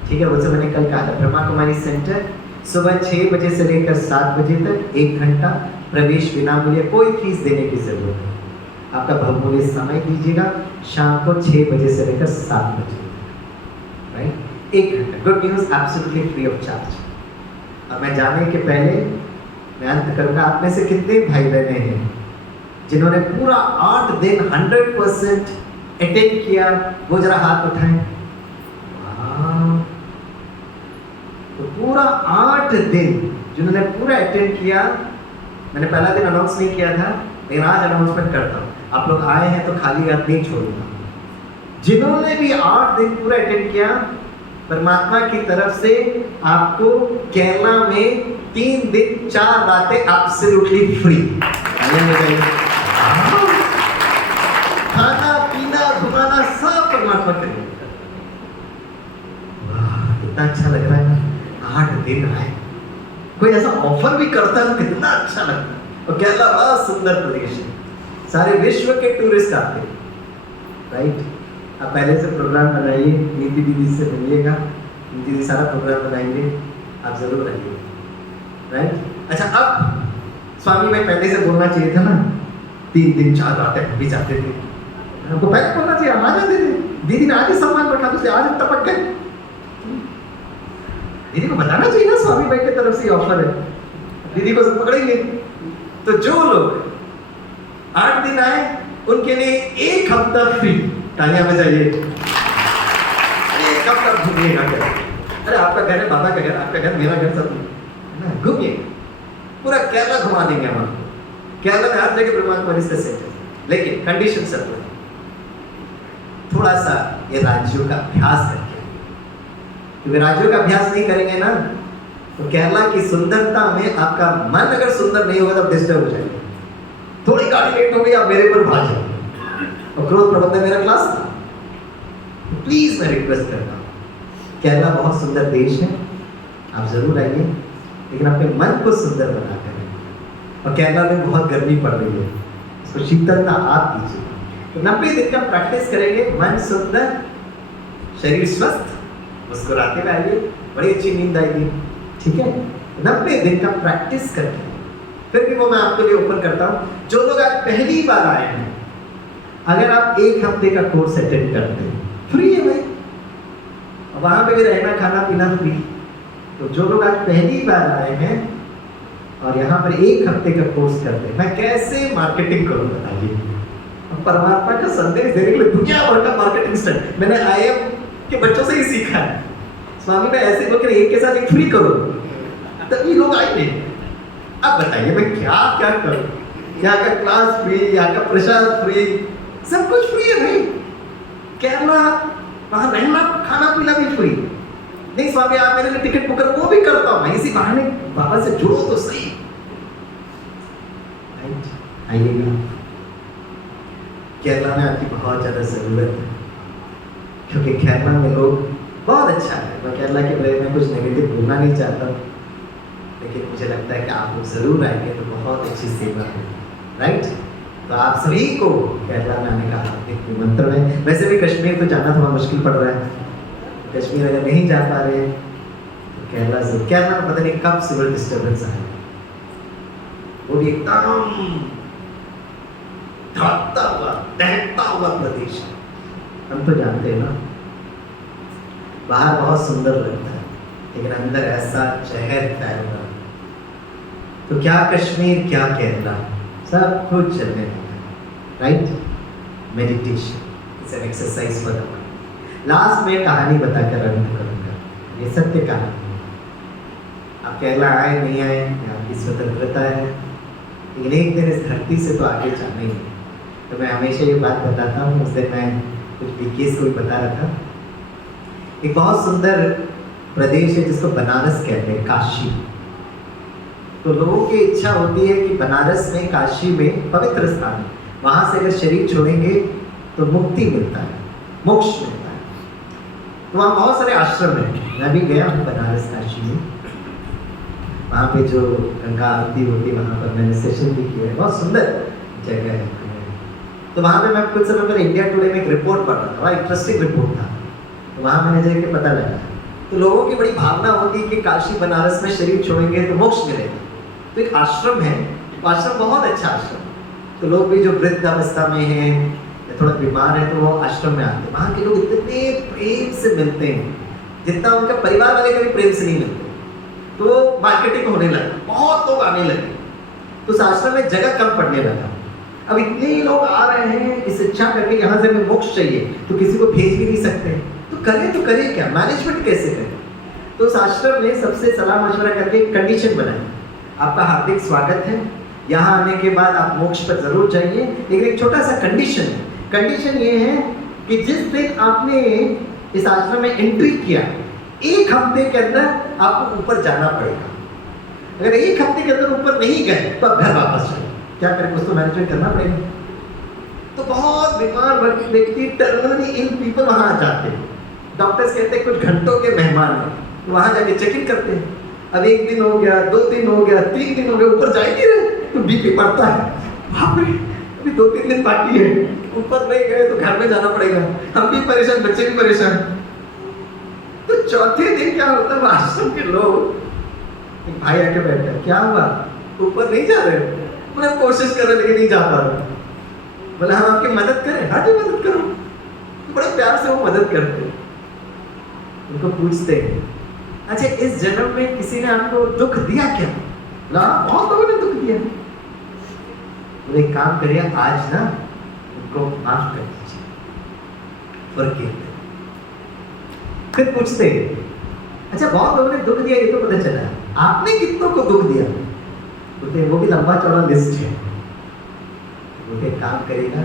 ठीक है, वो सब मैंने कल कहा था। ब्रह्मा कुमारी सेंटर सुबह 6 बजे से लेकर 7 बजे तक 1 घंटा प्रवेश विनामूल्य, कोई फीस देने की जरूरत नहीं। आपका बहुमूल्य समय दीजिएगा, शाम को 6 बजे से लेकर 7 बजे तक, राइट? 1 घंटा। Good news, absolutely free of charge. और मैं जाने के पहले मैं अंत करूंगा, आप में से कितने भाई बहने हैं जिन्होंने पूरा 8 दिन 100% अटेंड किया? वो जरा हाथ उठाएं। तो पूरा 8 दिन जिन्होंने पूरा अटेंड किया, मैंने पहला दिन अनाउंस नहीं किया था, लेकिन आज अनाउंसमेंट करता हूँ। आप लोग आए हैं तो खाली हाथ नहीं छोड़ूंगा। जिन्होंने भी 8 दिन पूरा अटेंड किया, परमात्मा की तरफ से आपको केरला में 3 दिन 4 रातें एब्सोल्युटली फ्री। खाना पीना घुमाना सब परमात्मा करेगा। कितना अच्छा लग रहा है ना, 8 दिन आए। कोई ऐसा ऑफर भी करता है तो कितना अच्छा लगता है। और केरला बड़ा सुंदर प्रदेश है, सारे विश्व के टूरिस्ट आते हैं, राइट? आप पहले से प्रोग्राम बनाइए, नीति दीदी से मिलिएगा, नीति दीदी सारा प्रोग्राम बनाएंगे, आप जरूर आइए, राइट? अच्छा, अब स्वामी भाई पहले से बोलना चाहिए था ना, 3 दिन 4 रातें हम भी जाते थे, हमको पहले बोलना चाहिए, हम आ जाते थे। दीदी ने आज ही सम्मान बैठा, तो आज हम टपक गए। दीदी को बताना चाहिए ना स्वामी भाई की तरफ से ऑफर है, दीदी को सब पकड़ेंगे। तो जो लोग 8 दिन आए उनके लिए 1 हफ्ता फ्री। तालियां बजाइए। 1 हफ्ता घूमिएगा क्या? अरे आपका घर है, बाबा का घर, आपका घर, मेरा घर, सब घूमिए, पूरा केरला घुमा देंगे हम आपको। केरला में हर जगह ब्रह्मा कुमारी सेंटर, लेकिन कंडीशन सब है, थोड़ा सा ये राज्यों का अभ्यास करके। क्योंकि राज्यों का अभ्यास नहीं करेंगे ना, तो केरला की सुंदरता में आपका मन अगर सुंदर नहीं होगा तो डिस्टर्ब हो जाएगा। थोड़ी गाड़ी लेट हो गई, आप मेरे पर भाग जाओगे। और क्रोध प्रबंधन मेरा क्लास था, तो प्लीज मैं रिक्वेस्ट करता हूँ, केरला बहुत सुंदर देश है, आप जरूर आइए, लेकिन अपने मन को सुंदर बना कर रखिए। और केरला में बहुत गर्मी पड़ रही है, इसको शीतलता आप दीजिए। तो 90 दिन का प्रैक्टिस करेंगे, मन सुंदर, शरीर स्वस्थ, मुस्कुराते हुए आइए, बड़ी अच्छी नींद आएगी, ठीक है। 90 दिन का प्रैक्टिस करके फिर भी वो मैं आपके लिए ओपन करता हूँ। जो लोग आज पहली बार आए हैं, अगर आप 1 हफ्ते का कोर्स अटेंड करते हैं, फ्री है भाई, वहां पे भी रहना खाना पीना फ्री। तो जो लोग आज पहली बार आए हैं और यहाँ पर 1 हफ्ते का कोर्स करते हैं, मैं कैसे मार्केटिंग करूँ बताइए। परमात्मा का संदेश देने के लिए दुनिया भर का मार्केटिंग स्टंट मैंने IIM के बच्चों से ही सीखा है। स्वामी मैं ऐसे बोल कर एक के साथ एक फ्री करो, तभी लोग आएंगे। अब बताइए मैं क्या क्या करूं? यहाँ का क्लास फ्री, यहाँ का प्रसाद फ्री, सब कुछ फ्री है भाई। केरला वहां रहना खाना पीना भी फ्री। नहीं स्वामी आप मेरे लिए टिकट बुक करो, वो भी करता हूं मैं, इसी बहाने बाबा से जुड़ो तो सही। आइएगा, केरला में आपकी बहुत ज्यादा जरूरत है, क्योंकि केरला में लोग बहुत अच्छा है। मैं केरला के बारे में कुछ नेगेटिव बोलना नहीं चाहता, लेकिन मुझे लगता है कि आप लोग जरूर आएंगे तो बहुत अच्छी सेवा है, राइट। तो आप सभी को केरला में आने का हार्दिक निमंत्रण है। वैसे भी कश्मीर तो जाना थोड़ा मुश्किल पड़ रहा है, कश्मीर अगर नहीं जा पा रहे तो केरला से, केरला में पता नहीं कब सिविल डिस्टर्बेंस आए, वो भी एकदम धड़कता हुआ दहकता हुआ प्रदेश है, हम तो जानते हैं ना। बाहर बहुत सुंदर लगता है, लेकिन अंदर ऐसा जहर फैल रहा है। तो क्या कश्मीर, क्या केरला, सब कुछ चलने लगा है, right. Meditation it's an exercise for the mind. Last में कहानी बताकर अंत करूंगा, ये सत्य कहानी है। आप केरला आए नहीं आए, आपकी स्वतंत्रता है, लेकिन एक दिन इस धरती से तो आगे जाना ही है। तो मैं हमेशा ये बात बताता हूँ, उस दिन मैं कुछ विकेस को भी बता रहा था। एक बहुत सुंदर प्रदेश है जिसको बनारस कहते हैं, काशी। तो लोगों की इच्छा होती है कि बनारस में, काशी में पवित्र स्थान है, वहाँ से अगर शरीर छोड़ेंगे तो मुक्ति मिलता है, मोक्ष मिलता है। तो वहाँ बहुत सारे आश्रम हैं, मैं भी गया हूँ बनारस काशी में। वहाँ पे जो गंगा आरती होती है वहाँ पर मैंने सेशन भी किया है, बहुत सुंदर जगह है। तो वहाँ पे मैं कुछ समय पहले इंडिया टुडे में एक रिपोर्ट पढ़ रहा था, बड़ा इंटरेस्टिंग रिपोर्ट था। तो वहाँ मैंने जाके पता लगा, तो लोगों की बड़ी भावना होती है कि काशी बनारस में शरीर छोड़ेंगे तो मोक्ष मिलेगा। तो एक आश्रम है, तो आश्रम बहुत अच्छा आश्रम, तो लोग भी जो वृद्ध अवस्था में हैं या थोड़ा बीमार है तो वो आश्रम में आते हैं। वहाँ के लोग इतने प्रेम से मिलते हैं जितना उनका परिवार वाले कभी प्रेम से नहीं मिलते। तो मार्केटिंग होने लगा, बहुत लोग आने लगे, तो उस आश्रम में जगह कम पड़ने लगा। अब इतने ही लोग आ रहे हैं इस इच्छा करके यहाँ से हमें मोक्ष चाहिए, तो किसी को भेज भी नहीं सकते, तो करें क्या, मैनेजमेंट कैसे करें। तो उस आश्रम ने सबसे सलाह मशवरा करके एक कंडीशन बनाई, आपका हार्दिक स्वागत है, यहाँ आने के बाद आप मोक्ष पर जरूर जाइए, लेकिन एक छोटा सा कंडीशन है। कंडीशन ये है कि जिस दिन आपने इस आश्रम में एंट्री किया, 1 हफ्ते के अंदर आपको ऊपर जाना पड़ेगा। अगर 1 हफ्ते के अंदर ऊपर नहीं गए तो आप घर वापस जाइए। क्या करें, कुछ तो मैनेजमेंट करना पड़ेगा। तो बहुत बीमार व्यक्ति, टर्मिनली इल पीपल वहाँ आ जाते हैं। डॉक्टर्स कहते हैं कुछ घंटों के मेहमान हैं, तो वहाँ जाके चेक इन करते हैं। अब 1 दिन हो गया, 2 दिन हो गया, 3 दिन हो गया, ऊपर जा ही नहीं रहे, तो बीपी बढ़ता है। बाप रे, अभी 2-3 दिन बाकी है, ऊपर नहीं गए तो घर में जाना पड़ेगा। हम भी परेशान, बच्चे भी परेशान। तो चौथे दिन क्या होता है, आश्रम के लोग, एक भाई आके बैठा, क्या हुआ, ऊपर नहीं जा रहे? बोले हम कोशिश कर रहे लेकिन नहीं जा पा रहे। बोला हम आपकी मदद करें? हाँ जी मदद करो। तो बड़े प्यार से वो मदद करते। उनको पूछते हैं, अच्छा इस जन्म में किसी ने आपको दुख दिया क्या? ना, बहुत लोगों ने दुख दिया। तो एक काम करिए, आज ना उनको माफ कर दीजिए, फॉरगिव। फिर पूछते हैं, अच्छा बहुत लोगों ने दुख दिया, ये तो पता चला, आपने कितनों को दुख दिया? बोलते वो भी लंबा चौड़ा लिस्ट है। बोलते काम करेगा,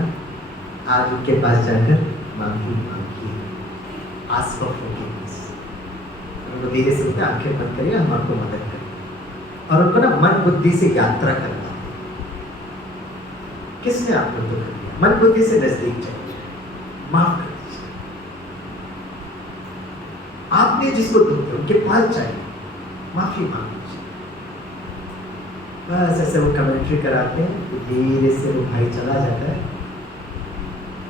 आज उनके पास जाकर माफी मांगिए, आस्क फॉर फॉरगिवनेस। उनको धीरे से आंखें बंद करिए, हम आपको मदद करें। और उनको ना मन बुद्धि से यात्रा करना। किसने आपको दुख दिया, मन बुद्धि से नजदीक जाइए, माफ कर दीजिए। आपने जिसको दुख दिया उनके पास जाइए, माफी मांग लीजिए। बस ऐसे वो कमेंट्री कराते हैं, तो धीरे से वो भाई चला जाता है।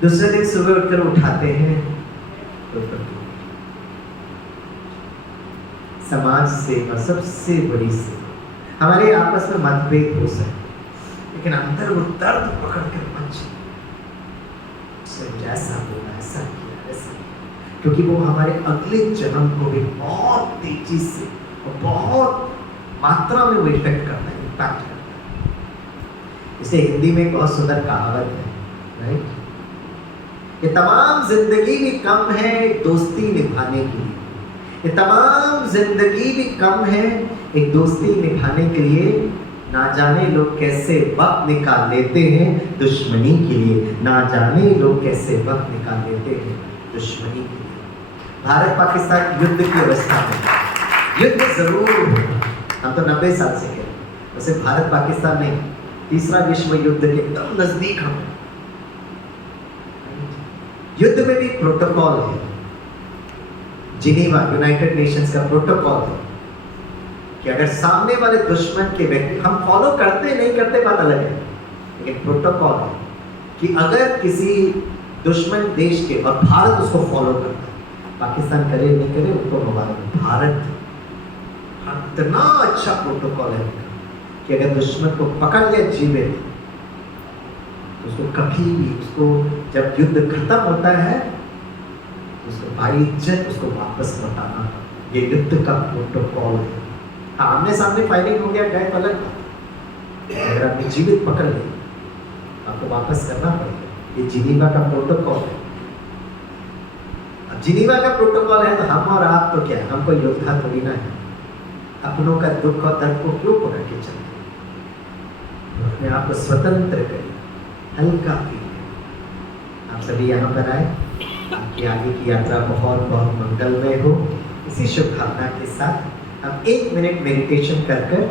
दूसरे दिन सुबह उठकर उठाते हैं तो समाज सेवा सबसे बड़ी सेवा। हमारे आपस में मतभेद हो सकते, लेकिन अंदर वो दर्द पकड़ कर मत जाइए, ऐसा बोला, ऐसा किया, ऐसा किया, क्योंकि वो हमारे अगले जन्म को भी बहुत तेजी से और बहुत मात्रा में वो इफेक्ट करता है, इम्पैक्ट करता है। इसलिए हिंदी में एक बहुत सुंदर कहावत है, राइट, ये तमाम जिंदगी भी कम है एक दोस्ती निभाने के लिए, ये तमाम जिंदगी भी कम है एक दोस्ती निभाने के लिए। ना जाने लोग कैसे वक्त निकाल लेते हैं दुश्मनी के लिए, ना जाने लोग कैसे वक्त निकाल लेते हैं दुश्मनी के लिए। भारत पाकिस्तान युद्ध की अवस्था में युद्ध जरूर होगा, हम तो 90 साल से कह रहे हैं, वैसे भारत पाकिस्तान नहीं, तीसरा विश्व युद्ध के एकदम नजदीक हम हैं। युद्ध में भी प्रोटोकॉल है, जिनेवा यूनाइटेड नेशंस का प्रोटोकॉल है कि अगर सामने वाले दुश्मन के व्यक्ति, हम फॉलो करते नहीं करते बात अलग है, लेकिन प्रोटोकॉल है कि अगर किसी दुश्मन देश के, और भारत उसको फॉलो करता है, पाकिस्तान करे नहीं करे उसको मुबारक, भारत इतना अच्छा प्रोटोकॉल है कि अगर दुश्मन को पकड़ लिया जीवित, तो उसको कभी भी, उसको जब युद्ध खत्म होता है उसको भारी इज्जत उसको वापस लौटाना, ये युद्ध का प्रोटोकॉल है। हाँ, आमने सामने फायरिंग हो गया, गए अलग बात, अगर आपने जीवित पकड़ लिया आपको वापस करना पड़ेगा। ये जिनेवा का प्रोटोकॉल है। अब जिनेवा का प्रोटोकॉल है तो हम और आप तो क्या, हम कोई योद्धा थोड़ी ना है, अपनों का दुख और दर्द को क्यों पकड़ के चलते, अपने आप को स्वतंत्र करिए, हल्का फील। आप सभी यहाँ पर आए, आपकी आगे की यात्रा बहुत बहुत मंगलमय हो। इसी शुभकामना के साथ हम 1 मिनट मेडिटेशन कर कर,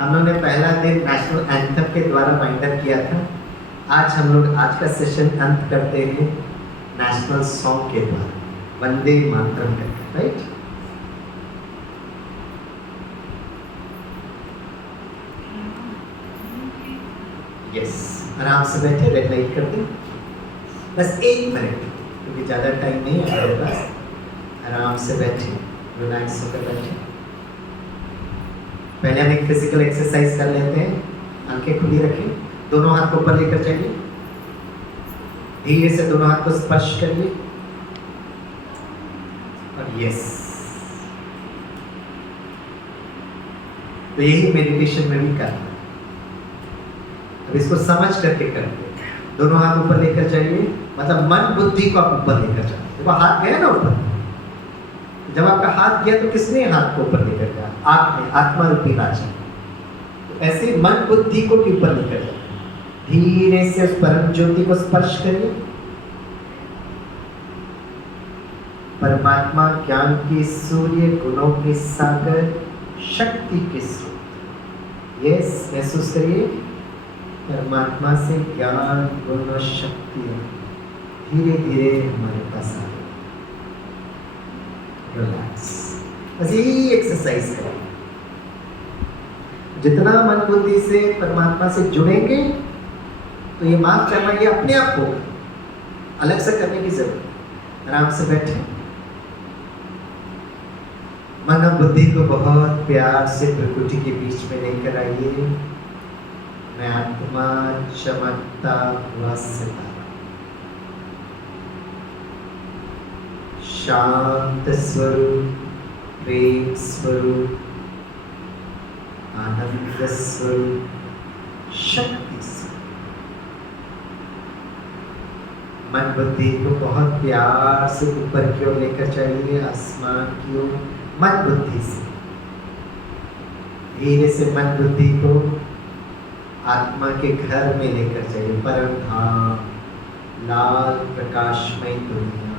हम लोगों ने पहला दिन नेशनल एंथम के द्वारा वाइंड अप किया था। आज हम लोग आज का सेशन अंत करते हैं नेशनल सॉन्ग के द्वारा, वंदे मातरम करके, राइट। यस, आराम से बैठे, रेड लाइट कर दें, बस 1 मिनट, क्योंकि ज़्यादा टाइम नहीं है हमारे पास। आराम से बैठे, रिलैक्स होकर बैठे। पहले हम एक फिजिकल एक्सरसाइज कर लेते हैं। आंखें खुली रखें, दोनों हाथ को ऊपर लेकर जाइए, धीरे से दोनों हाथ को स्पर्श करिए, और यस, तो यही मेडिटेशन में भी करना। अब इसको समझ करके करते, दोनों हाथ ऊपर लेकर जाइए, मतलब मन बुद्धि को आप ऊपर लेकर जाइए। देखो हाथ गया ना ऊपर, जब आपका हाथ गया तो किसने हाथ को ऊपर लेकर गया? आपने, आत्मा रूपी राजा। तो ऐसे मन बुद्धि को भी ऊपर लेकर जाइए, धीरे से उस परम ज्योति को स्पर्श करिए। परमात्मा ज्ञान के सूर्य, गुणों के सागर, शक्ति के स्रोत, यस, महसूस करिए परमात्मा से ज्ञान, गुण और शक्ति धीरे धीरे हमारे पास आ रही। रिलैक्स, बस यही एक्सरसाइज करें। जितना मन बुद्धि से परमात्मा से जुड़ेंगे तो ये माफ करना ये अपने आप होगा, अलग से करने की जरूरत। आराम से बैठे, मन और बुद्धि को बहुत प्यार से प्रकृति के बीच में लेकर आइए। मैं आत्मा चमकता हुआ सितारा, शांत स्वरूप, प्रेम स्वरूप, आनंद स्वरूप, शक्ति स्वरूप। मन बुद्धि को बहुत प्यार से ऊपर की ओर लेकर चलिए, आसमान की ओर, मन बुद्धि से। धीरे से मन बुद्धि को आत्मा के घर में लेकर जाइए, परम धाम, लाल प्रकाशमय दुनिया।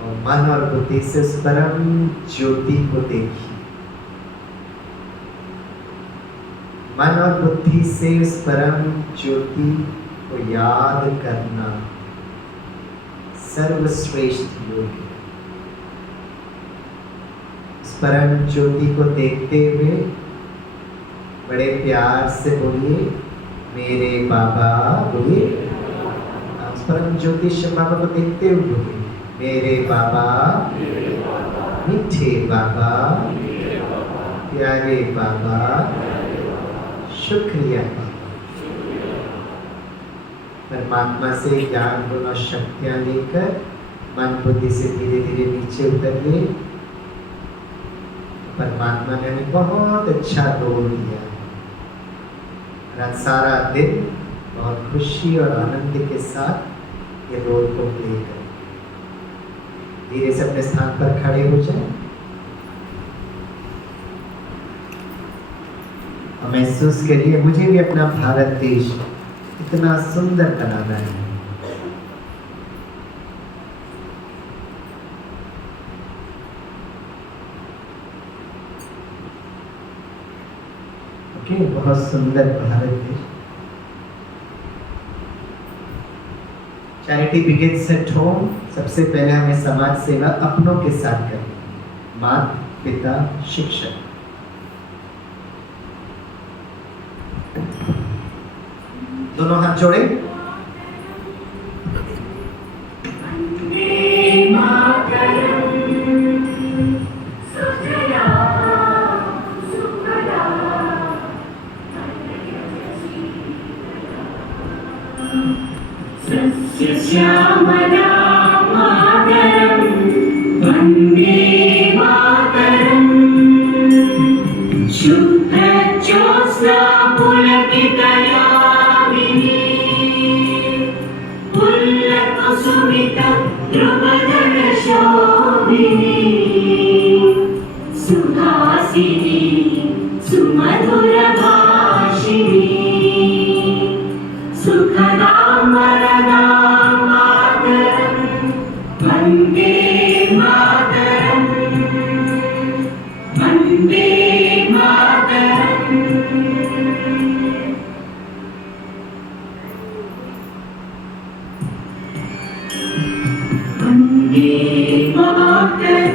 और मन और बुद्धि से उस परम ज्योति को देखिए, मन और बुद्धि से उस परम ज्योति को याद करना, सर्वश्रेष्ठ योगी। इस परम ज्योति को देखते हुए बड़े प्यार से बोलिए मेरे बाबा। बोलिए उस परम ज्योति शिव बाबा को देखते हुए बोलिए मेरे बाबा, मीठे बाबा, प्यारे बाबा, शुक्रिया बाबा। परमात्मा से ज्ञान गुण और शक्तियां लेकर मन बुद्धि से धीरे धीरे नीचे उतरिए। परमात्मा ने हमें बहुत अच्छा रोल दिया है। आज सारा दिन बहुत खुशी और आनंद के साथ ये रोल को प्ले करें। धीरे से अपने स्थान पर खड़े हो जाएं और महसूस करिए मुझे भी अपना भारत देश इतना सुंदर बनाना है। ओके, बहुत सुंदर भारत देश। Charity begins at home. सबसे पहले हमें समाज सेवा अपनों के साथ करनी। माता, पिता, शिक्षक। दोनों हाथ जोड़े। श्यामला मातरं वन्दे मातरं। शुभ्रज्योत्स्ना पुलकितयामिनी पुल्लकुसुमितद्रुमदलशोभिनी सुहासिनी सुमधुरभाषिणी सुखदां वरदां मातरं वन्दे मातरं वन्दे मातरं। वन्दे मातरं।